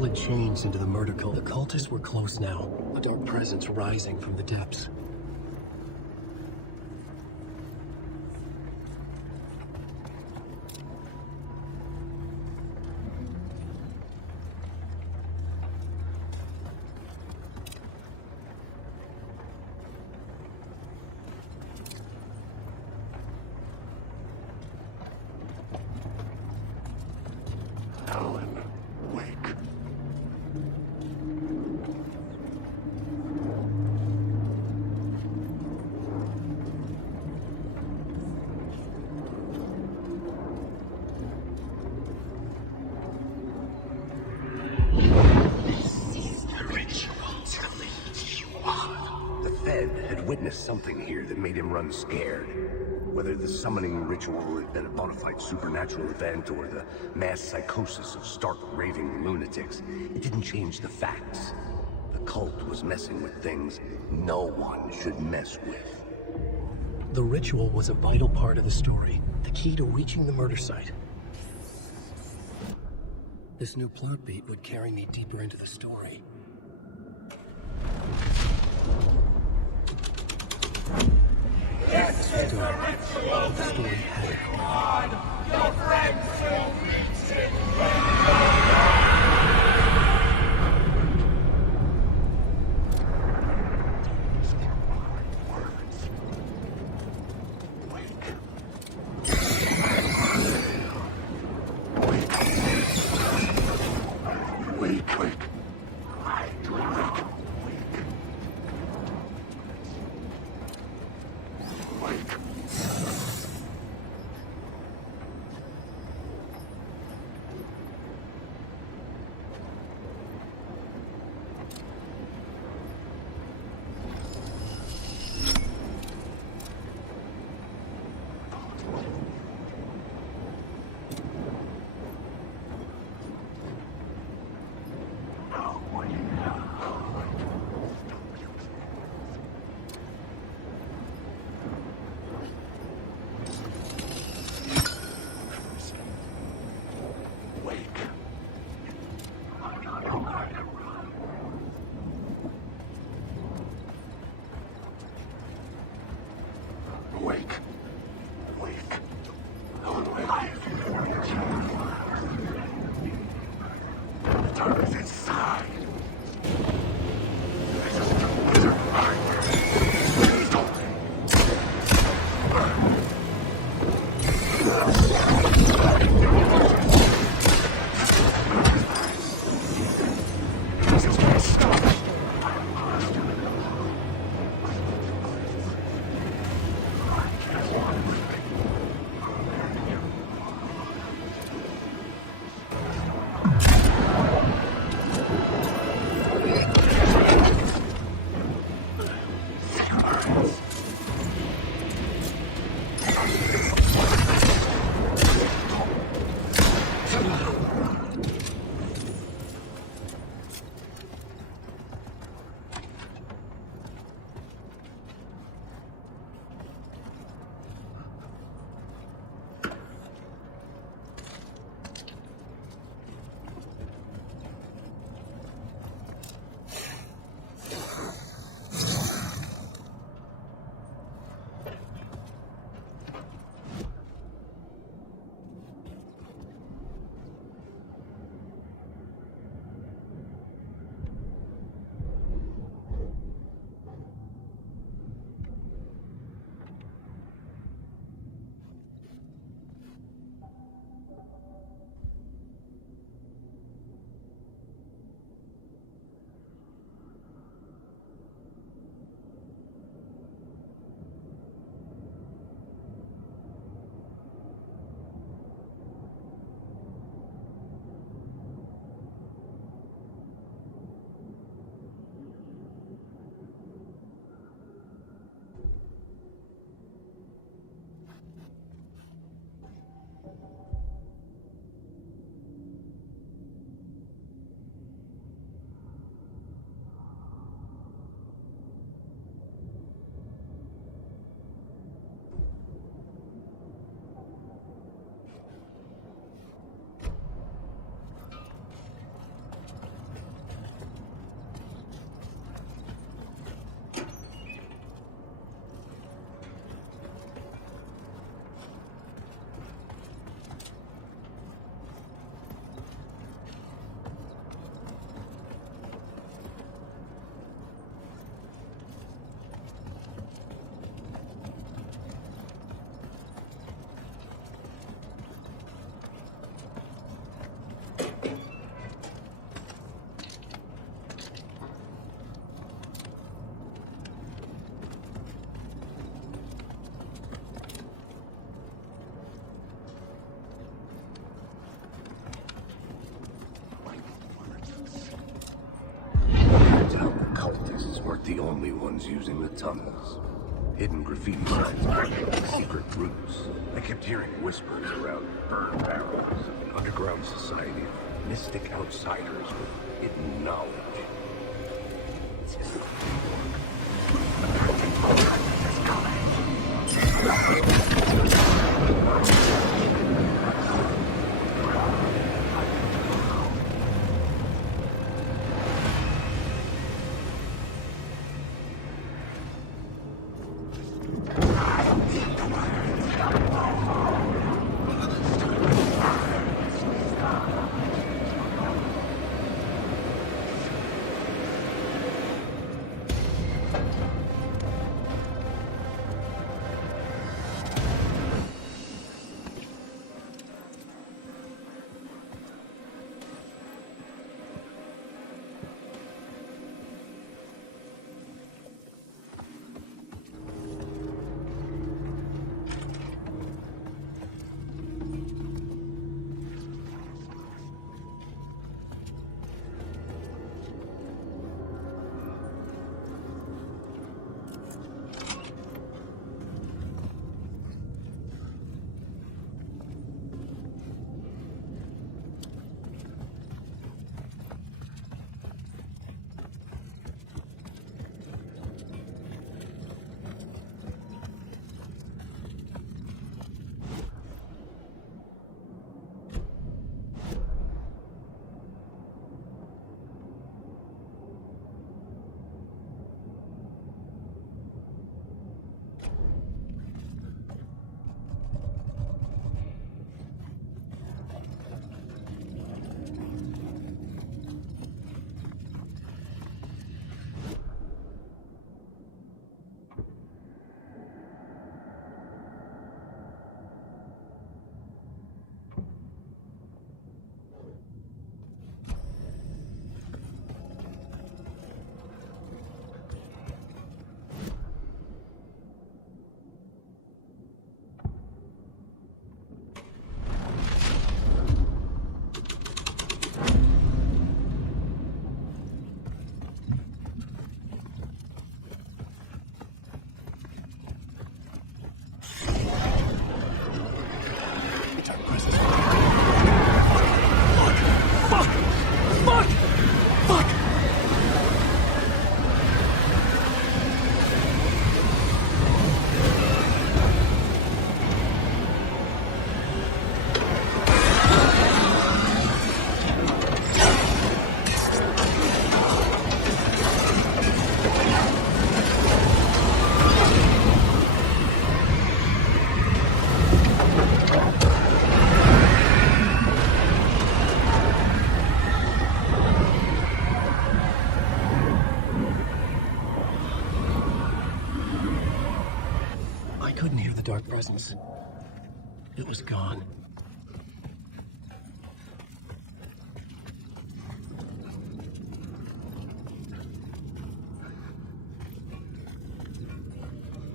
Had changed into the murder cult. The cultists were close now, a dark presence rising from the depths. Something here that made him run scared. Whether the summoning ritual had been a bona fide supernatural event or the mass psychosis of stark raving lunatics, it didn't change the facts. The cult was messing with things no one should mess with. The ritual was a vital part of the story, the key to reaching the murder site. This new plot beat would carry me deeper into the story. This is the ritual to reach God. Your friends will reach it. Wake. Wake. The only ones using the tunnels. Hidden graffiti signs, secret routes. I kept hearing whispers around burn barrels of an underground society of mystic outsiders with hidden knowledge. dark presence. It was gone.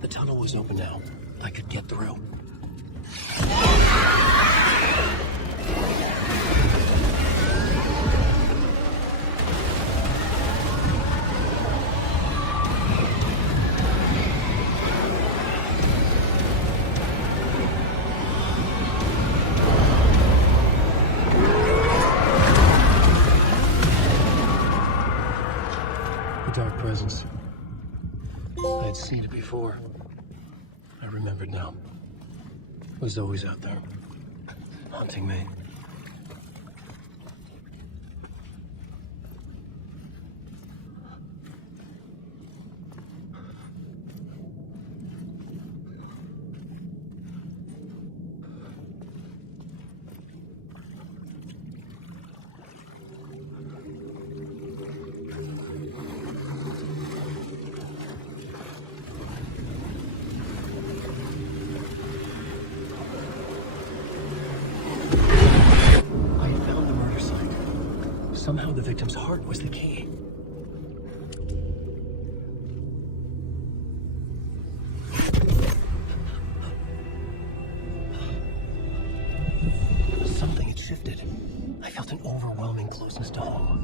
The tunnel was open now. I could get through. The dark presence. I had seen it before. I remembered now. It was always out there, haunting me. Somehow the victim's heart was the key. Something had shifted. I felt an overwhelming closeness to home.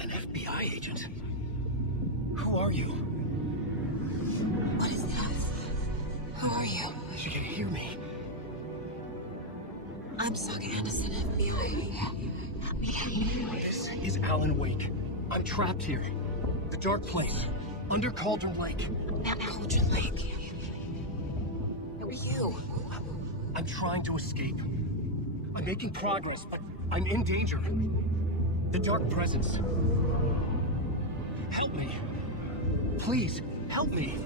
An FBI agent? Who are you? What is this? Who are you? She can hear me. I'm Saga Anderson, FBI. This is Alan Wake. I'm trapped here. The dark place. Under Cauldron Lake. Cauldron Lake? Who are you? I'm trying to escape. I'm making progress, but I'm in danger. The dark presence. Help me. Please, help me.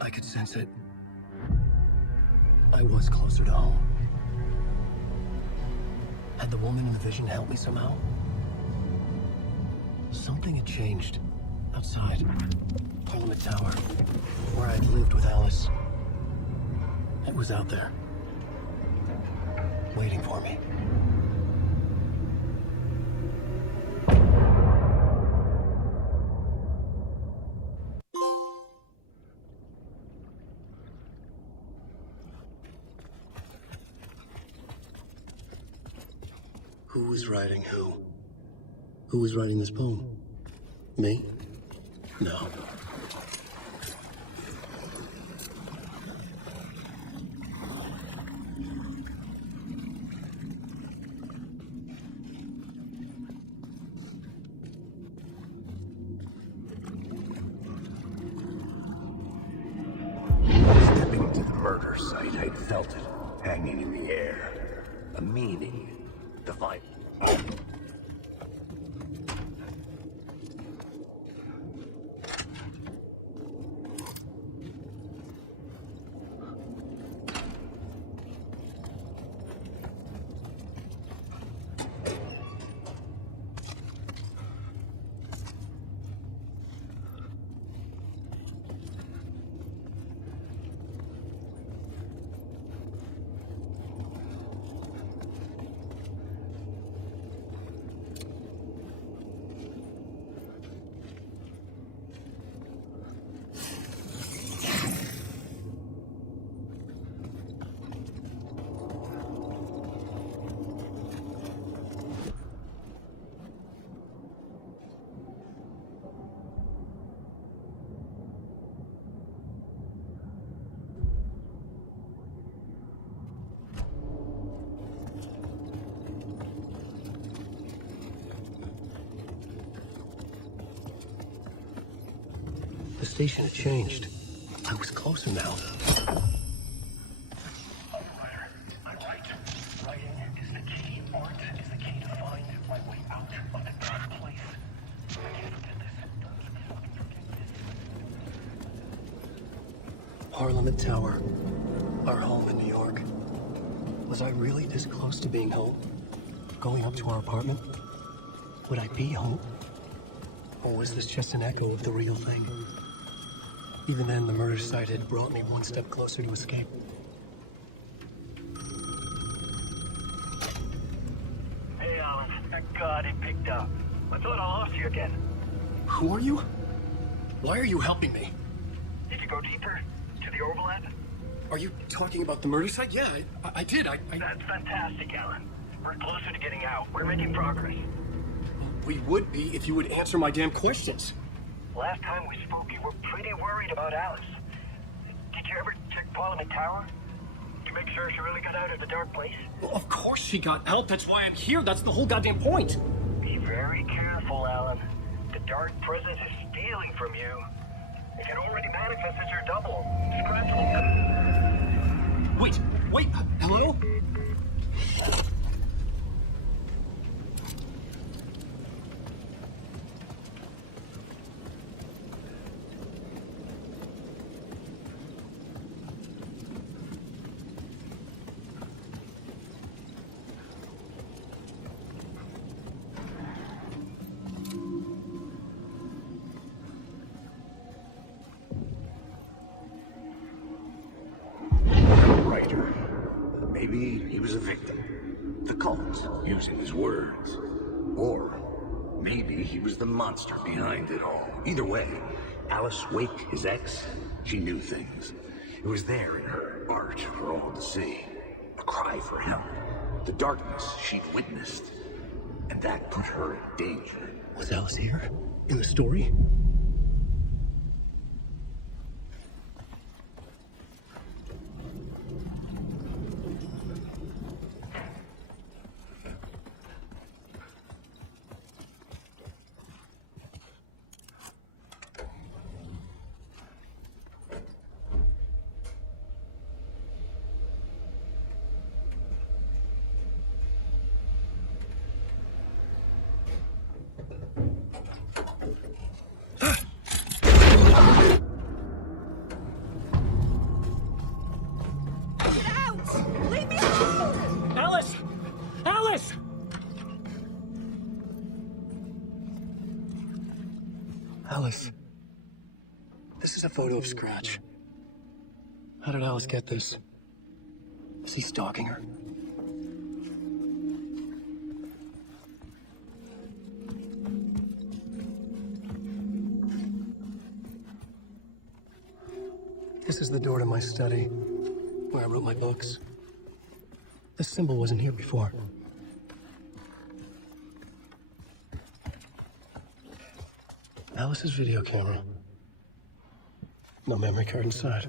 I could sense it. I was closer to home. Had the woman in the vision helped me somehow? Something had changed. Outside. Parliament Tower. Where I'd lived with Alice. It was out there. Waiting for me. Who was writing who? Who was writing this poem? Me? No. Stepping into the murder site, I'd felt it, hanging in the air. A meaning. Divine. The station had changed. I was closer now. Parliament Tower. Our home in New York. Was I really this close to being home? Going up to our apartment? Would I be home? Or was this just an echo of the real thing? Even then, the murder site had brought me one step closer to escape. Hey, Alan. Thank God it picked up. I thought I lost you again. Who are you? Why are you helping me? Did you go deeper? To the overlap? Are you talking about the murder site? Yeah, I did. That's fantastic, Alan. We're closer to getting out. We're making progress. We would be if you would answer my damn questions. Last time we spoke, you were pretty worried about Alice. Did you ever check Parliament Tower? To make sure she really got out of the dark place? Well, of course she got out. That's why I'm here. That's the whole goddamn point. Be very careful, Alan. The dark presence is stealing from you. It can already manifest as your double. Scratch it. Wait, hello? Maybe he was a victim. The cult, using his words. Or maybe he was the monster behind it all. Either way, Alice Wake, his ex, she knew things. It was there in her art for all to see. A cry for help. The darkness she'd witnessed. And that put her in danger. Was Alice here? In the story? Alice. This is a photo of Scratch. How did Alice get this? Is he stalking her? This is the door to my study, where I wrote my books. This symbol wasn't here before. Alice's video camera. No memory card inside.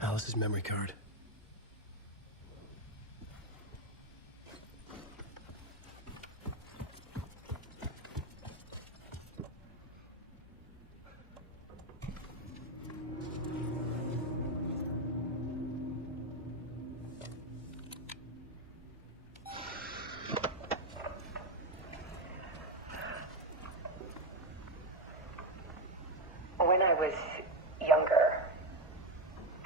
Alice's memory card. When I was younger,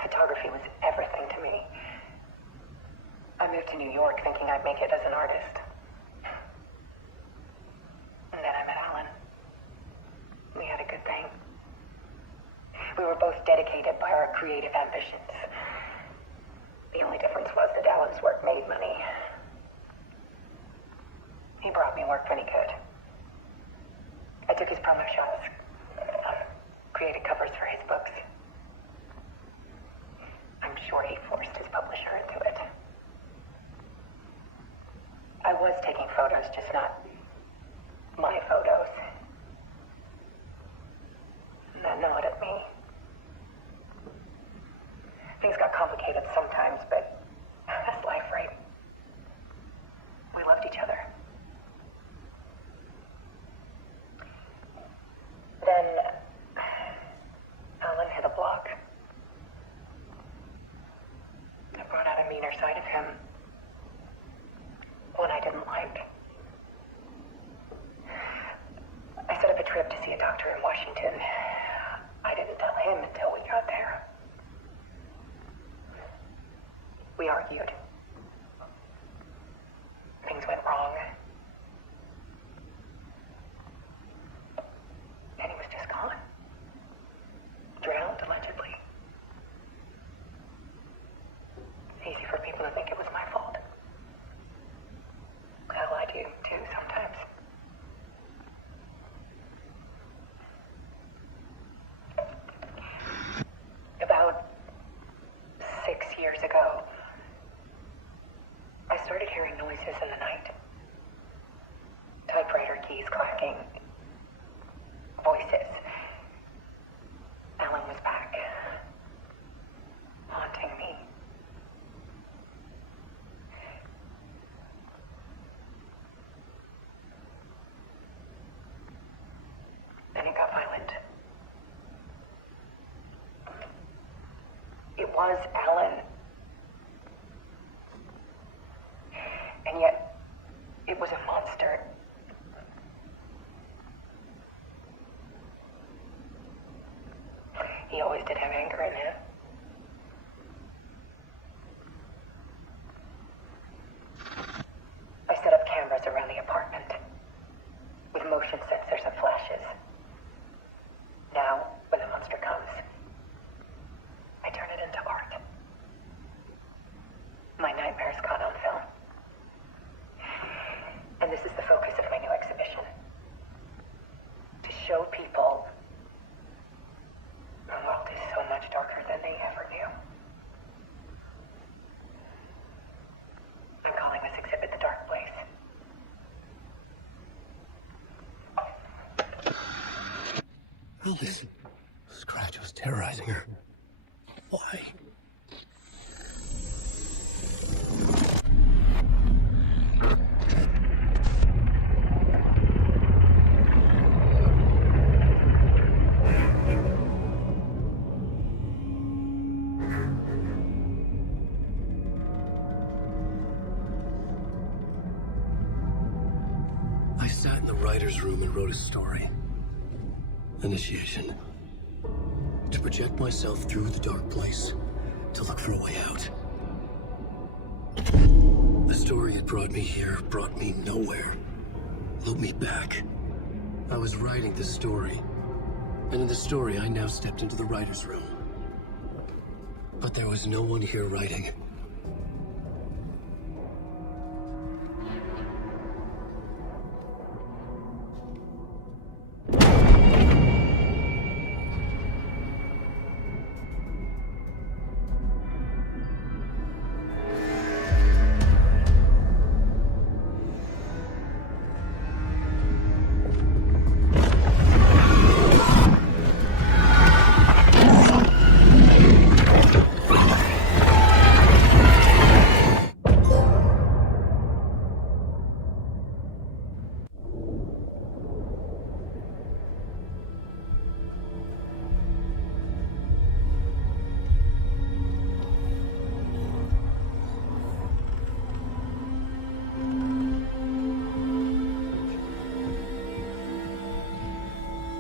photography was everything to me. I moved to New York thinking I'd make it as an artist. And then I met Alan. We had a good thing. We were both dedicated by our creative ambitions. The only difference was that Alan's work made money. He brought me work when he could. I took his promo shots. Created covers for his books. I'm sure he forced his publisher into it. I was taking photos, just not my photos. And that gnawed at me. Things got complicated sometimes, but that's life, right? We loved each other. Then Alan hit a block. I brought out a meaner side of him. One I didn't like. We argued. Things went wrong. And he was just gone. Drowned, allegedly. It's easy for people to think it was my fault. Hell, I do, too, sometimes. About 6 years ago, I started hearing noises in the night. Typewriter keys clacking. Voices. Alan was back. Haunting me. Then it got violent. It was Alan. And yet, it was a monster. He always did have anger in him. I set up cameras around the apartment with motion sensors and flashes. Now, when the monster comes, I turn it into art. My nightmares caught on film. And this is the focus of my new exhibition. To show people the world is so much darker than they ever knew. I'm calling this exhibit The Dark Place. Well, this Scratch was terrorizing her. Why? I sat in the writer's room and wrote a story. Initiation. To project myself through the dark place, to look for a way out. The story had brought me here, brought me nowhere. Looped me back. I was writing the story. And in the story, I now stepped into the writer's room. But there was no one here writing.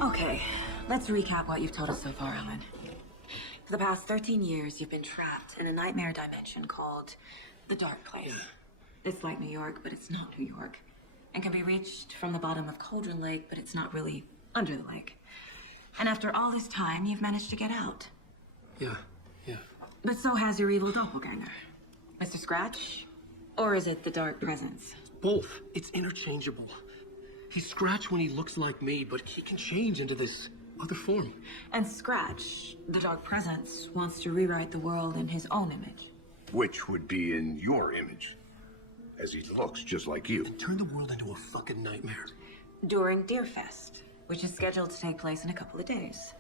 Okay, let's recap what you've told us so far, Alan. For the past 13 years, you've been trapped in a nightmare dimension called the Dark Place. It's like New York, but it's not New York. And can be reached from the bottom of Cauldron Lake, but it's not really under the lake. And after all this time, you've managed to get out. Yeah. But so has your evil doppelganger. Mr. Scratch? Or is it the Dark Presence? Both. It's interchangeable. He's Scratch when he looks like me, but he can change into this other form. And Scratch, the Dark Presence, wants to rewrite the world in his own image. Which would be in your image, as he looks just like you. And turn the world into a fucking nightmare. During Deerfest, which is scheduled to take place in a couple of days.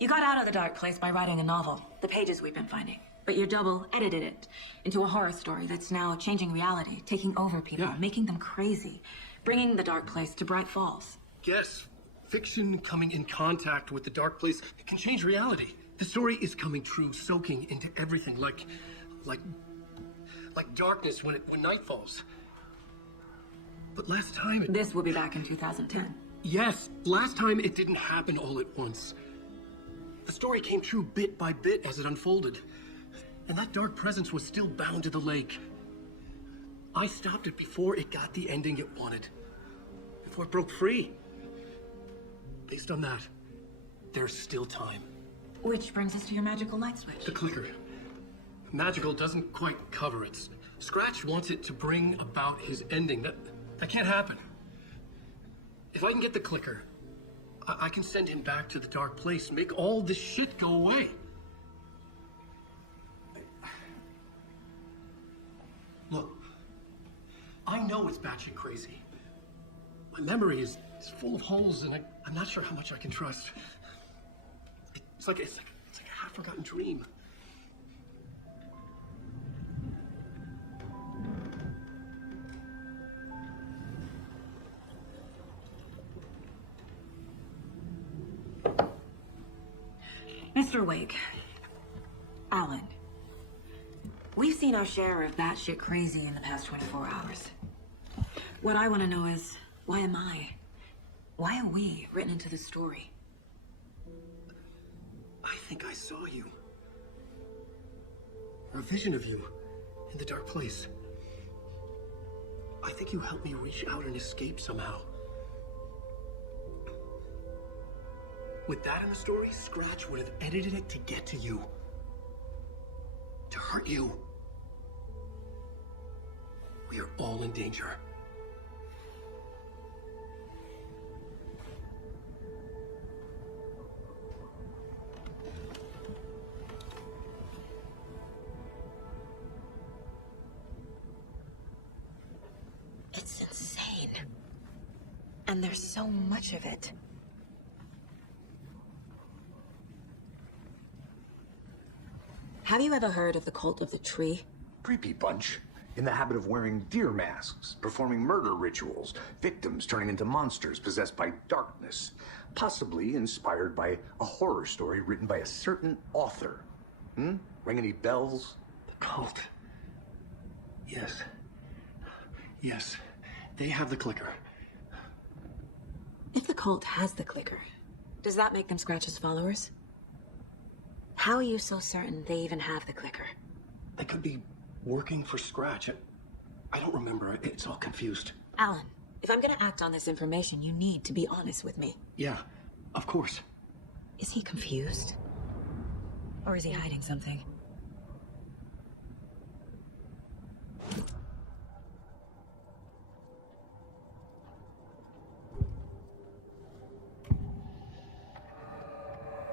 You got out of the Dark Place by writing a novel, the pages we've been finding. But you double edited it into a horror story that's now changing reality, taking over people, making them crazy, bringing the Dark Place to Bright Falls. Yes, fiction coming in contact with the Dark Place can change reality. The story is coming true, soaking into everything, like darkness when night falls. But last time This will be back in 2010. Yes, last time it didn't happen all at once. The story came true bit by bit as it unfolded. And that dark presence was still bound to the lake. I stopped it before it got the ending it wanted. Before it broke free. Based on that, there's still time. Which brings us to your magical light switch. The clicker. Magical doesn't quite cover it. Scratch wants it to bring about his ending. That can't happen. If I can get the clicker, I can send him back to the dark place and make all this shit go away. Look, I know it's batshit crazy. My memory is full of holes, and I'm not sure how much I can trust. It's like a half-forgotten dream. Mr. Wake. Alan. We've seen our share of batshit crazy in the past 24 hours. What I want to know is, why am I? Why are we written into the story? I think I saw you. Or a vision of you in the dark place. I think you helped me reach out and escape somehow. With that in the story, Scratch would have edited it to get to you. To hurt you. We are all in danger. It's insane. And there's so much of it. Have you ever heard of the cult of the tree? Creepy bunch. In the habit of wearing deer masks, performing murder rituals, victims turning into monsters possessed by darkness, possibly inspired by a horror story written by a certain author. Ring any bells? The cult. Yes. Yes. They have the clicker. If the cult has the clicker, does that make them Scratch's followers? How are you so certain they even have the clicker? They could be working for Scratch. I don't remember. It's all confused. Alan, if I'm gonna act on this information, you need to be honest with me. Yeah, of course. Is he confused? Or is he hiding something?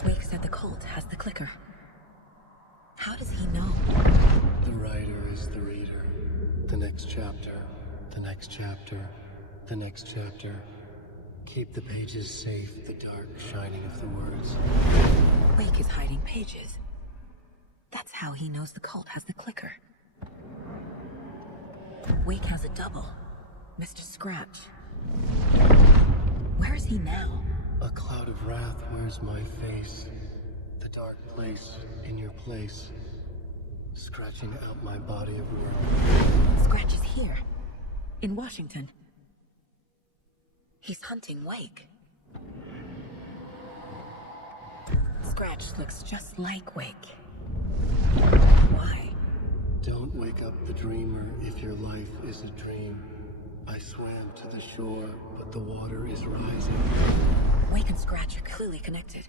Wake said the cult has the clicker. How does he know? The writer is the reader. The next chapter. The next chapter. The next chapter. Keep the pages safe, the dark shining of the words. Wake is hiding pages. That's how he knows the cult has the clicker. Wake has a double. Mr. Scratch. Where is he now? A cloud of wrath wears my face. The dark place in your place. Scratching out my body of work. Scratch is here. In Washington. He's hunting Wake. Scratch looks just like Wake. Why? Don't wake up the dreamer if your life is a dream. I swam to the shore, but the water is rising. Wake and Scratch are clearly connected.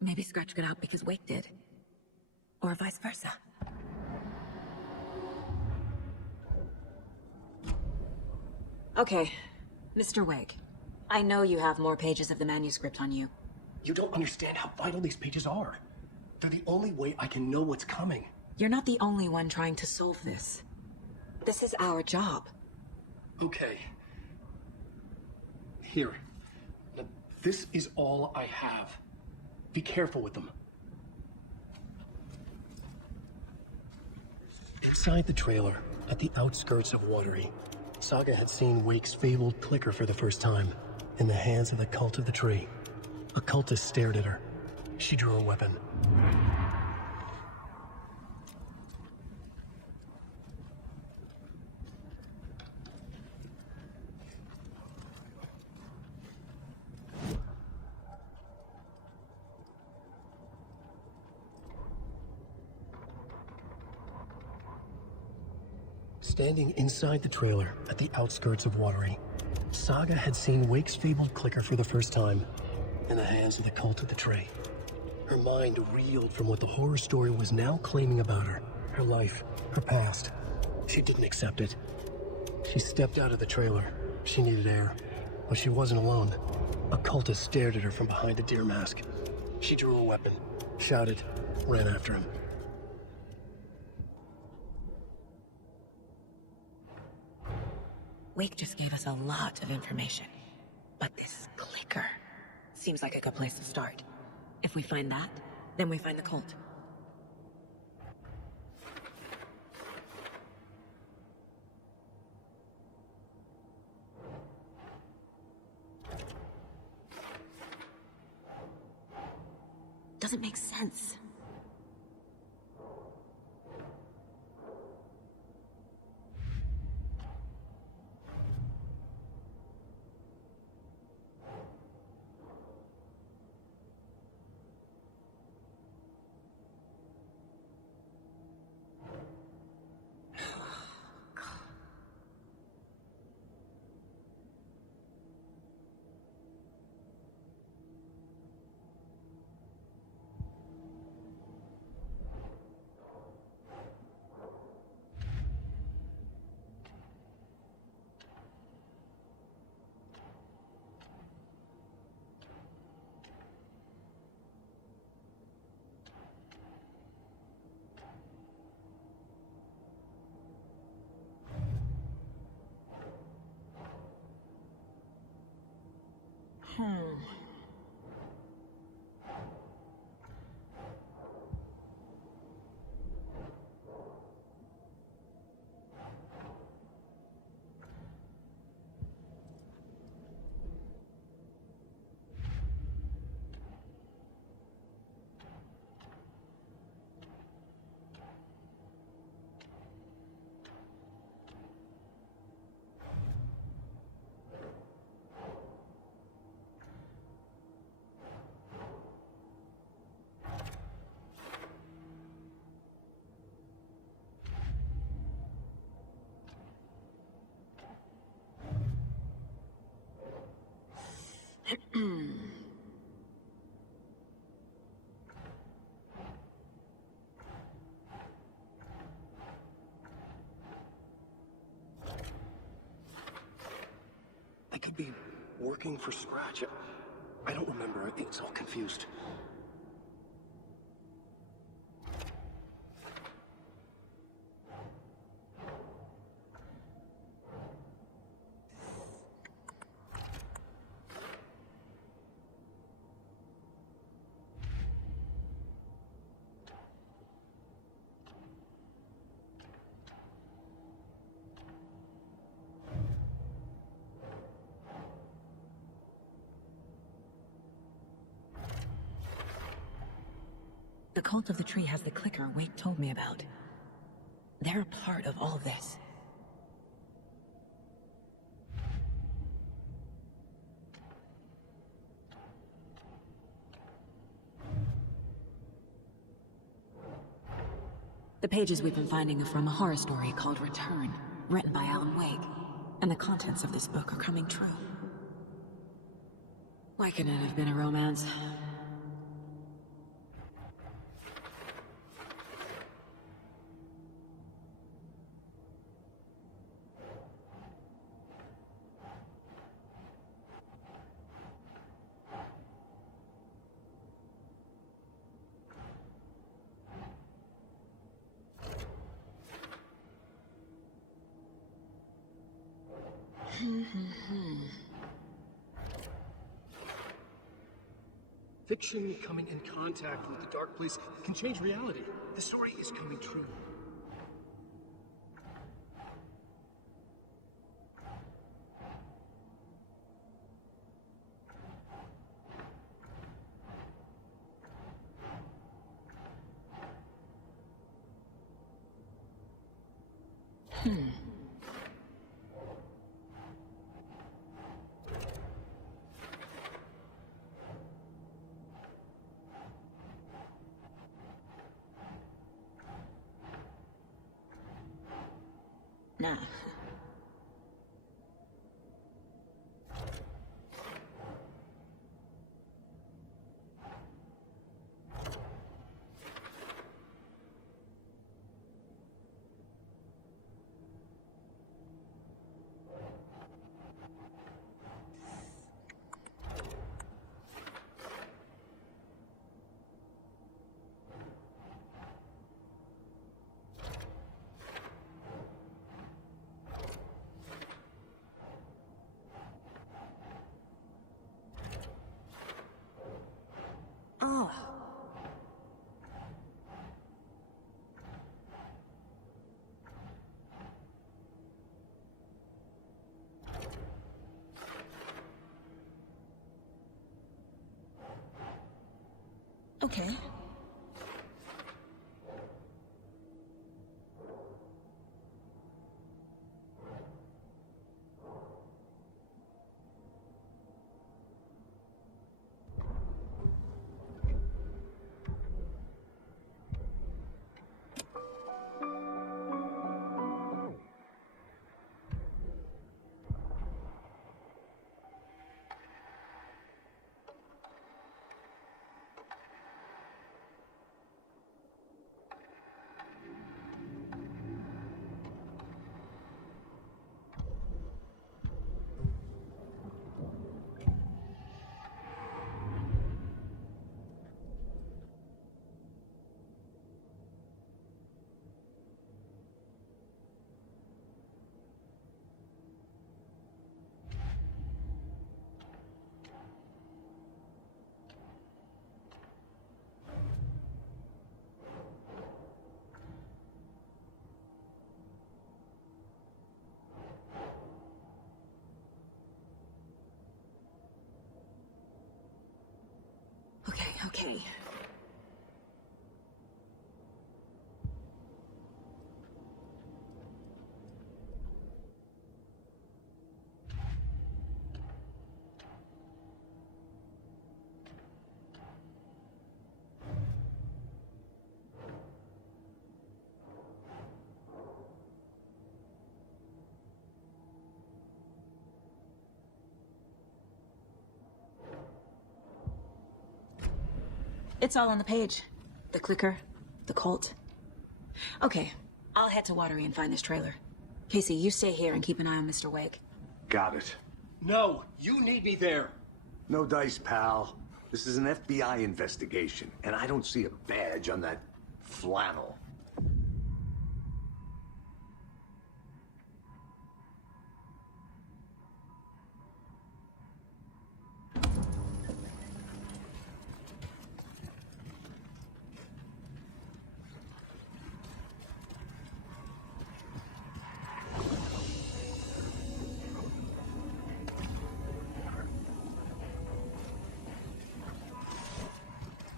Maybe Scratch got out because Wake did. Or vice versa. Okay, Mr. Wake. I know you have more pages of the manuscript on you. You don't understand how vital these pages are. They're the only way I can know what's coming. You're not the only one trying to solve this. This is our job. Okay. Here. Now, this is all I have. Be careful with them. Inside the trailer, at the outskirts of Watery, Saga had seen Wake's fabled clicker for the first time, in the hands of the cult of the tree. A cultist stared at her. She drew a weapon. Standing inside the trailer at the outskirts of Watery, Saga had seen Wake's fabled clicker for the first time, in the hands of the cult of the Tree. Her mind reeled from what the horror story was now claiming about her, her life, her past. She didn't accept it. She stepped out of the trailer. She needed air, but she wasn't alone. A cultist stared at her from behind the deer mask. She drew a weapon, shouted, ran after him. Wake just gave us a lot of information. But this clicker seems like a good place to start. If we find that, then we find the cult. Doesn't make sense. I could be working for Scratch. I don't remember. It's all confused. The cult of the tree has the clicker Wake told me about. They're a part of all this. The pages we've been finding are from a horror story called Return, written by Alan Wake. And the contents of this book are coming true. Why couldn't it have been a romance? Fiction coming in contact with the dark place can change reality. The story is coming true. Nah. Oh. Okay. Okay. It's all on the page. The clicker, the cult. Okay, I'll head to Watery and find this trailer. Casey, you stay here and keep an eye on Mr. Wake. Got it. No, you need me there. No dice, pal. This is an FBI investigation, and I don't see a badge on that flannel.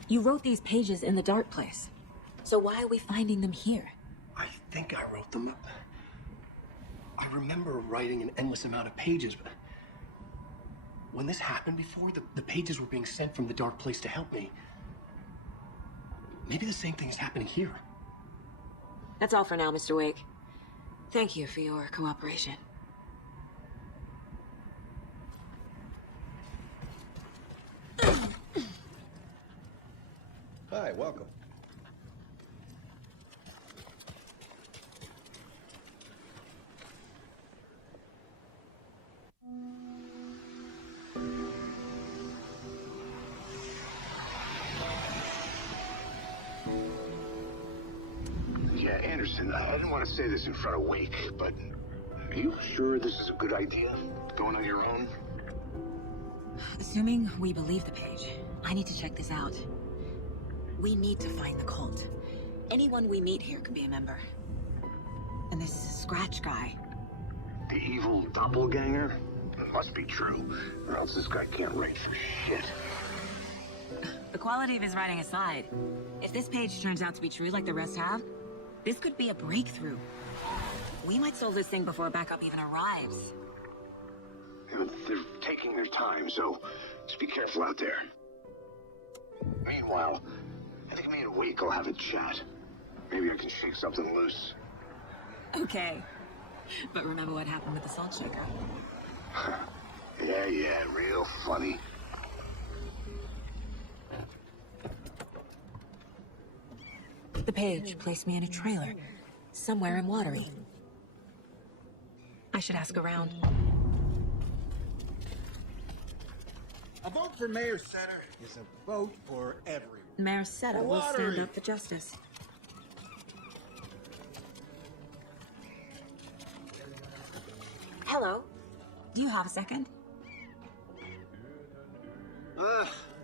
You wrote these pages in the dark place. So why are we finding them here? I think I wrote them. I remember writing an endless amount of pages, but when this happened before, the pages were being sent from the dark place to help me. Maybe the same thing is happening here. That's all for now, Mr. Wake. Thank you for your cooperation. Hi, welcome. Yeah, Anderson, I didn't want to say this in front of Wake, but are you sure this is a good idea? Going on your own? Assuming we believe the page, I need to check this out. We need to find the cult. Anyone we meet here could be a member. And this Scratch guy. The evil doppelganger? It must be true, or else this guy can't write for shit. The quality of his writing aside, if this page turns out to be true like the rest have, this could be a breakthrough. We might solve this thing before backup even arrives. They're taking their time, so just be careful out there. Meanwhile, I think me and Wake will have a chat. Maybe I can shake something loose. Okay. But remember what happened with the salt shaker? Yeah, real funny. The page placed me in a trailer, somewhere in Watery. I should ask around. A vote for Mayor Setter is a vote for everyone. Mayor Seta will stand up for justice. Hello. Do you have a second?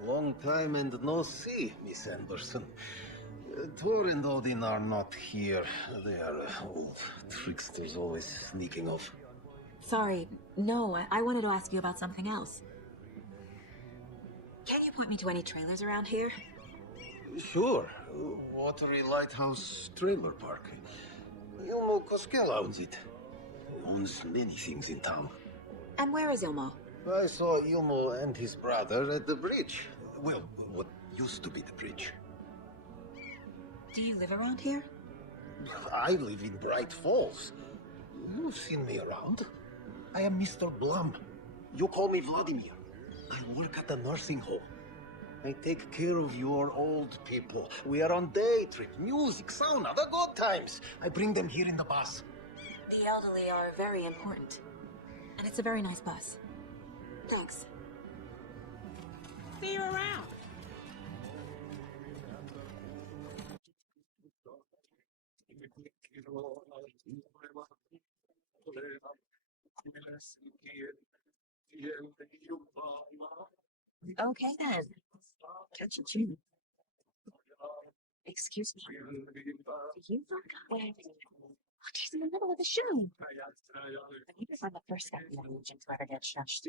Long time and no see, Miss Anderson. Thor and Odin are not here. They are old tricksters always sneaking off. Sorry, no, I wanted to ask you about something else. Can you point me to any trailers around here? Sure. Watery Lighthouse Trailer Park. Ilmo Koskela owns it. Owns many things in town. And where is Ilmo? I saw Ilmo and his brother at the bridge. Well, what used to be the bridge. Do you live around here? I live in Bright Falls. You've seen me around. I am Mr. Blum. You call me Vladimir. I work at a nursing home. I take care of your old people. We are on day trip, music, sauna, the good times. I bring them here in the bus. The elderly are very important. And it's a very nice bus. Thanks. See you around. Okay then. Catch a tune. Excuse me. Do you forgot what I did? She's in the middle of the show. I need to find the first guy who ever gets shushed.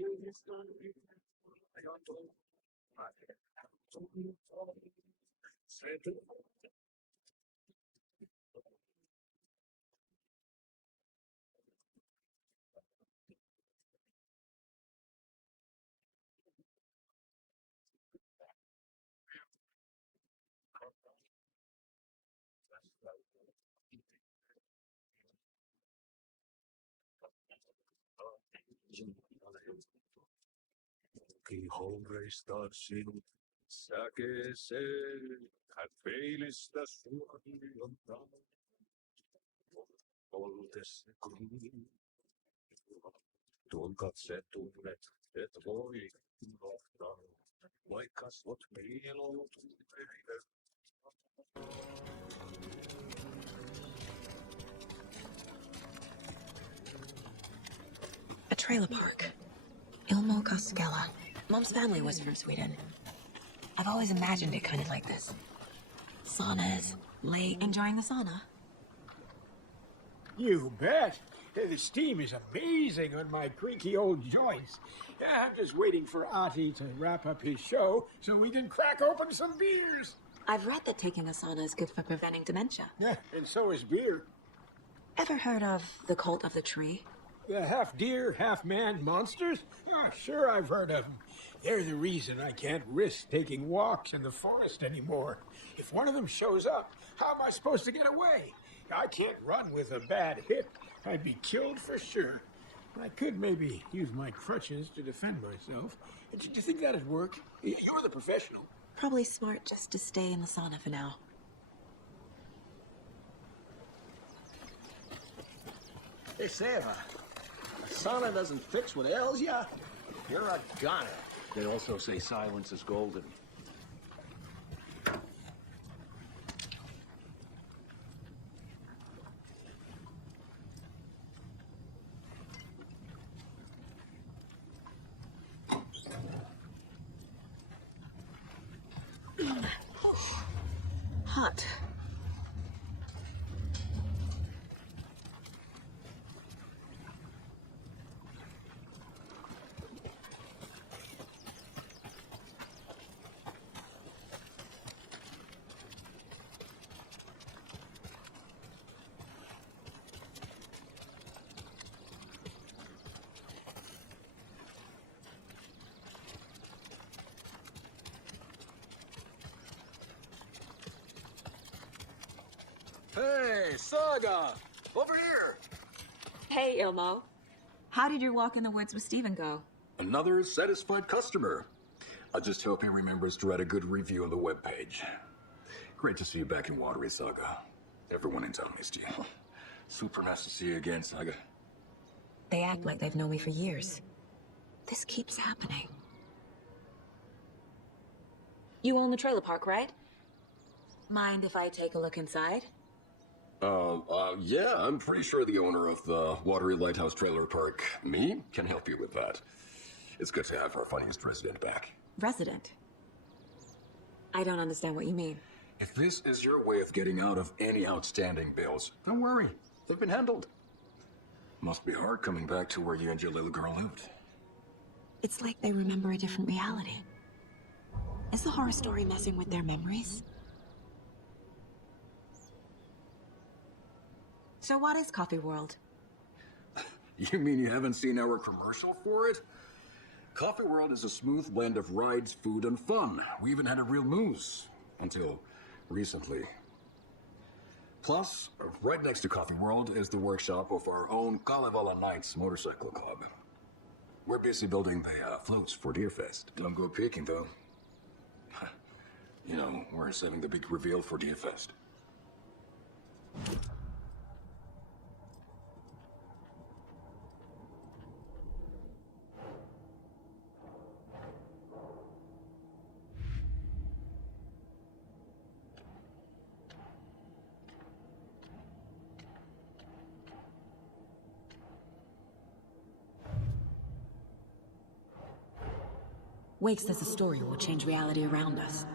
Que hombre está sin sáquese al feliz da sua vontade. Voltese comigo. Только se tunet et voi nocta. Vaikas ot milo tu A trailer park. Ilmo Koskela. Mom's family was from Sweden. I've always imagined it kind of like this. Saunas, lake. Enjoying the sauna? You bet. The steam is amazing on my creaky old joints. I'm just waiting for Ati to wrap up his show so we can crack open some beers. I've read that taking a sauna is good for preventing dementia. Yeah, and so is beer. Ever heard of the cult of the tree? The half-deer, half-man monsters? Oh, sure, I've heard of them. They're the reason I can't risk taking walks in the forest anymore. If one of them shows up, how am I supposed to get away? I can't run with a bad hip. I'd be killed for sure. I could maybe use my crutches to defend myself. Do you think that'd work? You're the professional. Probably smart just to stay in the sauna for now. They say if a sauna doesn't fix what ails ya, you're a goner. They also say silence is golden. Hot. Hey, Saga! Over here! Hey, Ilmo. How did your walk in the woods with Steven go? Another satisfied customer. I just hope he remembers to write a good review on the webpage. Great to see you back in Watery, Saga. Everyone in town missed you. Super nice to see you again, Saga. They act like they've known me for years. This keeps happening. You own the trailer park, right? Mind if I take a look inside? Yeah, I'm pretty sure the owner of the Watery Lighthouse Trailer Park, me, can help you with that. It's good to have our funniest resident back. Resident? I don't understand what you mean. If this is your way of getting out of any outstanding bills, don't worry. They've been handled. Must be hard coming back to where you and your little girl lived. It's like they remember a different reality. Is the horror story messing with their memories? So what is Coffee World? You mean you haven't seen our commercial for it? Coffee World is a smooth blend of rides, food, and fun. We even had a real moose. Until recently. Plus, right next to Coffee World is the workshop of our own Kalevala Knights motorcycle club. We're busy building the floats for Deerfest. Don't go peeking, though. You know, we're saving the big reveal for Deerfest. Wake says the story will change reality around us.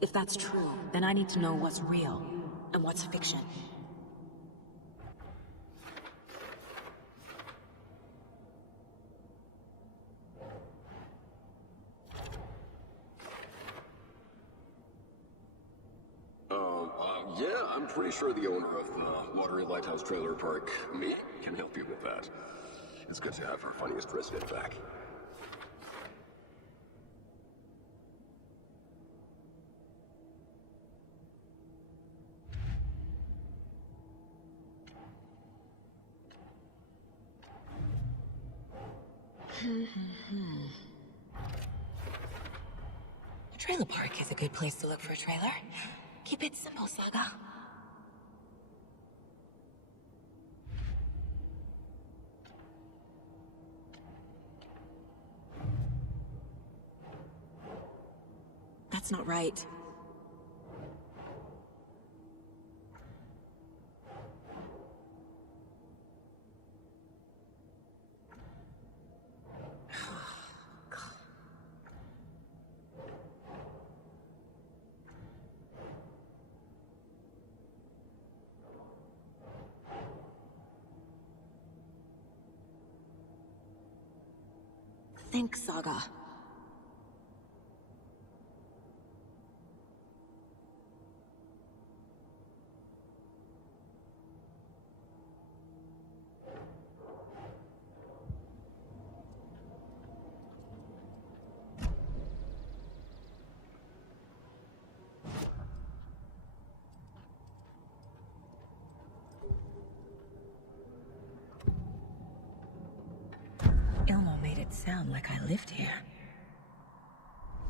If that's true, then I need to know what's real and what's fiction. Yeah, I'm pretty sure the owner of the Watery Lighthouse Trailer Park, me, can help you with that. It's good to have our funniest resident back. A trailer park is a good place to look for a trailer. Keep it simple, Saga. That's not right. Think, Saga. Ilmo made it sound like I lived here.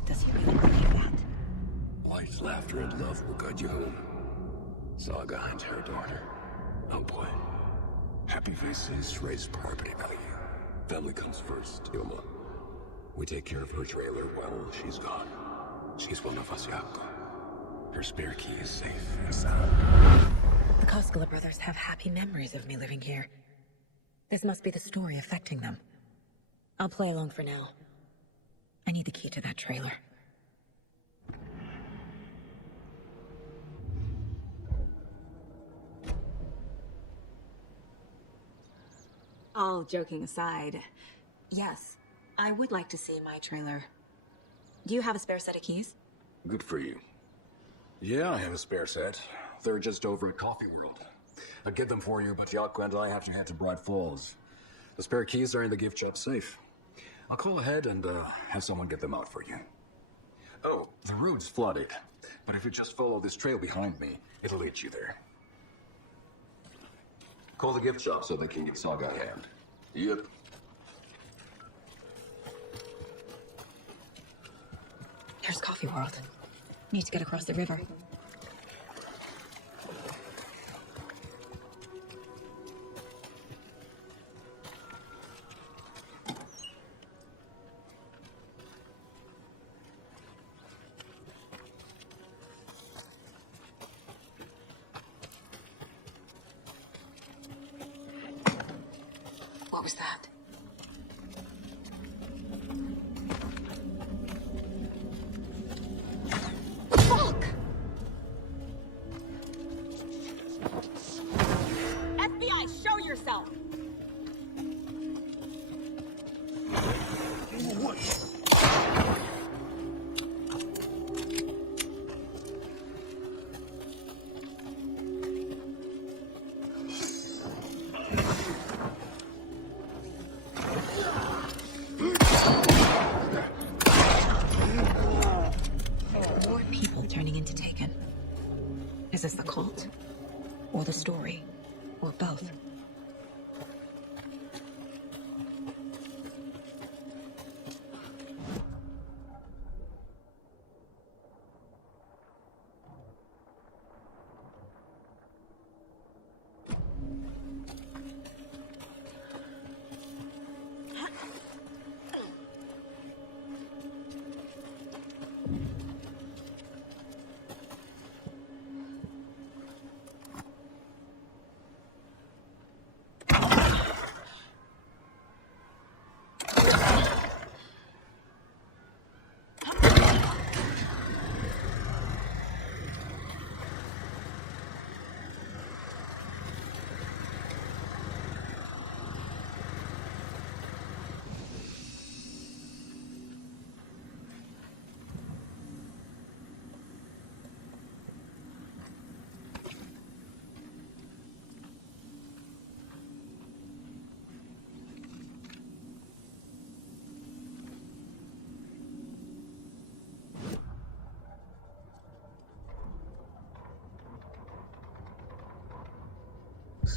Does he really believe that? Light, laughter, and love will guide you home. Saga and her daughter. Oh boy. Happy faces raise property value. Family comes first, Ilma. We take care of her trailer while she's gone. She's one of us, Jaakko. Her spare key is safe and sound. The Koskela brothers have happy memories of me living here. This must be the story affecting them. I'll play along for now. I need the key to that trailer. All joking aside, yes, I would like to see my trailer. Do you have a spare set of keys? Good for you. Yeah, I have a spare set. They're just over at Coffee World. I'd get them for you, but Jaakko and I have to head to Bright Falls. The spare keys are in the gift shop safe. I'll call ahead and have someone get them out for you. Oh, the road's flooded, but if you just follow this trail behind me, it'll lead you there. Call the gift shop so they can get Saga in hand. Yep. Here's Coffee World. Need to get across the river. What was that? Fuck! FBI, show yourself! More people turning into Taken. Is this the cult? Or the story? Or both?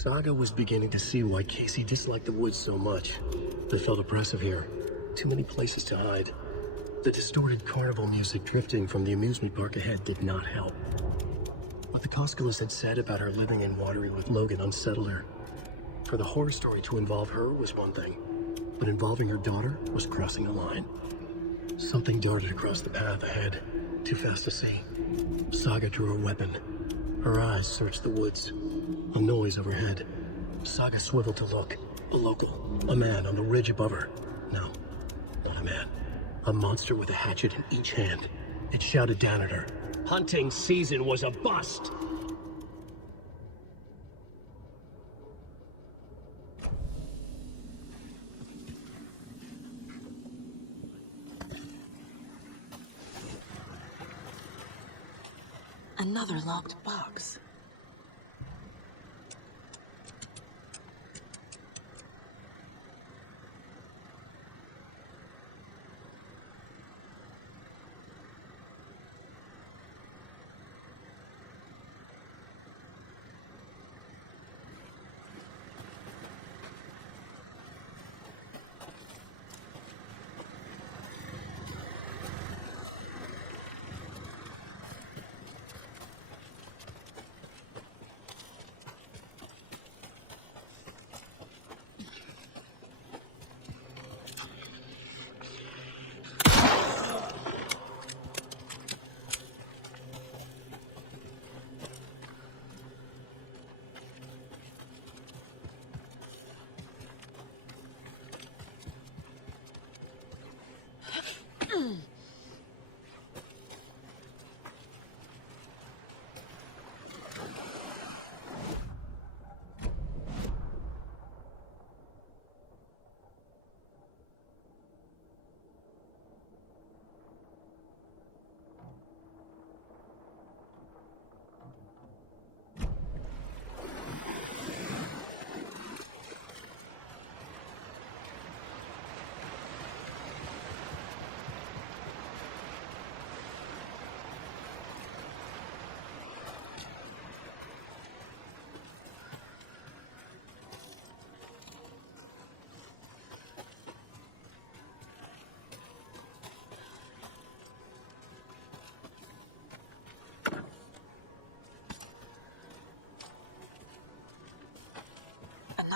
Saga was beginning to see why Casey disliked the woods so much. It felt oppressive here. Too many places to hide. The distorted carnival music drifting from the amusement park ahead did not help. What the Koskalas had said about her living in Watery with Logan unsettled her. For the horror story to involve her was one thing, but involving her daughter was crossing a line. Something darted across the path ahead, too fast to see. Saga drew her weapon. Her eyes searched the woods. A noise overhead. Saga swiveled to look. A local. A man on the ridge above her. No, not a man. A monster with a hatchet in each hand. It shouted down at her. Hunting season was a bust! Another locked box.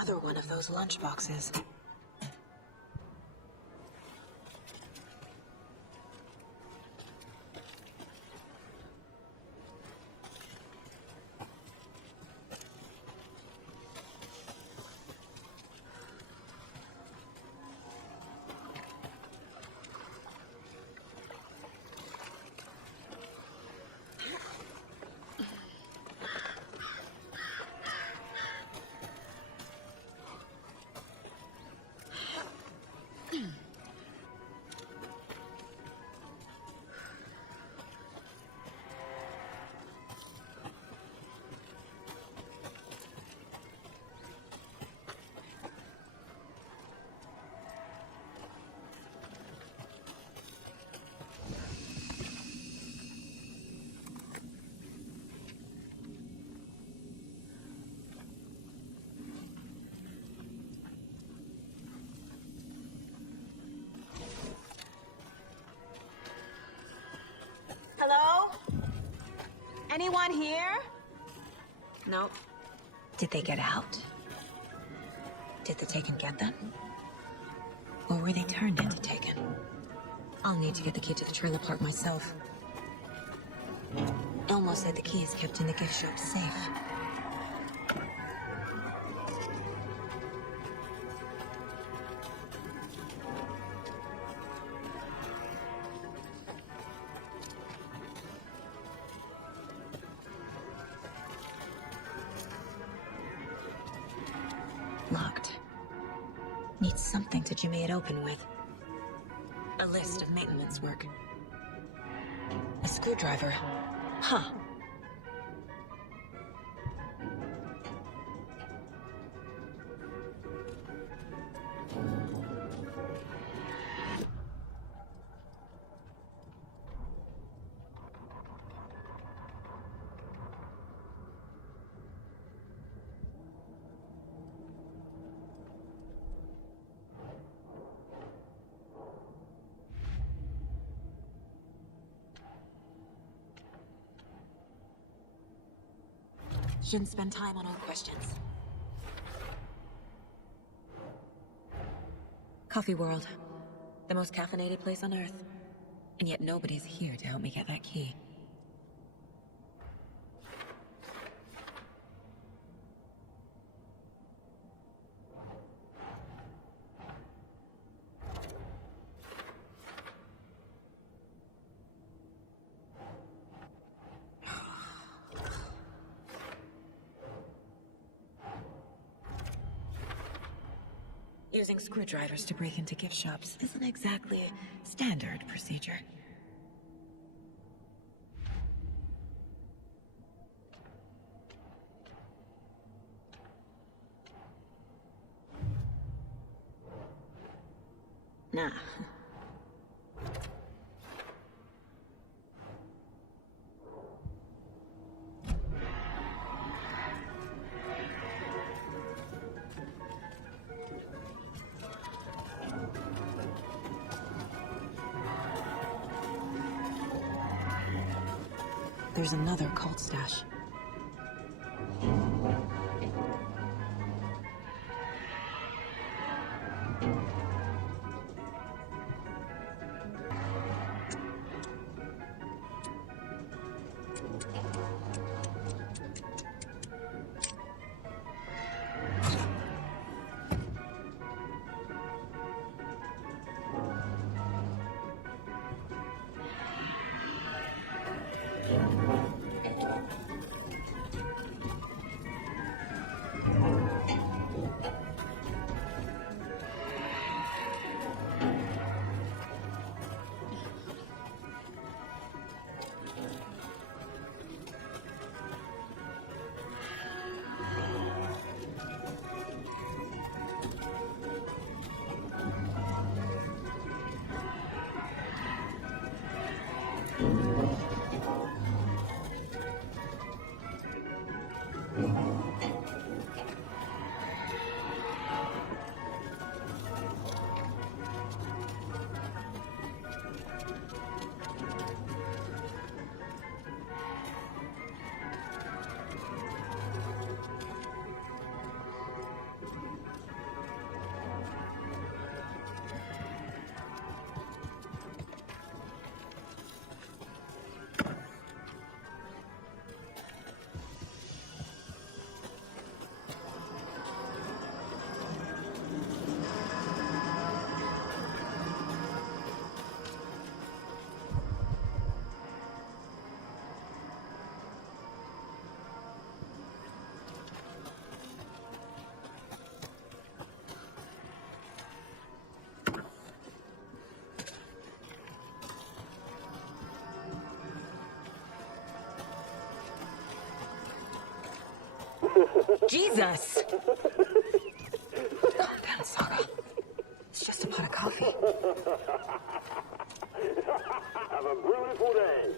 Another one of those lunchboxes. Hello? Anyone here? Nope. Did they get out? Did the Taken get them? Or were they turned into Taken? I'll need to get the key to the trailer park myself. Elmo said the key is kept in the gift shop safe. Locked. Needs something to jimmy it open with. A list of maintenance work. A screwdriver. Huh. Shouldn't spend time on old questions. Coffee World. The most caffeinated place on Earth. And yet nobody's here to help me get that key. Using screwdrivers to break into gift shops isn't exactly a standard procedure. Nah. There's another cult stash. Jesus! Calm down, Saga. It's just a pot of coffee. Have a beautiful day.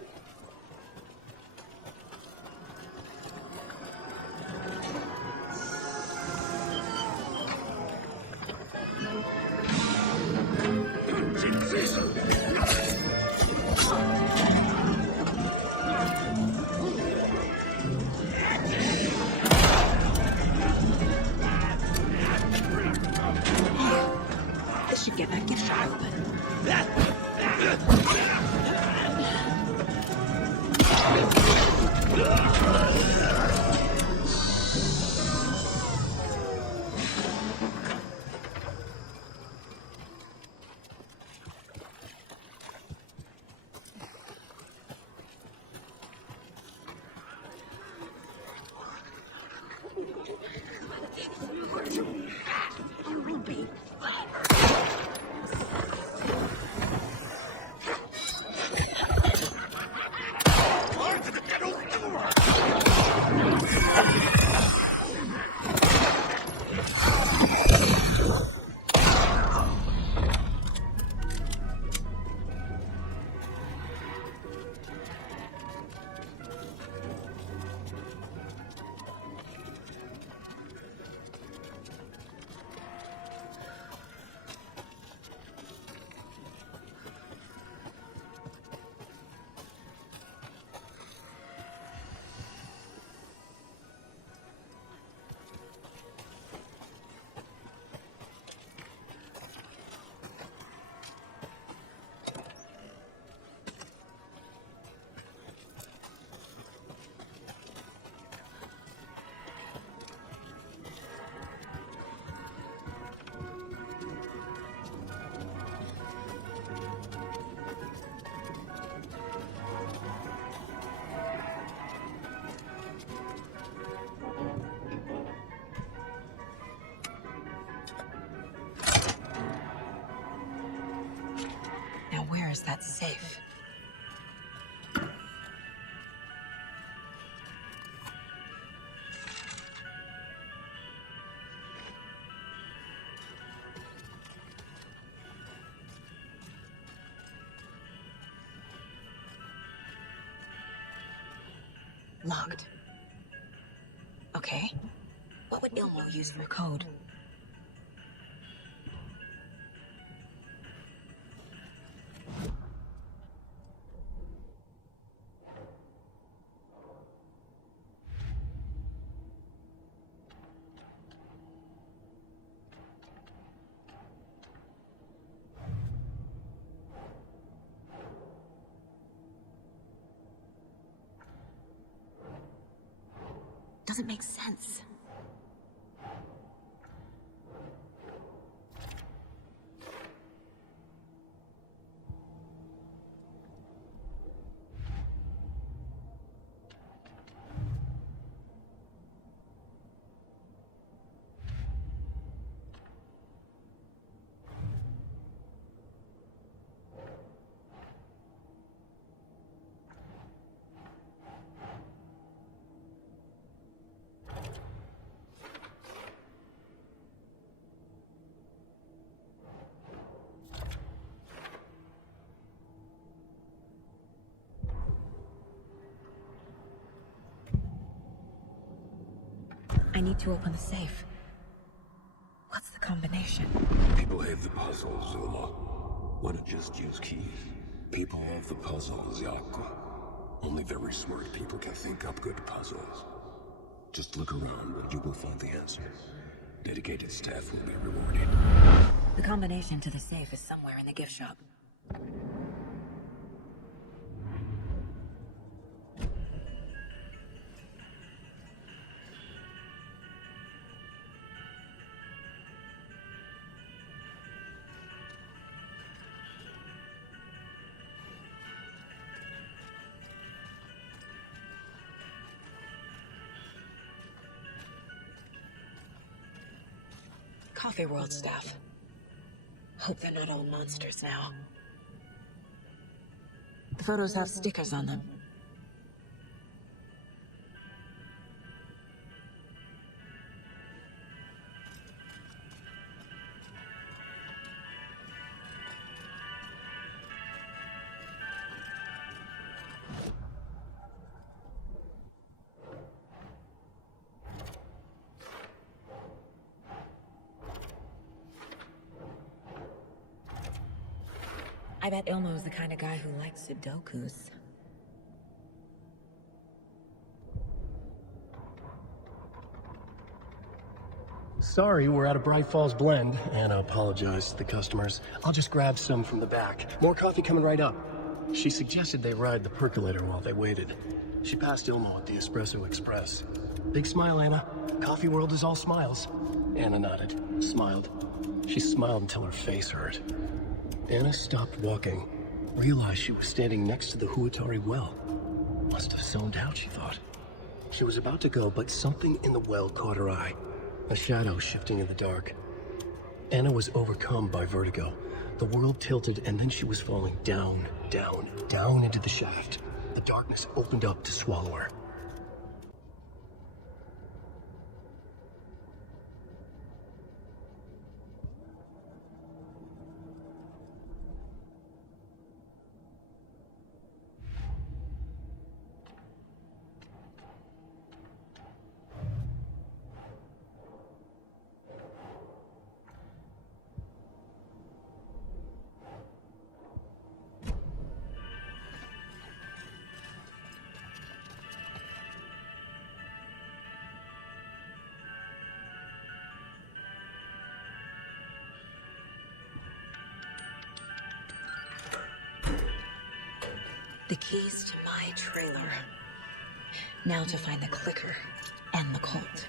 This should get that gift shop open. Now where is that safe? Locked. Okay. What would Ilmo use for code? Doesn't make sense. I need to open the safe. What's the combination? People have the puzzles, Zuma. Why not just use keys? People have the puzzles, Yaku. Only very smart people can think up good puzzles. Just look around and you will find the answer. Dedicated staff will be rewarded. The combination to the safe is somewhere in the gift shop. Coffee World staff. Hope they're not all monsters now. The photos have stickers on them. I bet Ilmo's the kind of guy who likes Sudokus. Sorry, we're out of Bright Falls blend, and I apologize to the customers. I'll just grab some from the back. More coffee coming right up. She suggested they ride the percolator while they waited. She passed Ilmo at the Espresso Express. Big smile, Anna. Coffee world is all smiles. Anna nodded, smiled. She smiled until her face hurt. Anna stopped walking, realized she was standing next to the Huatari well. Must have zoned out, she thought. She was about to go, but something in the well caught her eye. A shadow shifting in the dark. Anna was overcome by vertigo. The world tilted, and then she was falling down, down, down into the shaft. The darkness opened up to swallow her. The keys to my trailer. Now to find the clicker and the cult.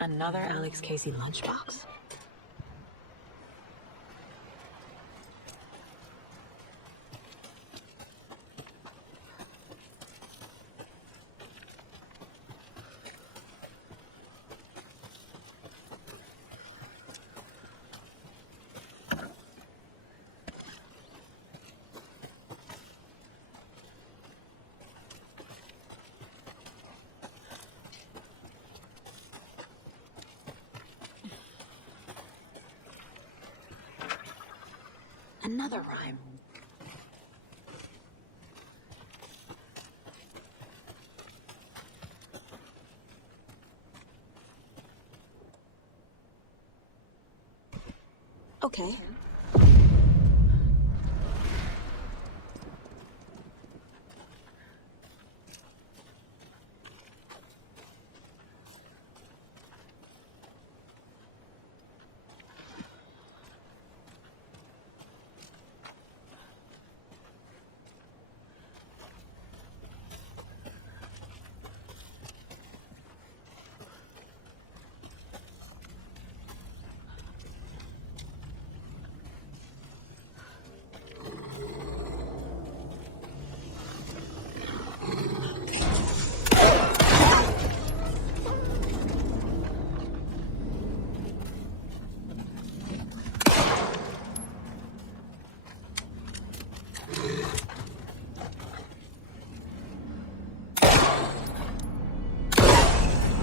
Another Alex Casey lunchbox? Another rhyme. Okay.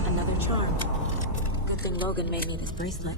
Another charm. Good thing Logan made me this bracelet.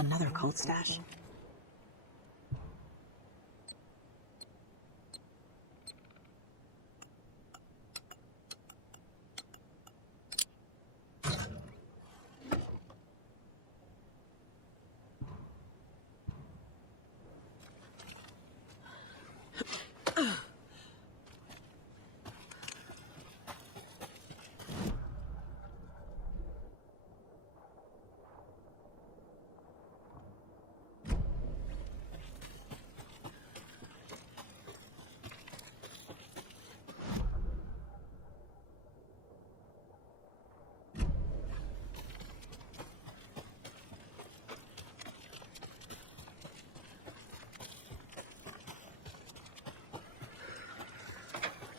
Another cult stash.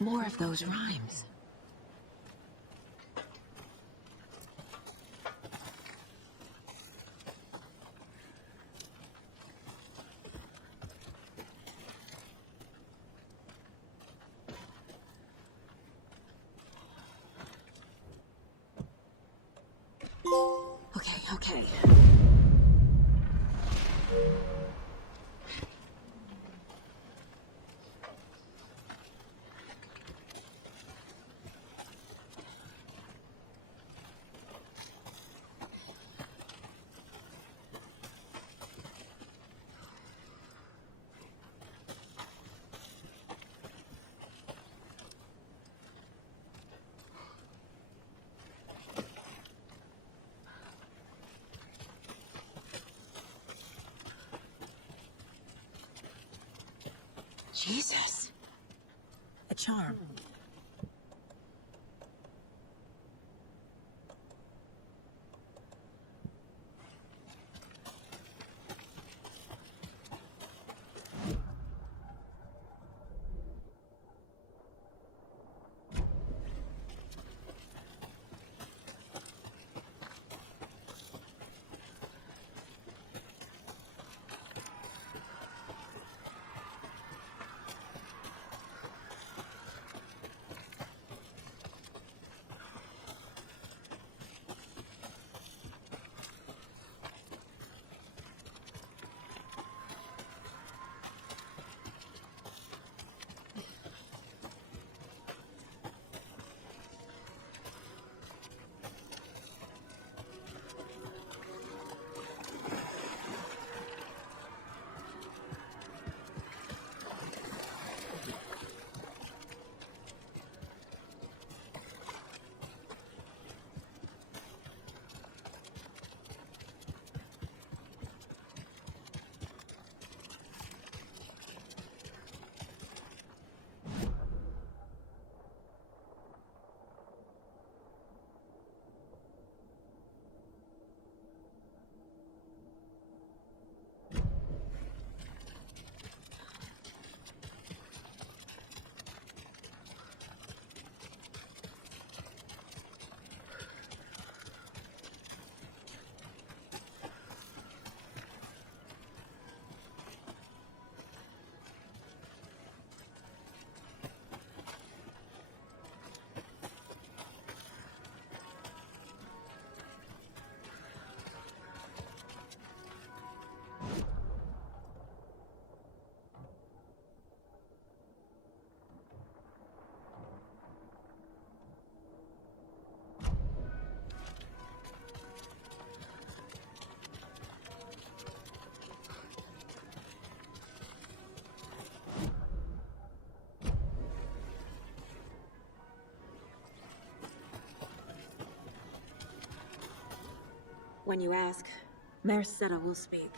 More of those rhymes. Okay. Jesus. A charm. When you ask, Merceda will speak.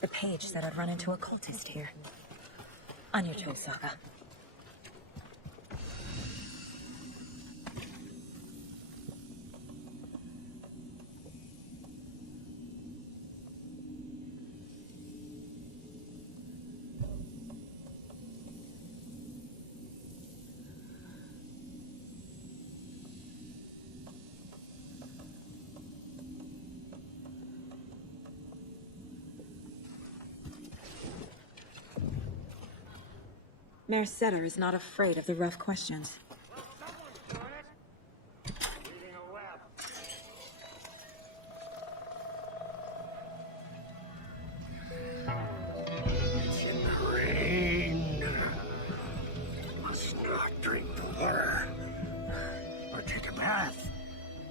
The page said I'd run into a cultist here. On your toes, Saga. Merceda is not afraid of the rough questions. It's in the rain. Must not drink the water. Or take a bath.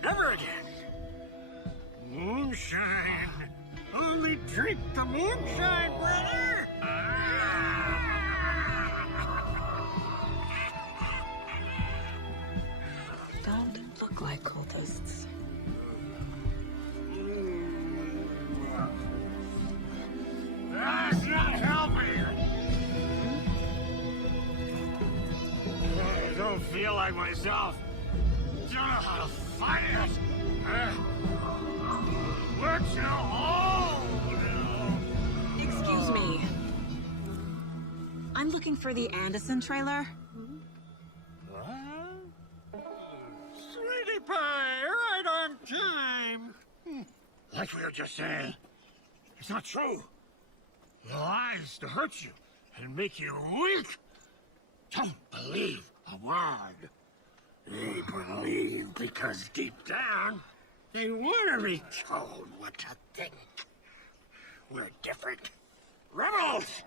Never again. Moonshine. Only drink the moonshine, brother. Don't look like cultists. That's not helping. I don't feel like myself. Don't know how to fight it. We're too old. Excuse me. I'm looking for the Anderson trailer. Sweetie pie, right on time. Like we were just saying, it's not true. The lies to hurt you and make you weak. Don't believe a word. They believe because deep down, they want to be told what to think. We're different. Rebels!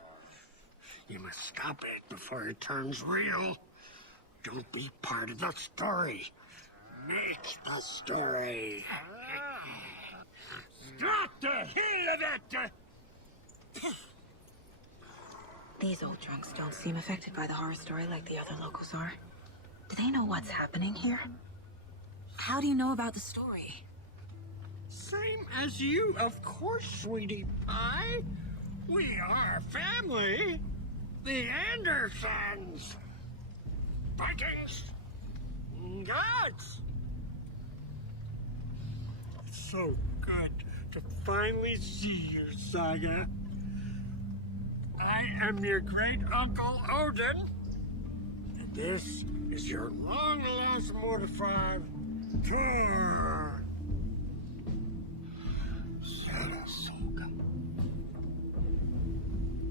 You must stop it before it turns real. Don't be part of the story. Make the story. Stop the hell of it! These old drunks don't seem affected by the horror story like the other locals are. Do they know what's happening here? How do you know about the story? Same as you, of course, sweetie pie. We are family. The Andersons. Vikings. Gods. It's so good to finally see you, Saga. I am your great uncle Odin. And this is your long-lost mortified Thor. Sarasota.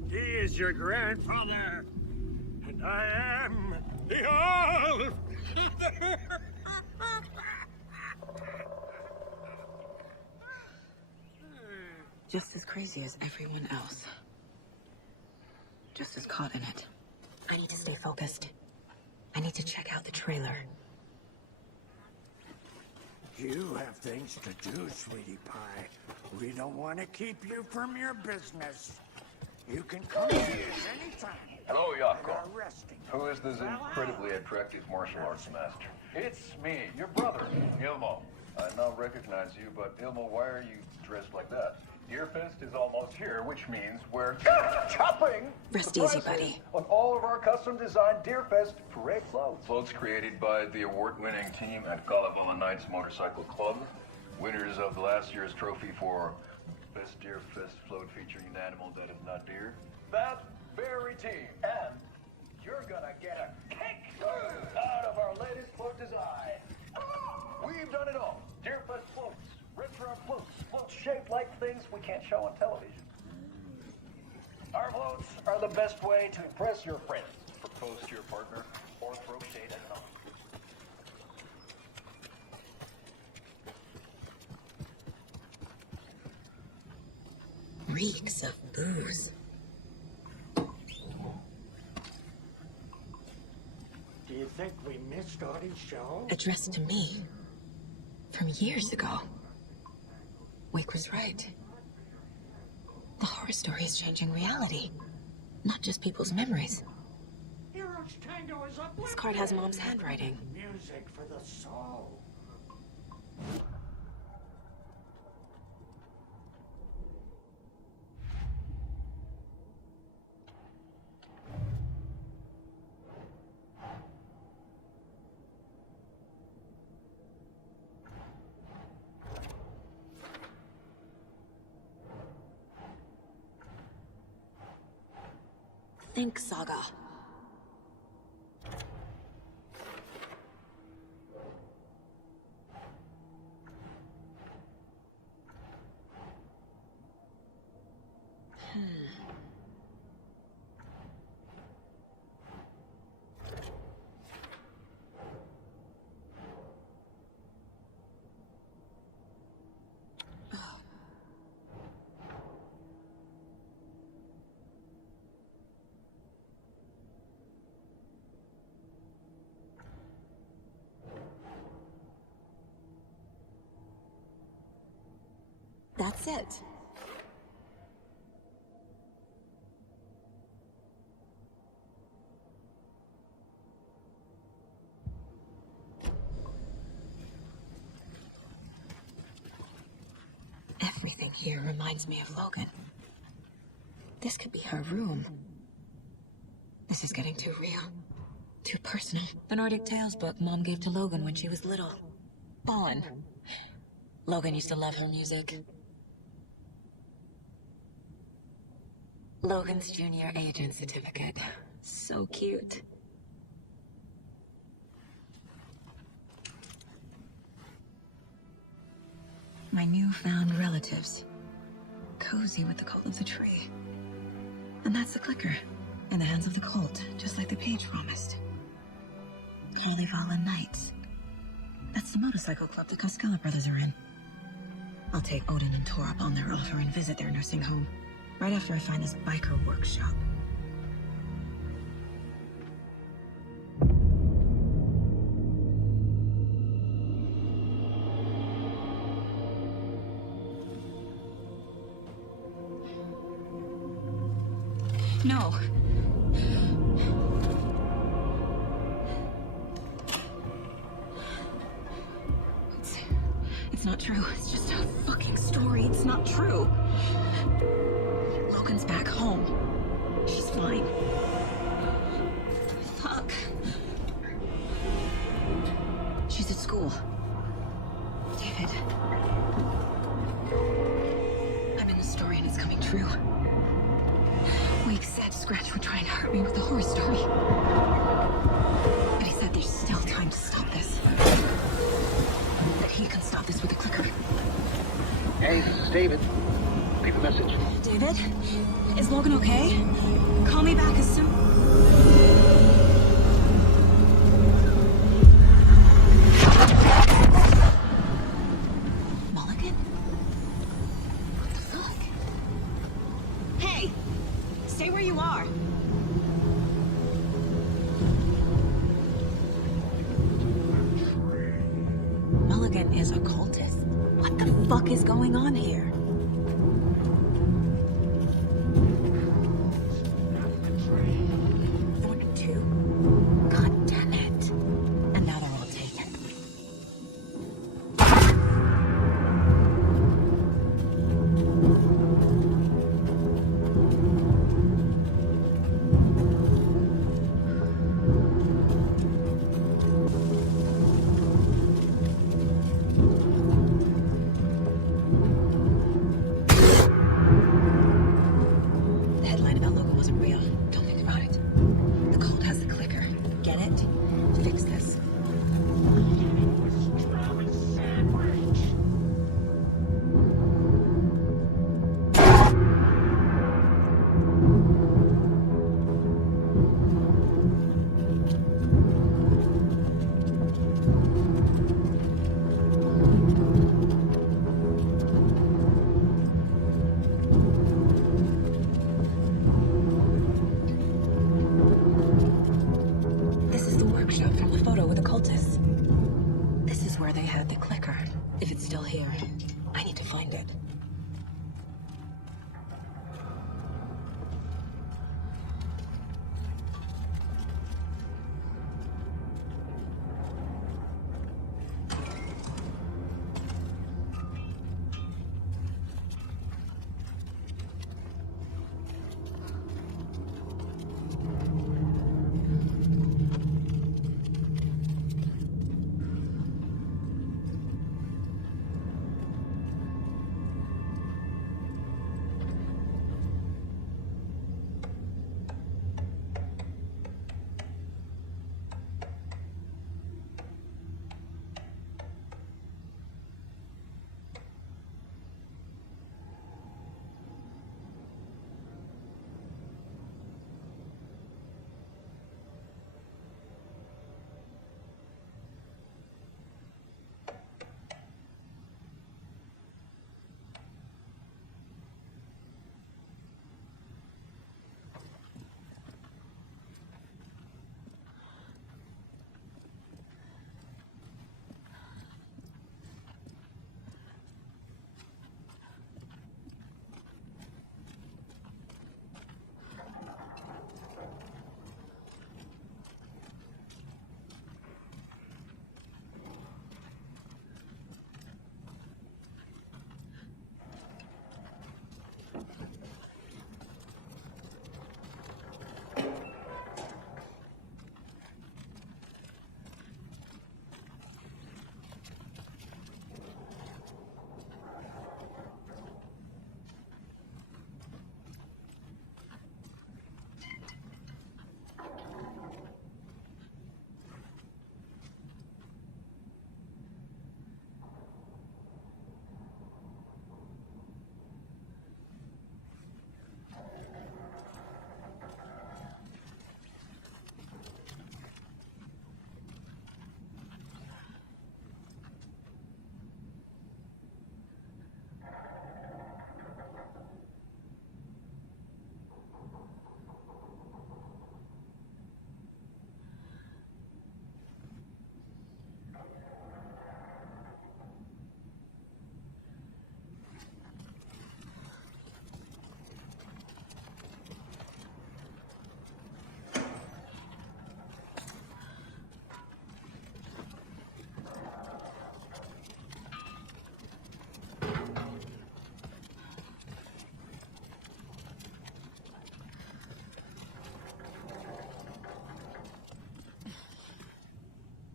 He is your grandfather, and I am the Olive. Just as crazy as everyone else. Just as caught in it. I need to stay focused. I need to check out the trailer. You have things to do, sweetie pie. We don't want to keep you from your business. You can come see us anytime. Hello, Yako. We're resting. Who is this incredibly attractive martial arts master? It's me, your brother, Ilmo. I now recognize you, but Ilmo, why are you dressed like that? Deerfest is almost here, which means we're chopping Rest the easy, prices buddy. on all of our custom-designed Deerfest parade floats. Floats created by the award-winning team at Kalevala Knights Motorcycle Club, winners of last year's trophy for Best Deerfest float featuring an animal that is not deer. That very team, and you're gonna get a kick out of our latest boat design. We've done it all. Deerfoot floats, retro floats shaped like things we can't show on television. Our floats are the best way to impress your friends, propose to your partner, or throw shade at them. Reeks of booze. Do you think we missed Audie's show? Addressed to me. From years ago. Wake was right. The horror story is changing reality. Not just people's memories. Heroes Tango is up. This card has Mom's handwriting. Music for the soul. Think, Saga. That's it. Everything here reminds me of Logan. This could be her room. This is getting too real. Too personal. The Nordic Tales book Mom gave to Logan when she was little. Ballin'. Logan used to love her music. Logan's junior agent certificate. So cute. My newfound relatives. Cozy with the cult of the tree. And that's the clicker. In the hands of the cult, just like the page promised. Kalevala Knights. That's the motorcycle club the Koskela brothers are in. I'll take Odin and Tor up on their offer and visit their nursing home. Right after I find this biker workshop. No. It's not true. It's just a fucking story. It's not true. Logan's back home. She's fine. Fuck. She's at school. David. I'm in the story and it's coming true. Wake said Scratch would try and hurt me with the horror story. But he said there's still time to stop this. That he can stop this with a clicker. Hey, this is David. Leave a message. David? Is Logan okay? Call me back as soon... Mulligan? What the fuck? Hey! Stay where you are! Mulligan is a cultist. What the fuck is going on here? Thornton 2. God damn it. And now they're all taken. photo from the photo with the cultists. This is where they had the clicker. If it's still here, I need to find it.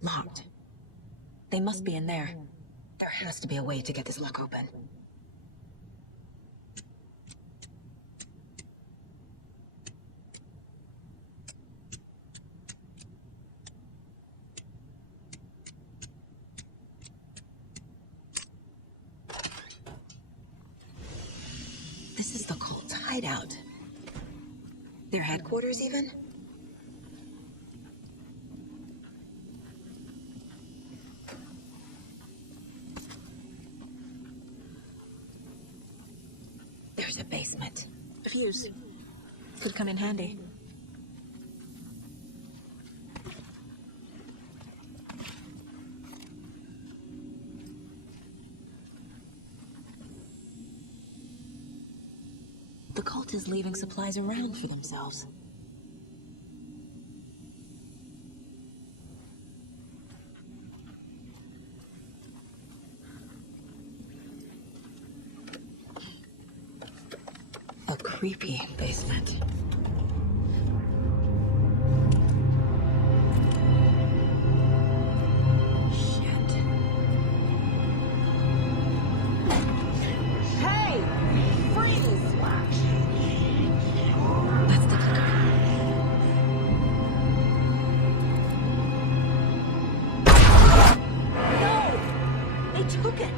Locked. They must be in there. There has to be a way to get this lock open. This is the cult's hideout. Their headquarters, even? There's a basement. A fuse. Could come in handy. The cult is leaving supplies around for themselves. A creepy basement. Hey! Freeze! That's the clicker. No! They took it!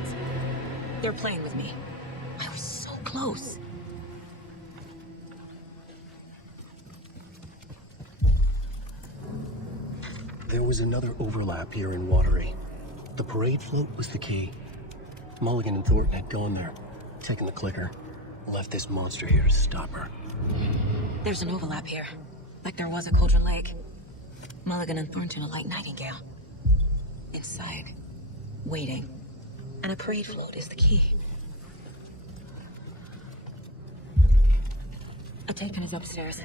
They're playing with me. I was so close. There was another overlap here in Watery. The parade float was the key. Mulligan and Thornton had gone there, taken the clicker, left this monster here to stop her. There's an overlap here, like there was at Cauldron Lake. Mulligan and Thornton are like Nightingale. Inside, waiting. And a parade float is the key. A taken is upstairs.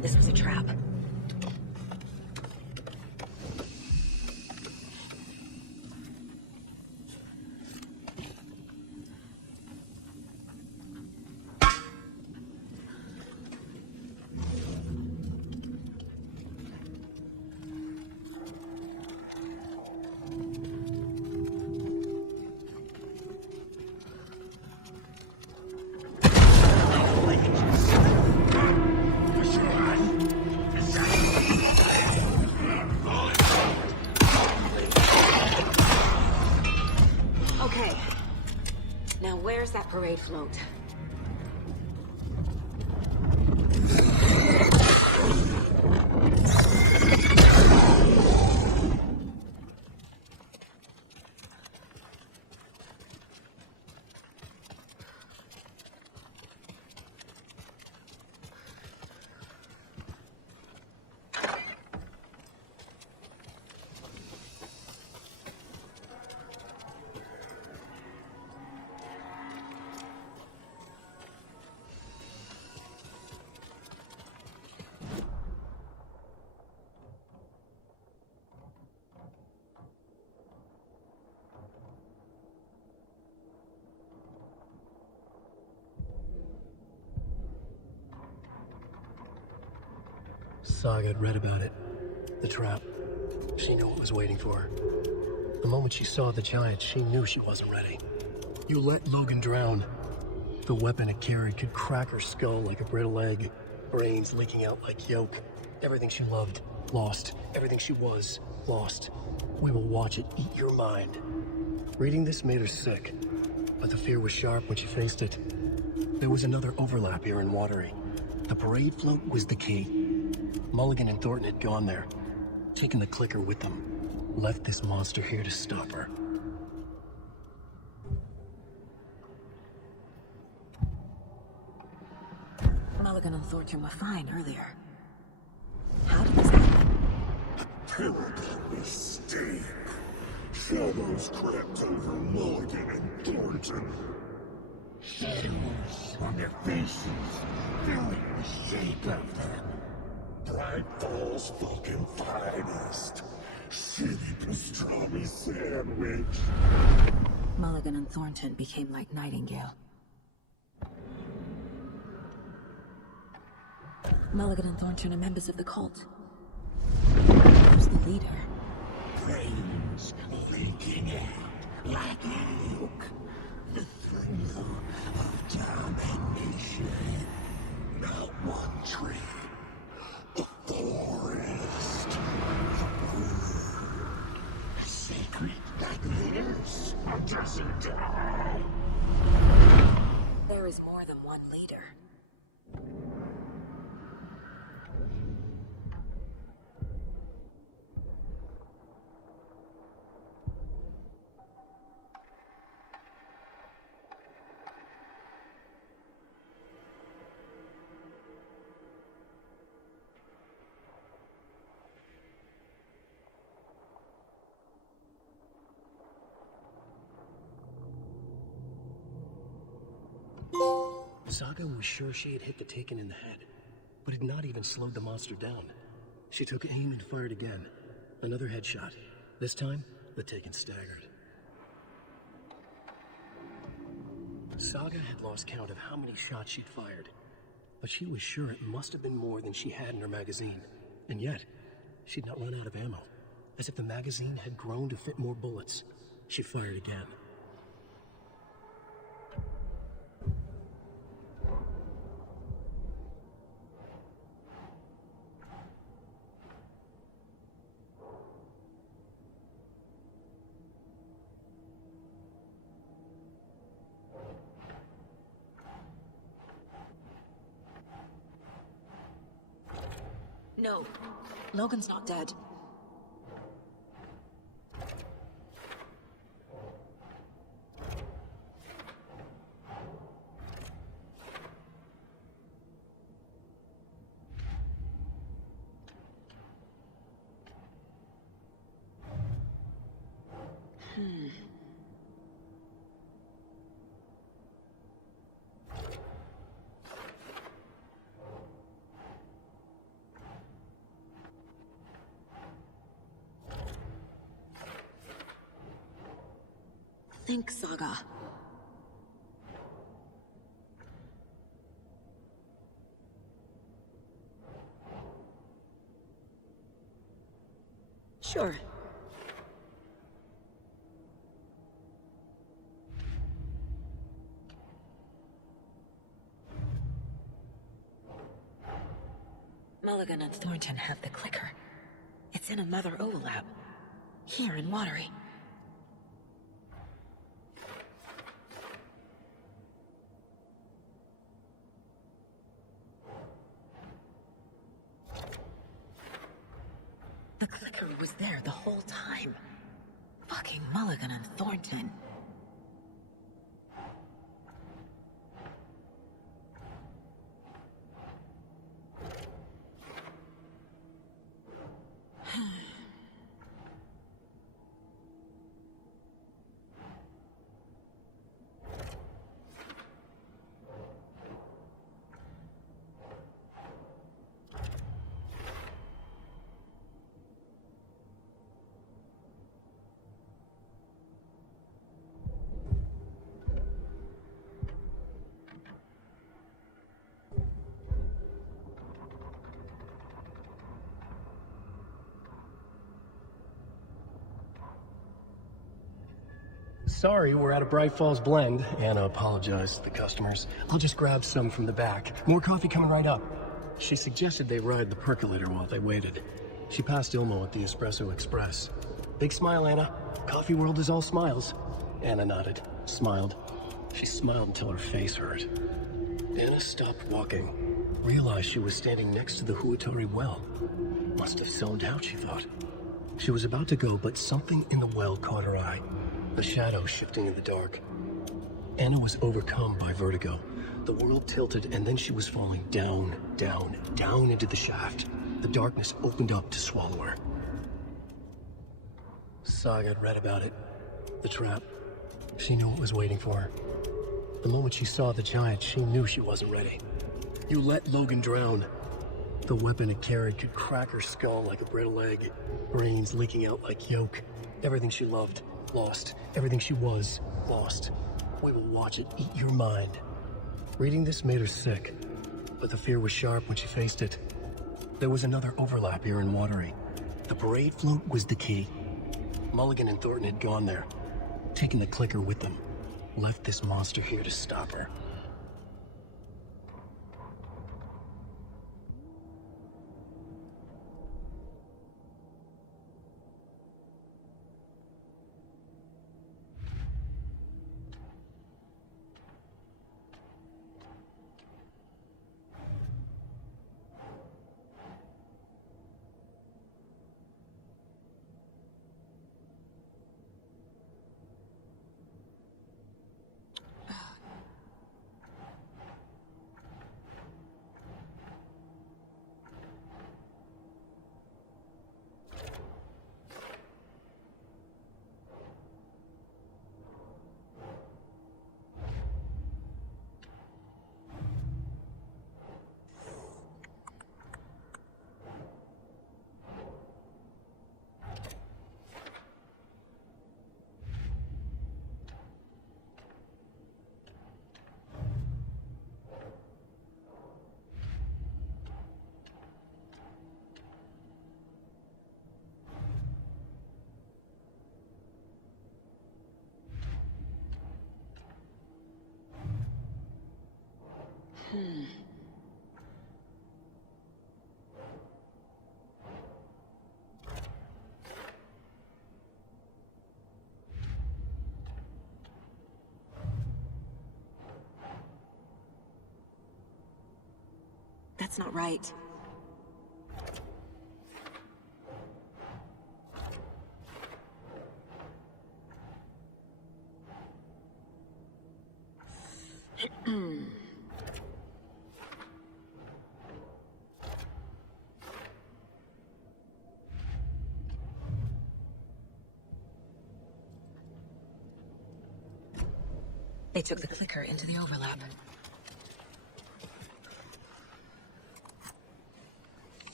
This was a trap. Okay. Now where's that parade float? Saga had read about it. The trap. She knew what was waiting for her. The moment she saw the giant, she knew she wasn't ready. You let Logan drown. The weapon it carried could crack her skull like a brittle egg. Brains leaking out like yolk. Everything she loved, lost. Everything she was, lost. We will watch it eat your mind. Reading this made her sick, but the fear was sharp when she faced it. There was another overlap here in Watery. The parade float was the key. Mulligan and Thornton had gone there, taken the clicker with them, left this monster here to stop her. Mulligan and Thornton were fine earlier. How did this happen? Terrible mistake. Shadows crept over Mulligan and Thornton. Shadows on their faces, filling the shape of them. Bright Falls fucking finest. Shitty pastrami sandwich. Mulligan and Thornton became like Nightingale. Mulligan and Thornton are members of the cult. Who's the leader? Brains leaking out like milk. The thrill of domination. Not one tree. The forest. A sacred like this doesn't die. There is more than one leader. Saga was sure she had hit the Taken in the head, but had not even slowed the monster down. She took aim and fired again. Another headshot. This time, the Taken staggered. Saga had lost count of how many shots she'd fired, but she was sure it must have been more than she had in her magazine. And yet, she'd not run out of ammo. As if the magazine had grown to fit more bullets. She fired again. No, Logan's not dead. Think, Saga. Sure. Mulligan and Thornton have the clicker. It's in another overlap. Here in Watery. The clicker was there the whole time. Fucking Mulligan and Thornton. Sorry, we're out of Bright Falls Blend. Anna apologized to the customers. I'll just grab some from the back. More coffee coming right up. She suggested they ride the percolator while they waited. She passed Ilmo at the Espresso Express. Big smile, Anna. Coffee world is all smiles. Anna nodded, smiled. She smiled until her face hurt. Anna stopped walking. Realized she was standing next to the Huatari well. Must have zoned out, she thought. She was about to go, but something in the well caught her eye. The shadow shifting in the dark. Anna was overcome by vertigo. The world tilted, and then she was falling down, down, down into the shaft. The darkness opened up to swallow her. Saga had read about it. The trap. She knew what was waiting for her. The moment she saw the giant, she knew she wasn't ready. You let Logan drown. The weapon it carried could crack her skull like a brittle egg. Brains leaking out like yolk. Everything she loved. Lost. Everything she was, lost. We will watch it eat your mind. Reading this made her sick, but the fear was sharp when she faced it. There was another overlap here in Watery. The parade float was the key. Mulligan and Thornton had gone there, taken the clicker with them, left this monster here to stop her. That's not right. They took the clicker into the overlap.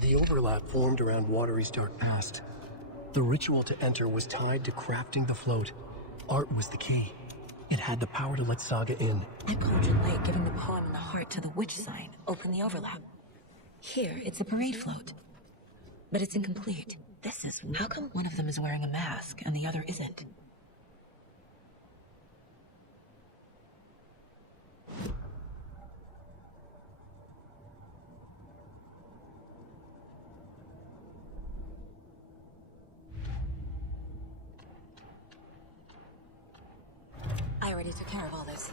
The overlap formed around Watery's dark past. The ritual to enter was tied to crafting the float. Art was the key. It had the power to let Saga in. I Cauldron Lake giving the poem and the heart to the witch sign opened the overlap. Here, it's a parade float. But it's incomplete. This is... How come one of them is wearing a mask and the other isn't? I already took care of all this.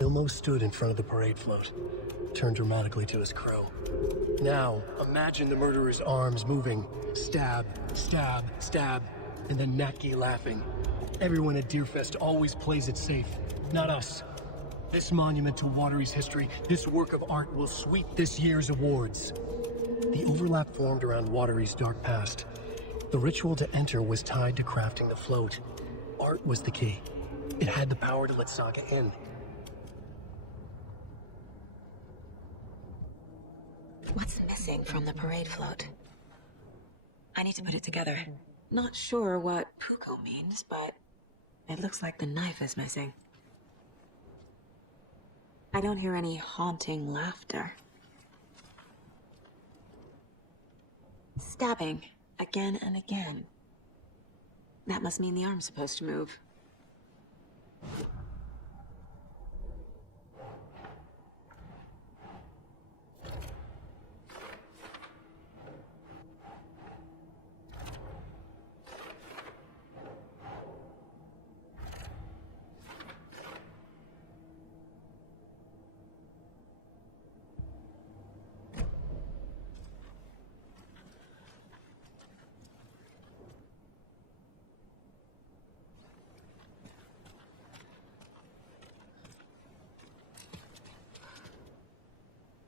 Ilmo stood in front of the parade float, turned dramatically to his crew. Now, imagine the murderer's arms moving. Stab, stab, stab, and then Natki laughing. Everyone at Deerfest always plays it safe, not us. This monument to Watery's history, this work of art will sweep this year's awards. The overlap formed around Watery's dark past. The ritual to enter was tied to crafting the float. Art was the key. It had the power to let Saga in. What's missing from the parade float? I need to put it together. Not sure what Puko means, but it looks like the knife is missing. I don't hear any haunting laughter. Stabbing, again and again. That must mean the arm's supposed to move.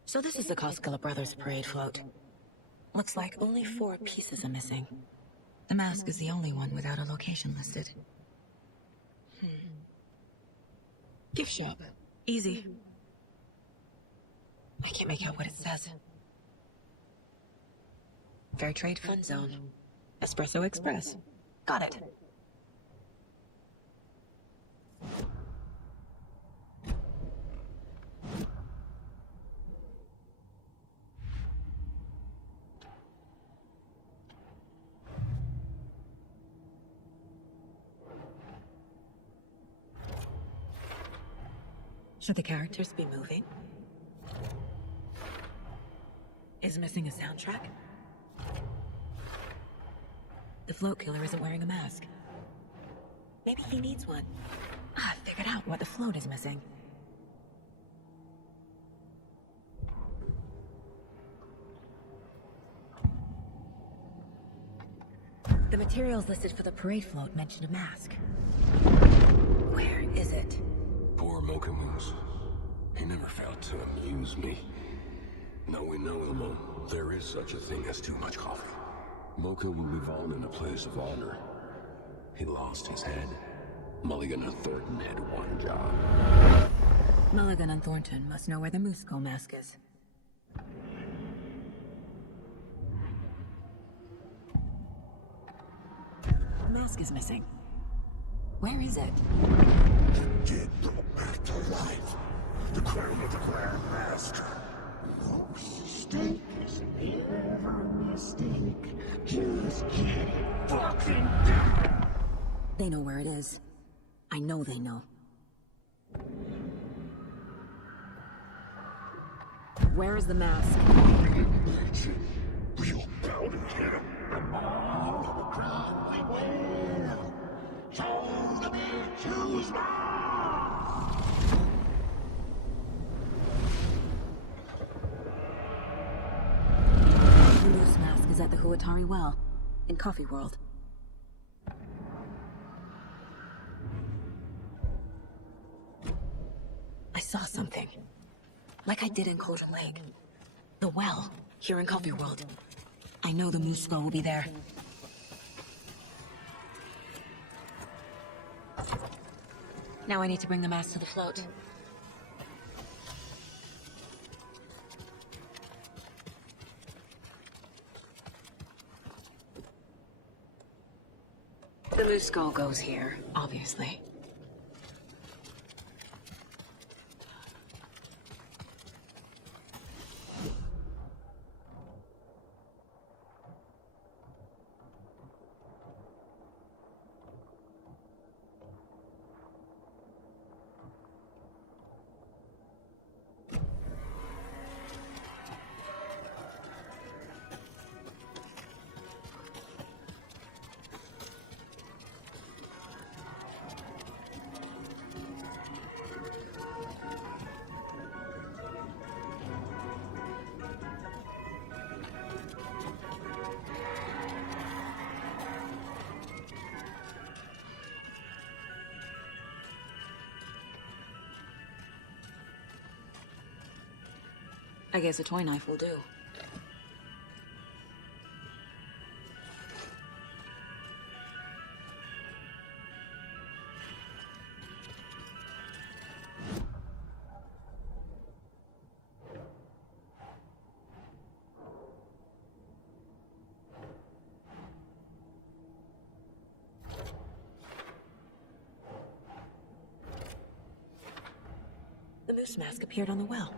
So this is the Koskela Brothers parade float. Looks like only 4 pieces are missing. The mask is the only one without a location listed. Gift shop. Easy. I can't make out what it says. Fair Trade Fund Zone. Espresso Express. Got it. Should the characters be moving? Is missing a soundtrack? The float killer isn't wearing a mask. Maybe he needs one. I figured out what the float is missing. The materials listed for the parade float mention a mask. Where is it? Poor Mocha Moose. He never failed to amuse me. Now we know, Ilmo, there is such a thing as too much coffee. Mocha will live on in a place of honor. He lost his head. Mulligan and Thornton had one job. Mulligan and Thornton must know where the Moose Skull mask is. The mask is missing. Where is it? The dead brought back to life. The crown of the Grand Master. No mistake is never a mistake. Just get it fucking done. They know where it is. I know they know. Where is the mask? Real powder here. All of the ground we will. Show the big choose now. The Moose mask is at the Huatari Well, in Coffee World. I saw something. Like I did in Golden Lake. The well, here in Coffee World. I know the moose skull will be there. Now I need to bring the mask to the float. The moose skull goes here, obviously. I guess a toy knife will do. The moose mask appeared on the well.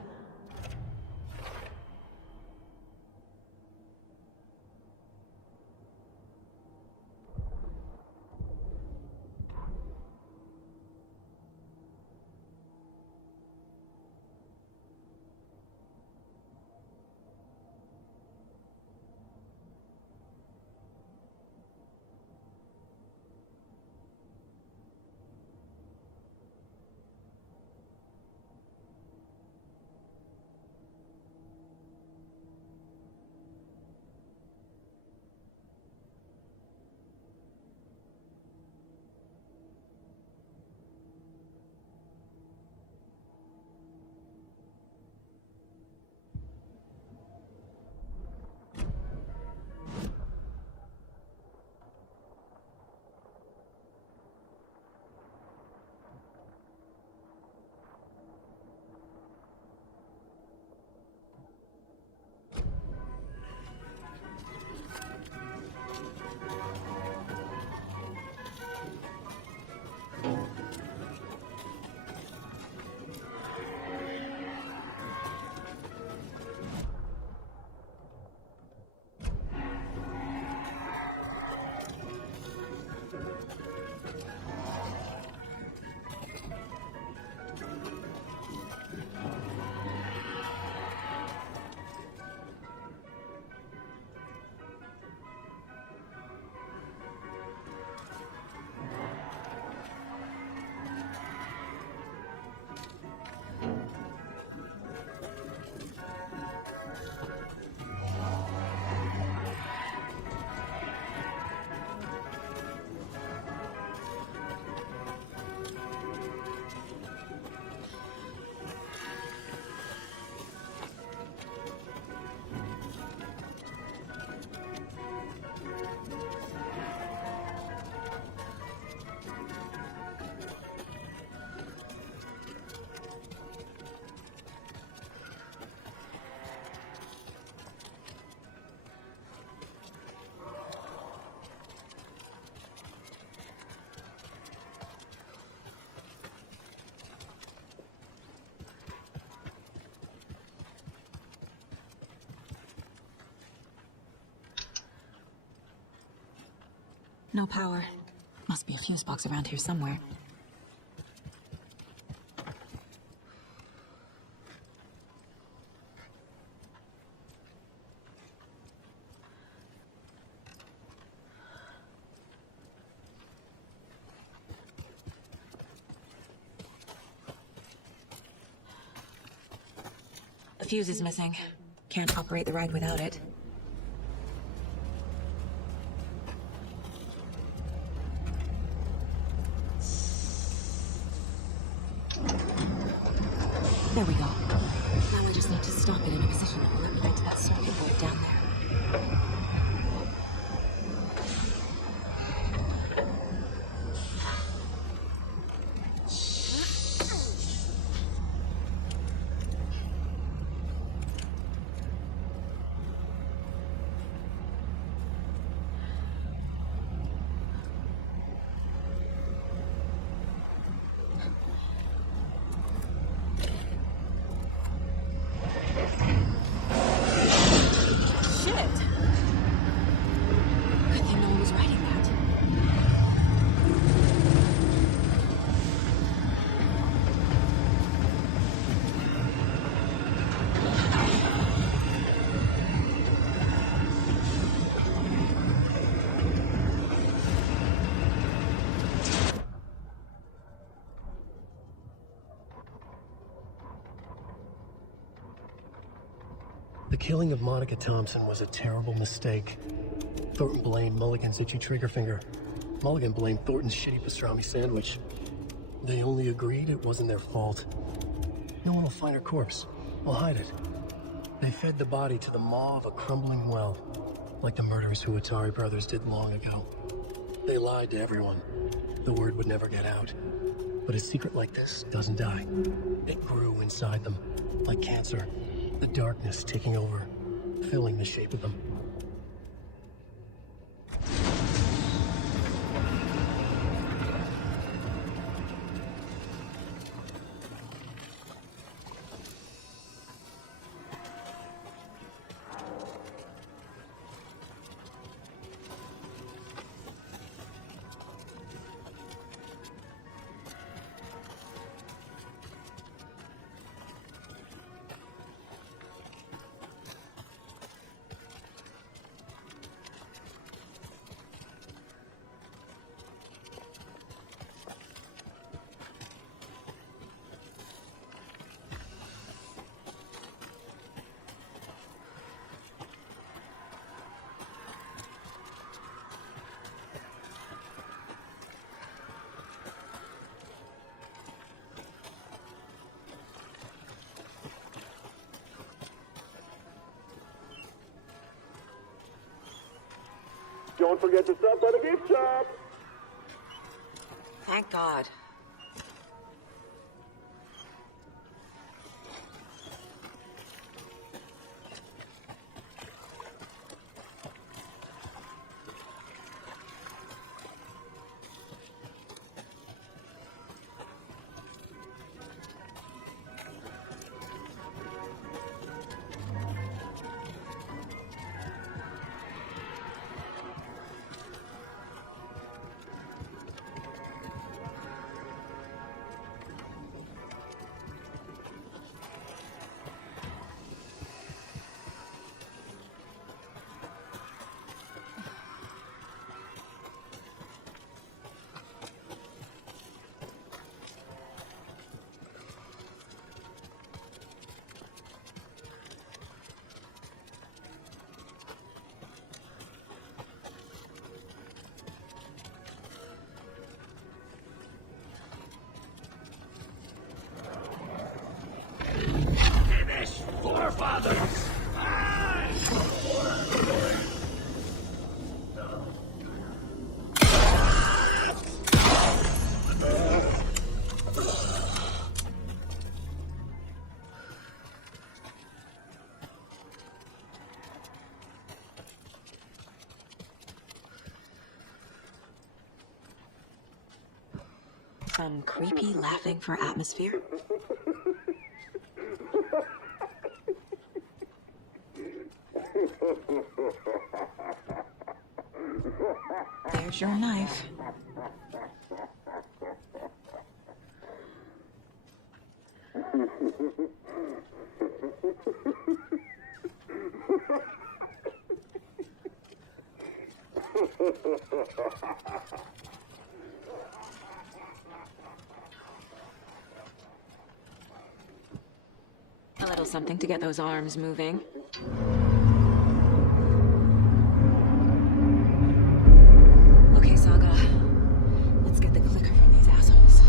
No power. Must be a fuse box around here somewhere. The fuse is missing. Can't operate the ride without it. There we go. Now I just need to stop it in a position that will let me get to that circuit board down there. The killing of Monica Thompson was a terrible mistake. Thornton blamed Mulligan's itchy trigger finger. Mulligan blamed Thornton's shitty pastrami sandwich. They only agreed it wasn't their fault. No one will find her corpse. We'll hide it. They fed the body to the maw of a crumbling well, like the murderers who Atari Brothers did long ago. They lied to everyone. The word would never get out. But a secret like this doesn't die. It grew inside them, like cancer. The darkness taking over, filling the shape of them. Don't forget to stop by the gift shop. Thank God. Forefathers! Some creepy laughing for atmosphere. There's your knife. A little something to get those arms moving. Okay, Saga. Let's get the clicker from these assholes.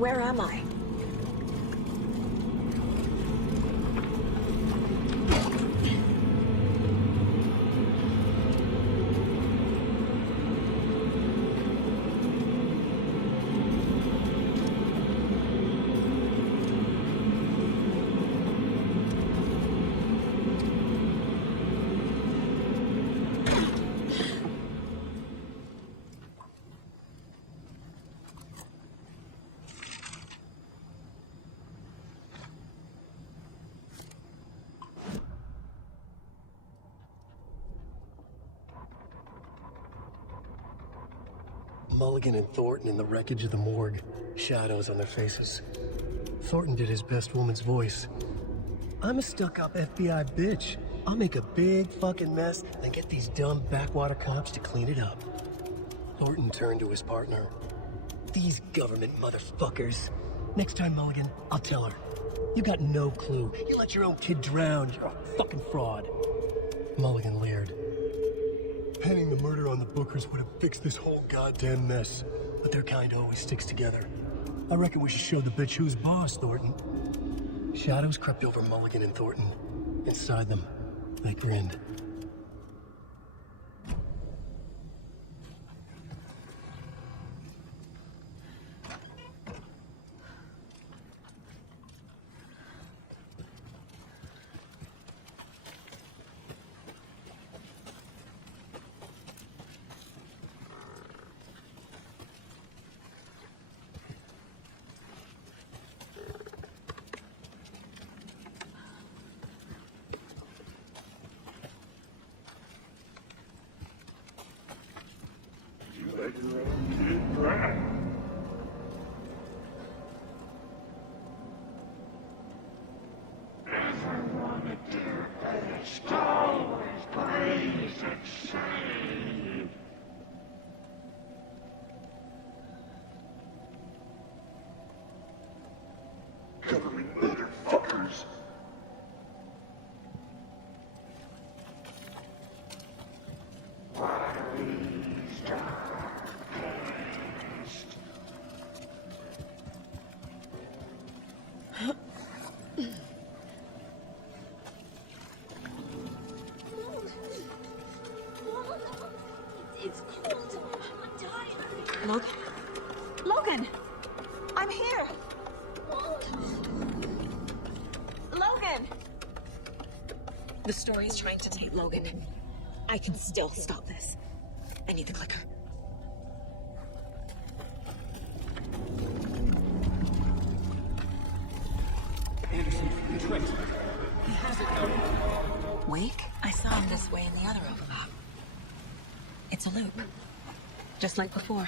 Where am I? Mulligan and Thornton in the wreckage of the morgue. Shadows on their faces. Thornton did his best woman's voice. I'm a stuck-up FBI bitch. I'll make a big fucking mess and get these dumb backwater cops to clean it up. Thornton turned to his partner. These government motherfuckers. Next time, Mulligan, I'll tell her. You got no clue. You let your own kid drown. You're a fucking fraud. Mulligan leered. Penning the murder on the Bookers would have fixed this whole goddamn mess. But their kind always sticks together. I reckon we should show the bitch who's boss, Thornton. Shadows crept over Mulligan and Thornton. Inside them, they grinned. Government motherfuckers. It's cold. I'm dying. Logan? Logan! I'm here! Logan! The story is trying to take Logan. I can still stop this. I need the clicker. Anderson, you tricked. He has it now. Wake? I saw him this way in the other overlap. It's a loop. Just like before.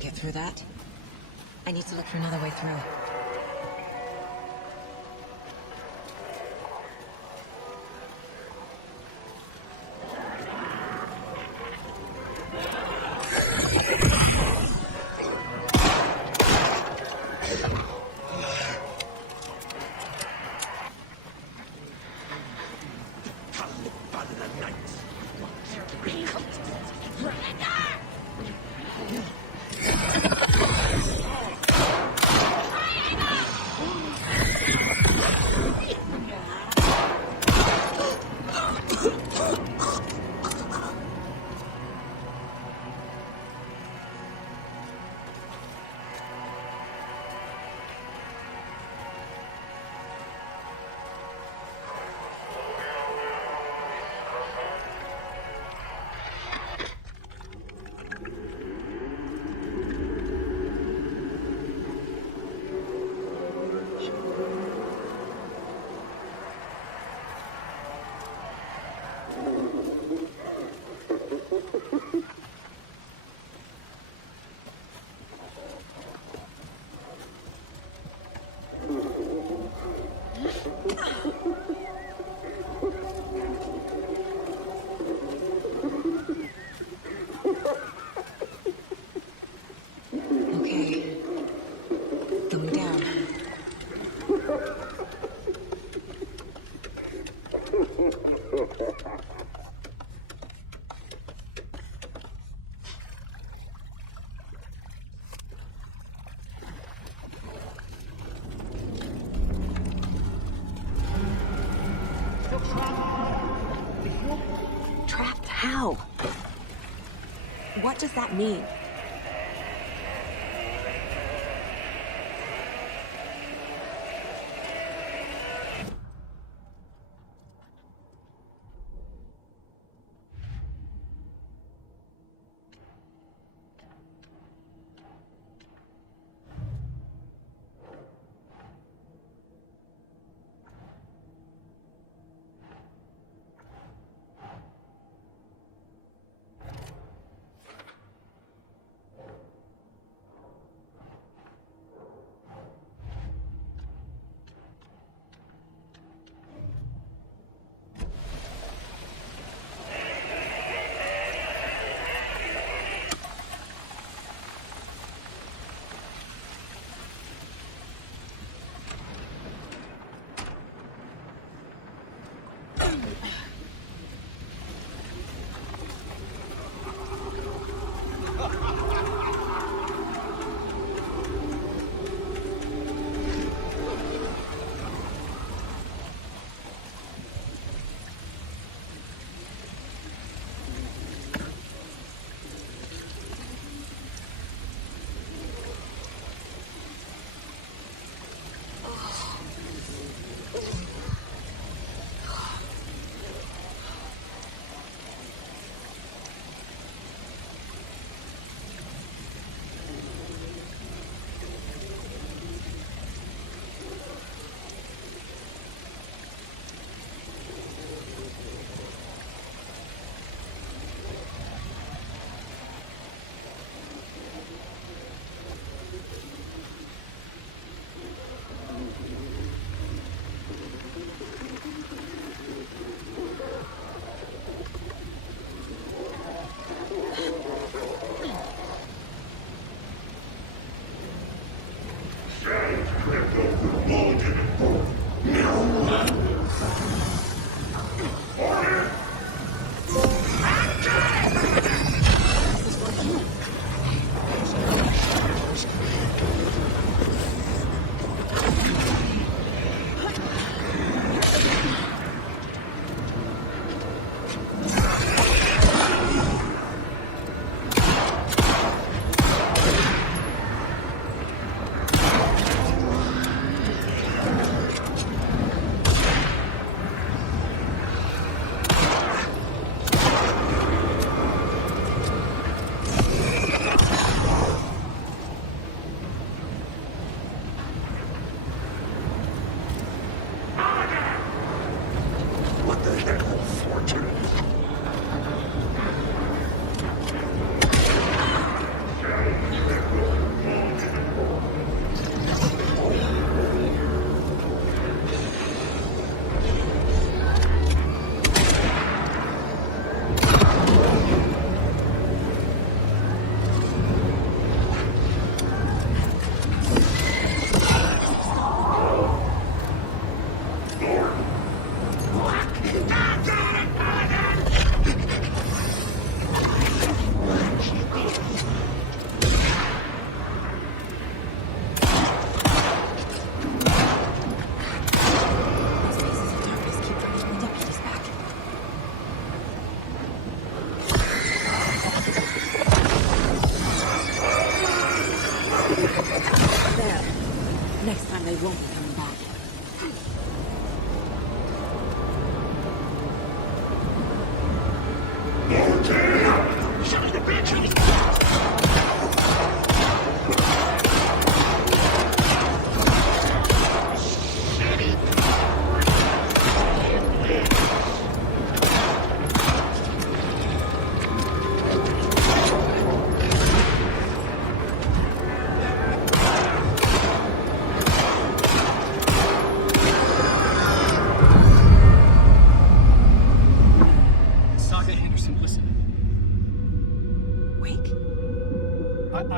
Get through that. I need to look for another way through. Okay. Going down. Trapped how? What does that mean?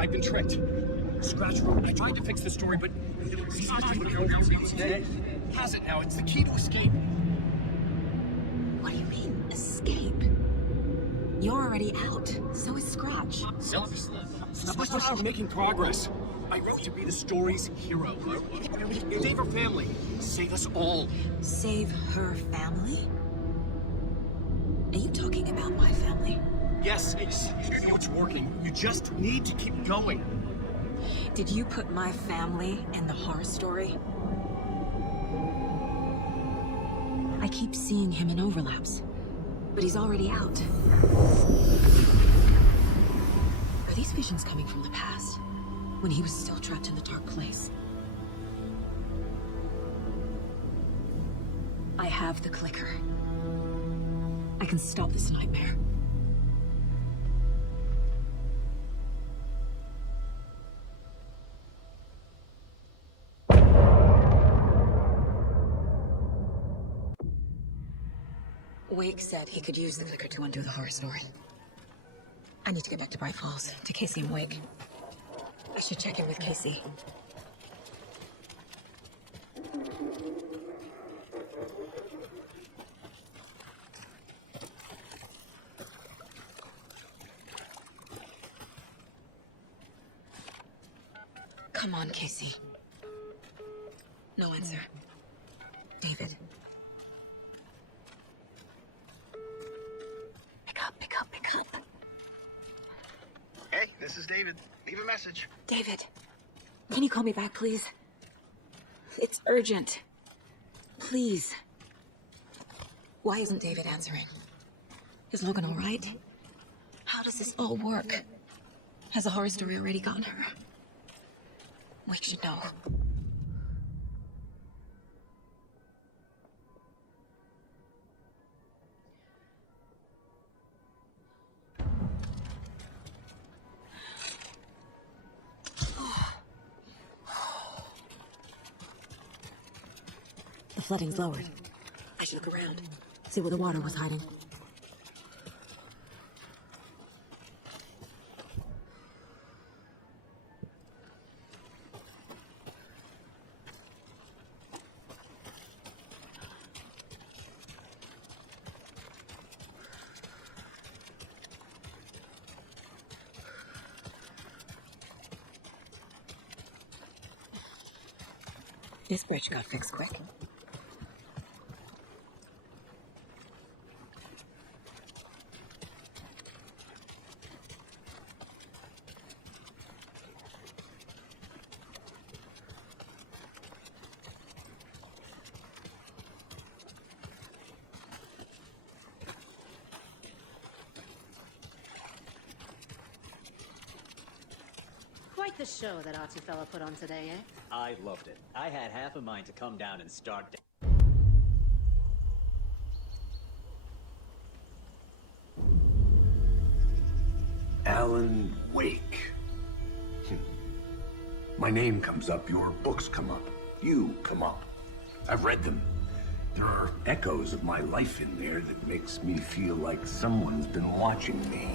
I've been tricked. Scratch. I tried to fix the story, but has it now. It's the key to escape. What do you mean, escape? You're already out. So is Scratch. Stop making progress. I wrote to be the story's hero. Save her family. Save us all. Save her family? Are you talking about my family? Yes, it's working. You just need to keep going. Did you put my family in the horror story? I keep seeing him in overlaps, but he's already out. Are these visions coming from the past, when he was still trapped in the dark place? I have the clicker. I can stop this nightmare. Wake said he could use the clicker to undo the horror story. I need to get back to Bright Falls, to Casey and Wake. I should check in with Casey. Come on, Casey. No answer. David. Pick up. Hey, this is David. Leave a message. David, can you call me back, please? It's urgent. Please. Why isn't David answering? Is Logan all right? How does this all work? Has the horror story already gotten her? Wake should know. The flooding's lowered. I should look around, see where the water was hiding. This bridge got fixed quick. Quite the show that artsy fella put on today, eh? I loved it. I had half a mind to come down and start. Alan Wake. My name comes up, your books come up, you come up. I've read them. There are echoes of my life in there that makes me feel like someone's been watching me.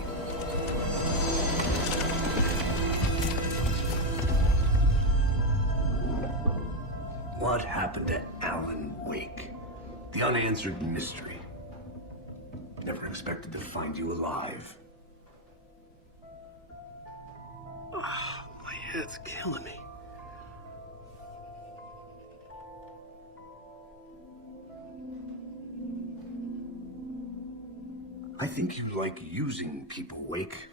What happened to Alan Wake? The unanswered mystery. Never expected to find you alive. Oh, my head's killing me. I think you like using people, Wake.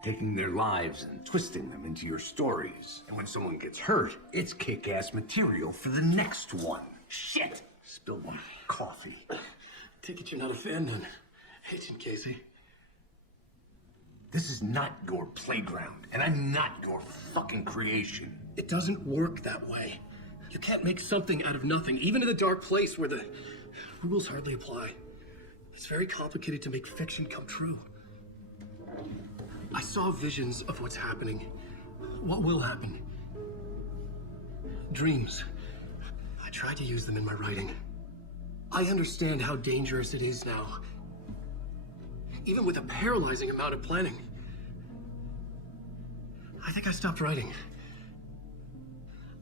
Taking their lives and twisting them into your stories. And when someone gets hurt, it's kick-ass material for the next one. Shit! Spilled one coffee. Take it you're not a fan, then. Agent Casey. This is not your playground, and I'm not your fucking creation. It doesn't work that way. You can't make something out of nothing, even in a dark place where the rules hardly apply. It's very complicated to make fiction come true. I saw visions of what's happening, what will happen. Dreams. I tried to use them in my writing. I understand how dangerous it is now. Even with a paralyzing amount of planning. I think I stopped writing.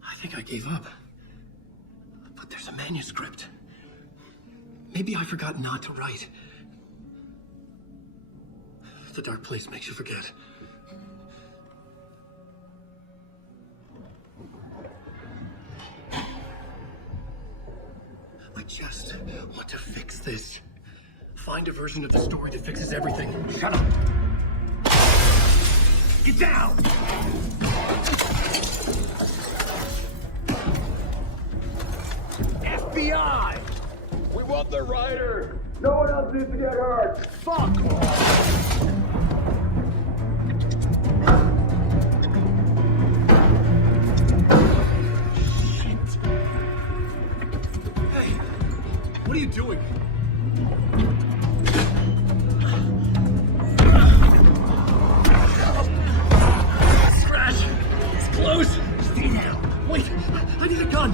I think I gave up. But there's a manuscript. Maybe I forgot not to write. The dark place makes you forget. I just want to fix this. Find a version of the story that fixes everything. Shut up! Get down! FBI! We want the writer! No one else needs to get hurt! Fuck! Hey, what are you doing? Scratch! It's close! Stay down! Wait! I need a gun!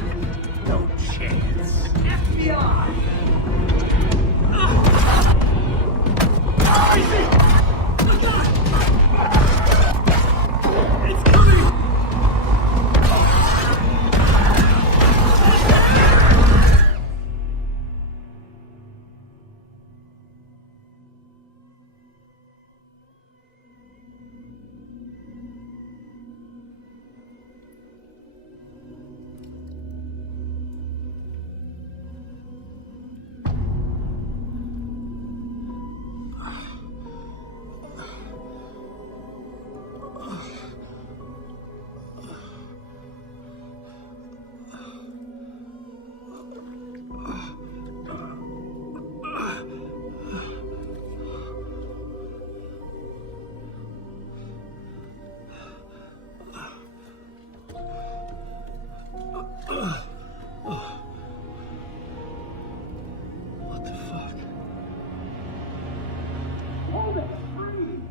No chance. FBI! It's coming! What the fuck? Hold it! Freeze!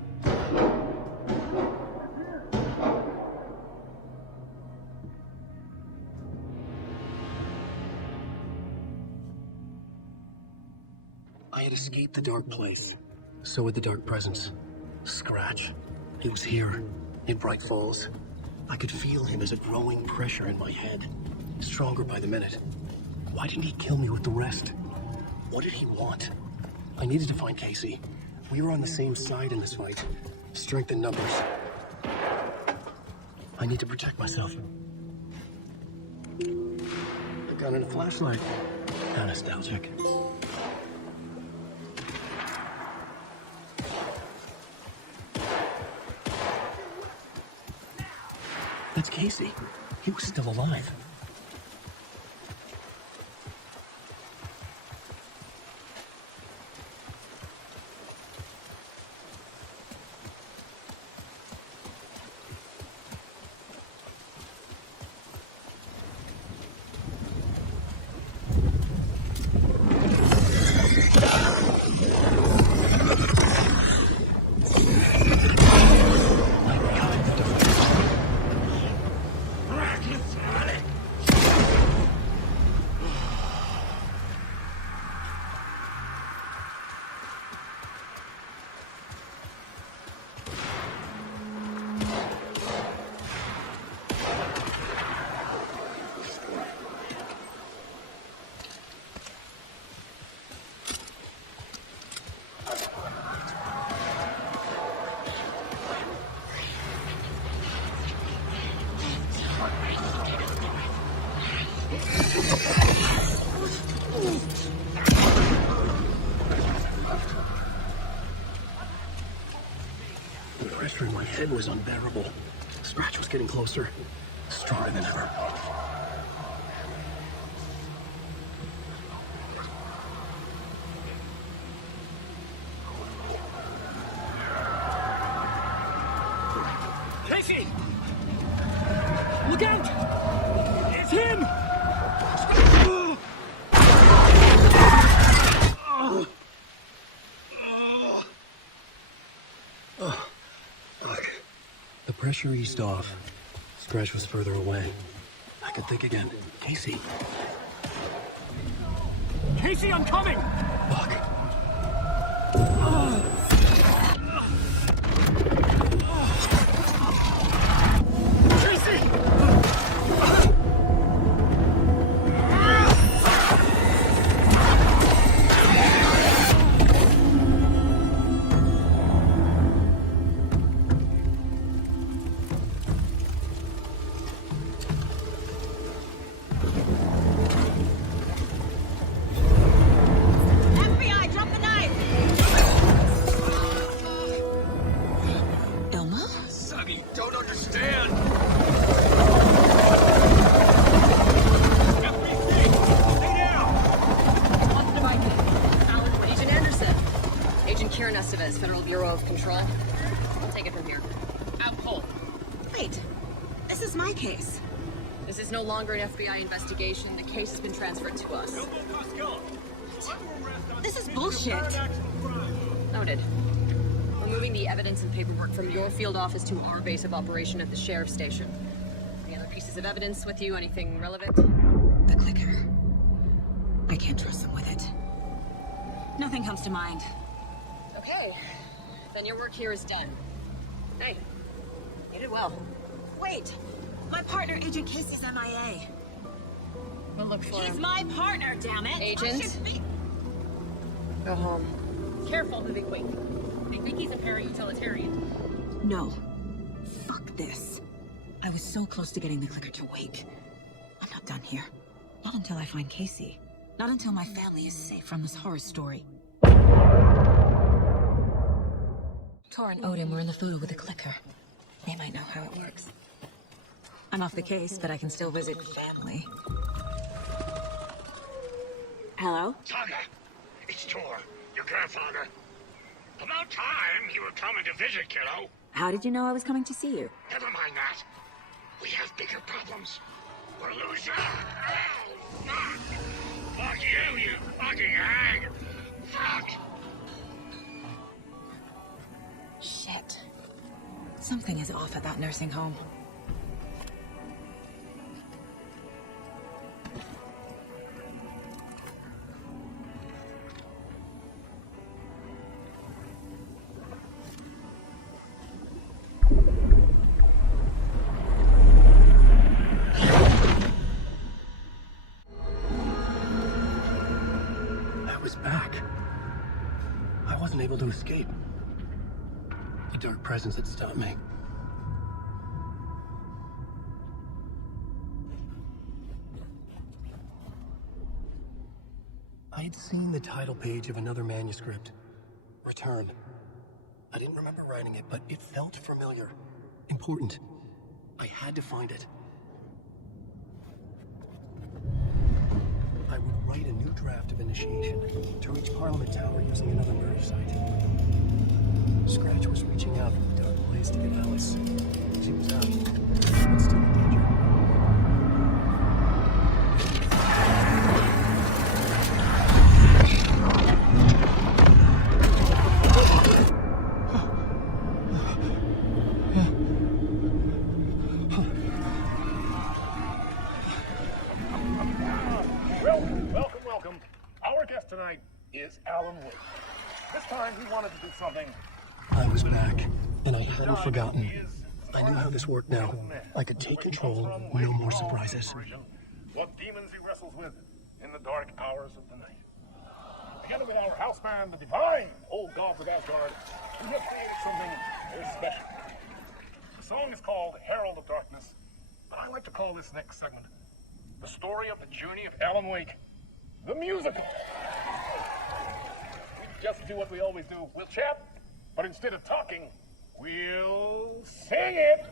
I had escaped the dark place. So had the dark presence. Scratch. He was here, in Bright Falls. I could feel him as a growing pressure in my head. Stronger by the minute. Why didn't he kill me with the rest? What did he want? I needed to find Casey. We were on the same side in this fight. Strength in numbers. I need to protect myself. A gun and a flashlight. How nostalgic. That's Casey. He was still alive. The pressure in my head was unbearable. Scratch was getting closer, stronger than ever. Casey! Look out! It's him! Fuck. The pressure eased off. Scratch was further away. I could think again. Casey. Casey, I'm coming! Fuck. Karen Estevez, Federal Bureau of Control. I'll take it from here. Out cold. Wait, this is my case. This is no longer an FBI investigation. The case has been transferred to us. This is bullshit. Noted. We're moving the evidence and paperwork from your field office to our base of operation at the sheriff's station. Any other pieces of evidence with you? Anything relevant? The clicker. I can't trust them with it. Nothing comes to mind. Okay. Then your work here is done. Hey, you did well. Wait, my partner, Agent Casey's MIA. We'll look for He's him. my partner, damn it! Agent? Go home. Careful, moving quick. They think he's a para-utilitarian. No. Fuck this. I was so close to getting the clicker to wake. I'm not done here. Not until I find Casey. Not until my family is safe from this horror story. Tor and Odin were in the photo with the clicker. They might know how it works. I'm off the case, but I can still visit family. Hello? Saga, it's Tor, your grandfather. About time you were coming to visit, kiddo. How did you know I was coming to see you? Never mind that. We have bigger problems. We're losing. Oh, fuck. Fuck you, you fucking hag. Fuck. Shit. Something is off at that nursing home. I was back. I wasn't able to escape. The dark presence had stopped me. I had seen the title page of another manuscript. Return. I didn't remember writing it, but it felt familiar. Important. I had to find it. I would write a new draft of initiation to reach Parliament Tower using another murder site. Scratch was reaching out from the dark place to get Alice. She was out, but still in danger. Welcome. Our guest tonight is Alan Wake. This time he wanted to do something. I was back, and I hadn't forgotten. I knew how this worked now. I could take control, no more surprises. What demons he wrestles with in the dark hours of the night. Together with our house band, the divine old gods of Asgard, we have created something very special. The song is called Herald of Darkness, but I like to call this next segment the story of the journey of Alan Wake, the musical. We just do what we always do. We'll chat, but instead of talking, we'll sing it.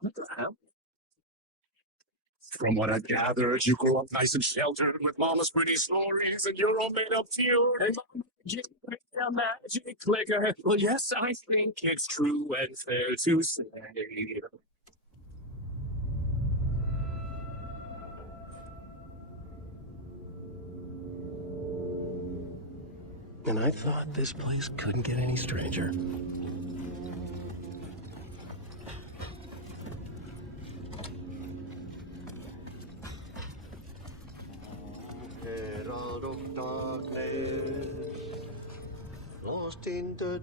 What the hell? From what I gathered, you grew up nice and sheltered with mama's pretty stories, and you're all made up pure. And a magic clicker. Well, yes, I think it's true and fair to say. And I thought this place couldn't get any stranger. Herald of darkness, lost in the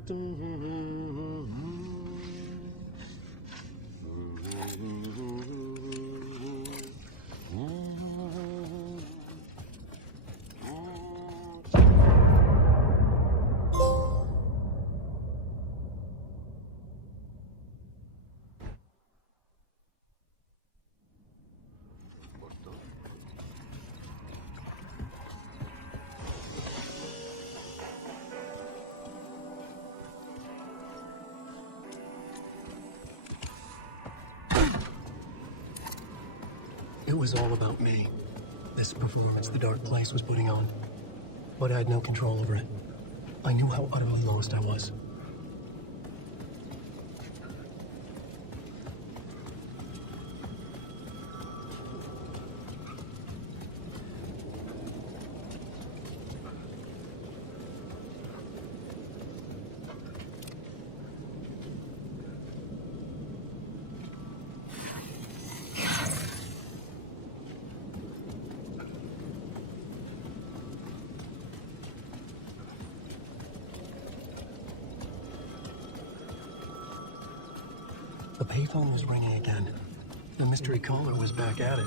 was all about me. This performance the Dark Place was putting on. But I had no control over it. I knew how utterly lost I was. The payphone was ringing again. The mystery caller was back at it.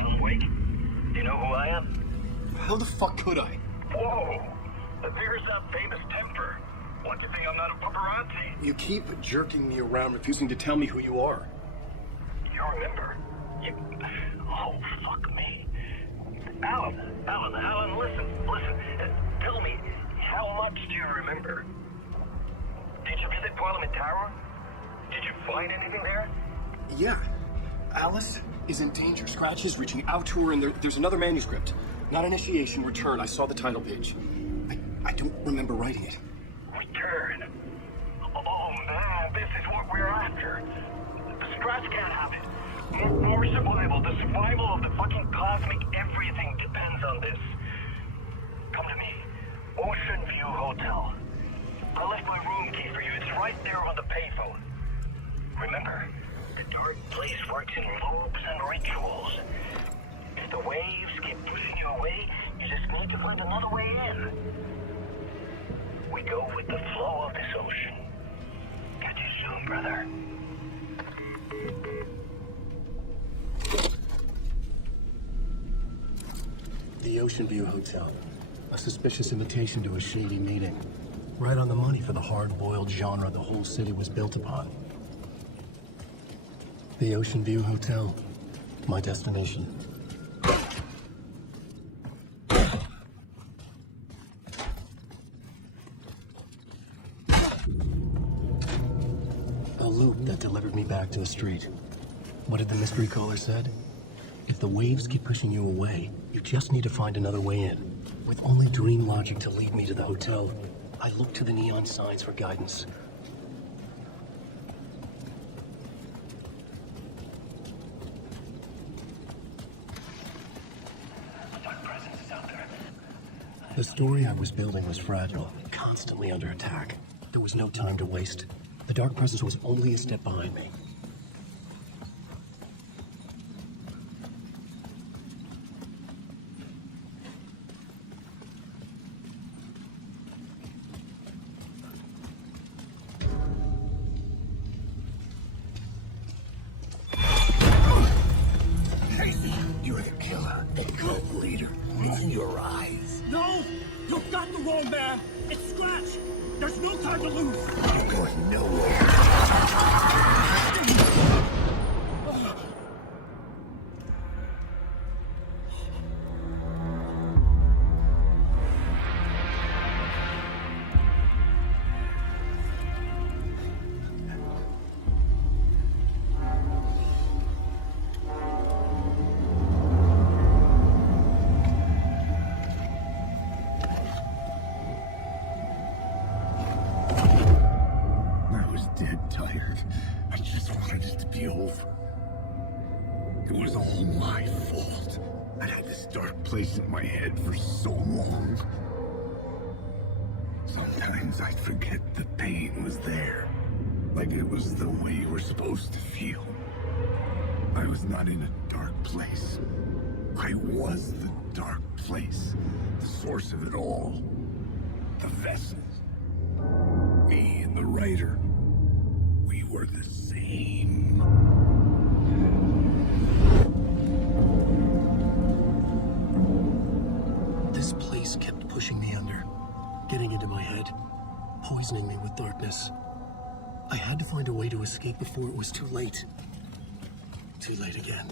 Awake? Do you know who I am? How the fuck could I? Whoa! There's that famous temper. What, you think I'm not a paparazzi? You keep jerking me around, refusing to tell me who you are. You remember? Oh, fuck me. Alan, listen. Tell me, how much do you remember? Did you visit Parliament Tower? Did you find anything there? Yeah. Alice is in danger. Scratch is reaching out to her, and there's another manuscript. Not initiation, return. I saw the title page. I don't remember writing it. Return? Oh, man, this is what we're after. Scratch can't have it. Our survival, the survival of the fucking cosmic everything depends on this. Come to me. Ocean View Hotel. I left my room key for you. It's right there on the payphone. Remember, the Dark Place works in loops and rituals. If the waves keep pushing you away, you just need to find another way in. We go with the flow of this ocean. Catch you soon, brother. The Ocean View Hotel. A suspicious invitation to a shady meeting. Right on the money for the hard-boiled genre the whole city was built upon. The Ocean View Hotel. My destination. A loop that delivered me back to the street. What did the mystery caller said? If the waves keep pushing you away, you just need to find another way in. With only dream logic to lead me to the hotel, I looked to the neon signs for guidance. The story I was building was fragile, constantly under attack. There was no time to waste. The Dark Presence was only a step behind me. You're the killer, the cult leader. It's in your eyes. No! You've got the wrong man! It's Scratch! There's no time to lose! You're going nowhere. Dead tired. I just wanted it to be over. It was all my fault. I'd had this dark place in my head for so long. Sometimes I'd forget the pain was there. Like it was the way you were supposed to feel. I was not in a dark place. I was the dark place. The source of it all. The vessel. Me and the writer. We were the same. This place kept pushing me under, getting into my head, poisoning me with darkness. I had to find a way to escape before it was too late. Too late again.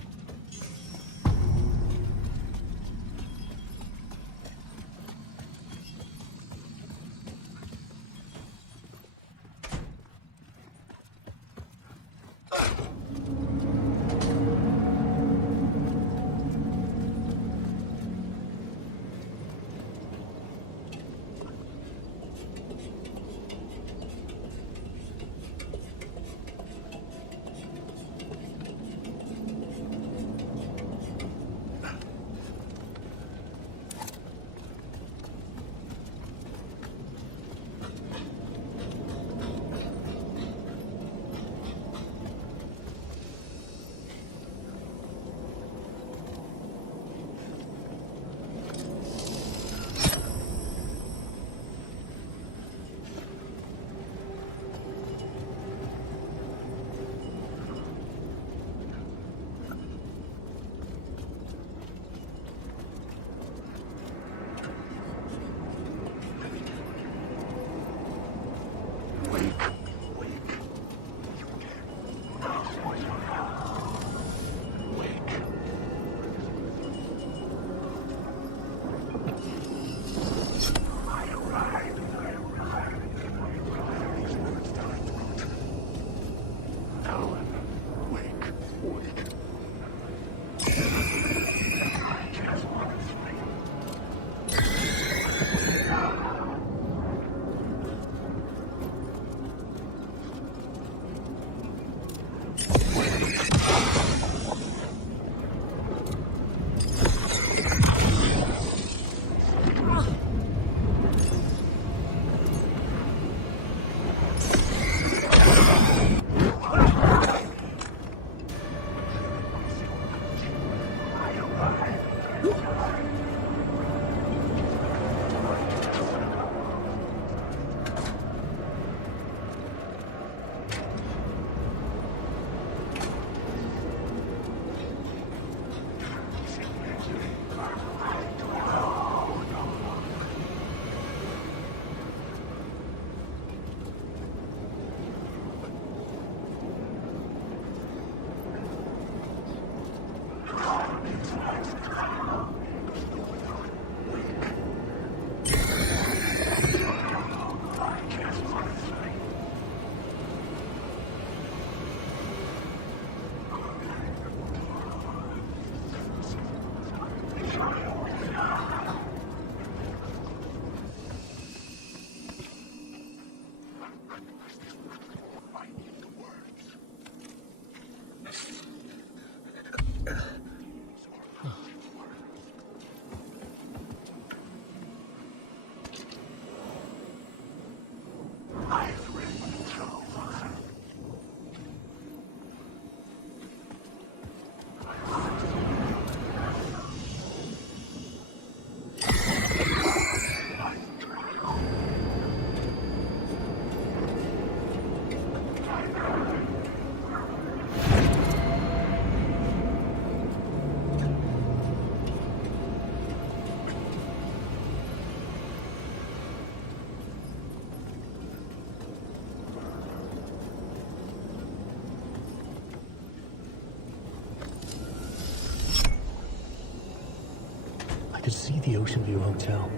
could see the Ocean View Hotel.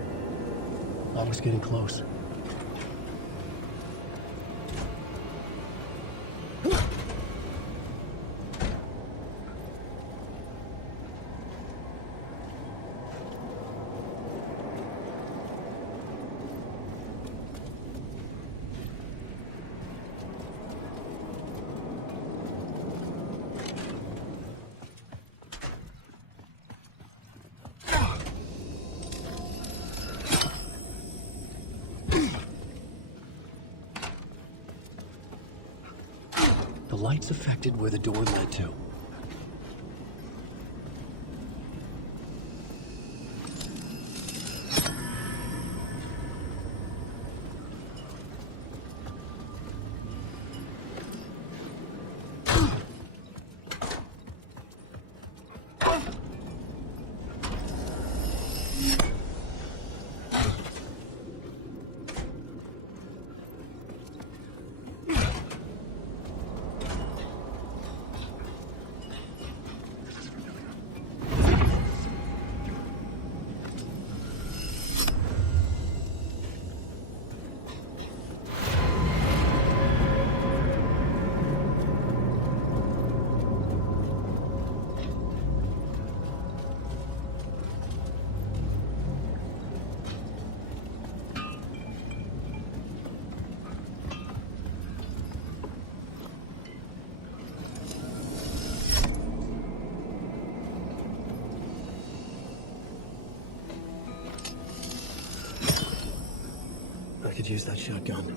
I was getting close. The lights affected where the door led to. I could use that shotgun.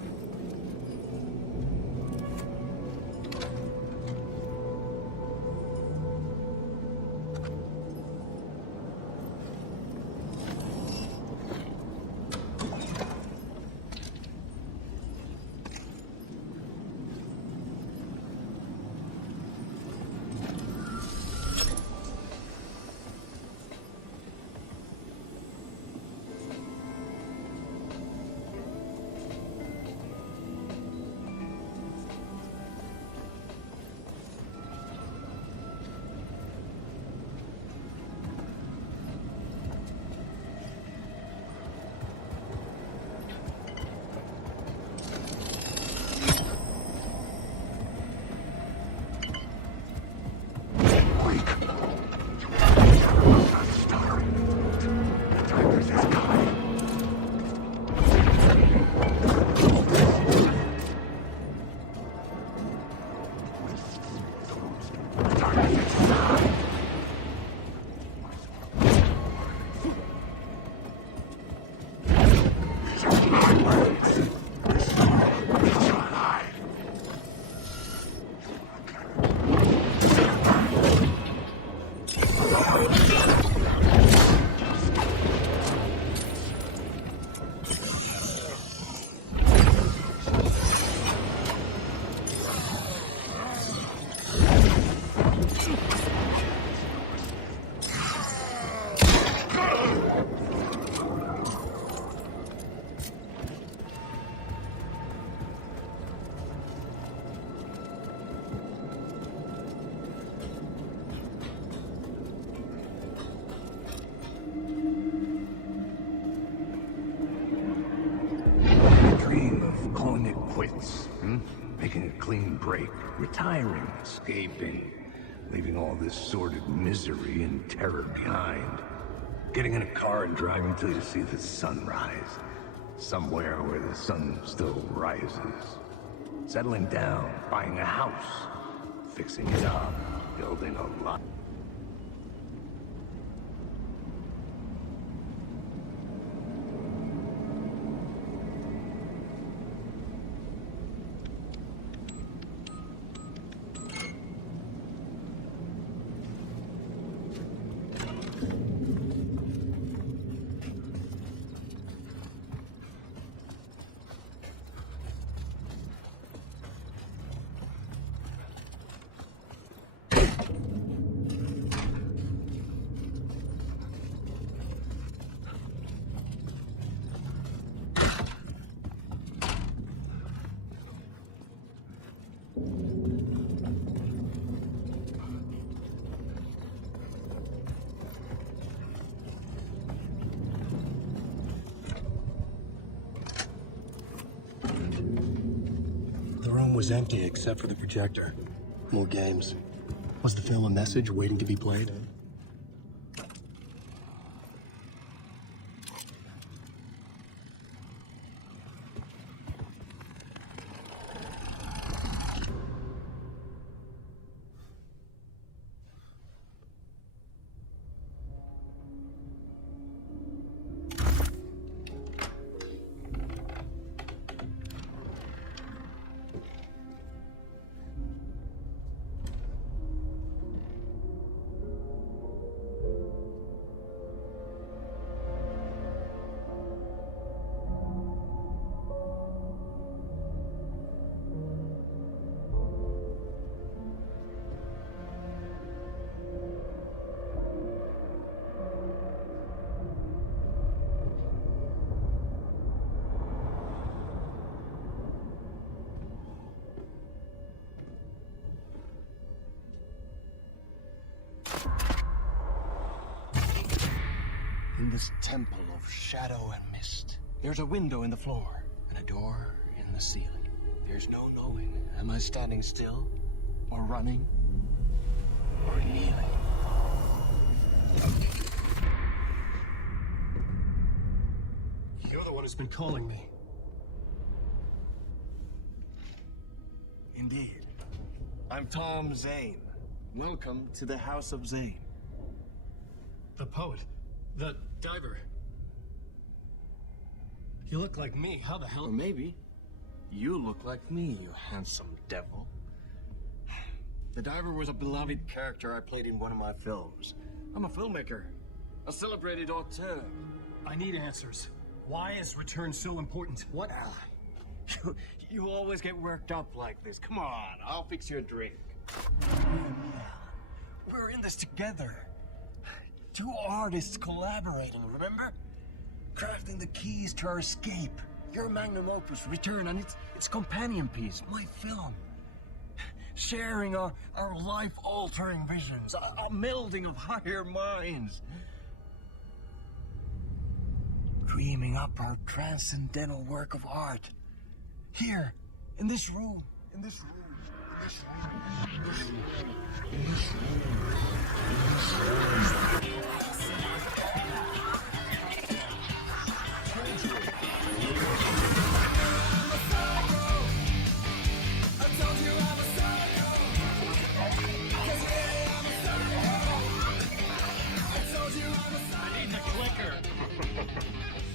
Making a clean break, retiring, escaping, leaving all this sordid misery and terror behind. Getting in a car and driving till you see the sun rise. Somewhere where the sun still rises. Settling down, buying a house, fixing it up, building a life. was empty except for the projector. More games. Was the film a message waiting to be played? In this temple of shadow and mist, there's a window in the floor and a door in the ceiling. There's no knowing, am I standing still, or running, or kneeling? You're the one who's been calling me. Indeed. I'm Tom Zane. Welcome to the House of Zane. The poet. The diver. You look like me. How the hell? Or maybe you look like me, you handsome devil. The diver was a beloved character I played in one of my films. I'm a filmmaker, a celebrated auteur. I need answers. Why is return so important? What? You always get worked up like this. Come on, I'll fix you a drink. We're in this together. Two artists collaborating, remember? Crafting the keys to our escape. Your magnum opus, Return, and its companion piece, my film. Sharing our life-altering visions, a melding of higher minds. Dreaming up our transcendental work of art. Here, in this room, in this room.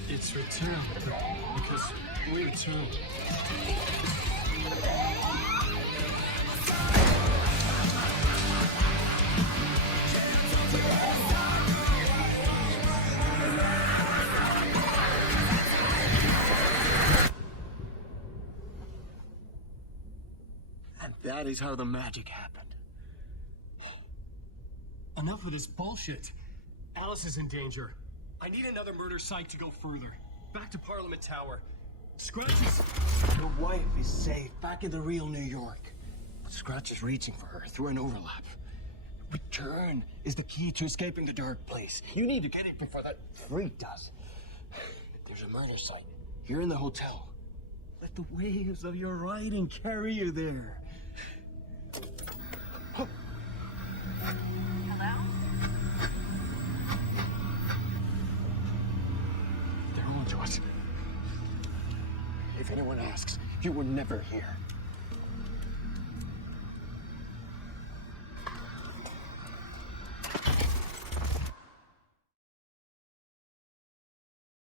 It's return, because we return. And that is how the magic happened. Enough of this bullshit. Alice is in danger. I need another murder site to go further. Back to Parliament Tower. Scratch. Your wife is safe, back in the real New York. But Scratch is reaching for her through an overlap. Return is the key to escaping the dark place. You need to get it before that freak does. There's a murder site here in the hotel. Let the waves of your writing carry you there. Hello? They're on to us. If anyone asks, you were never here.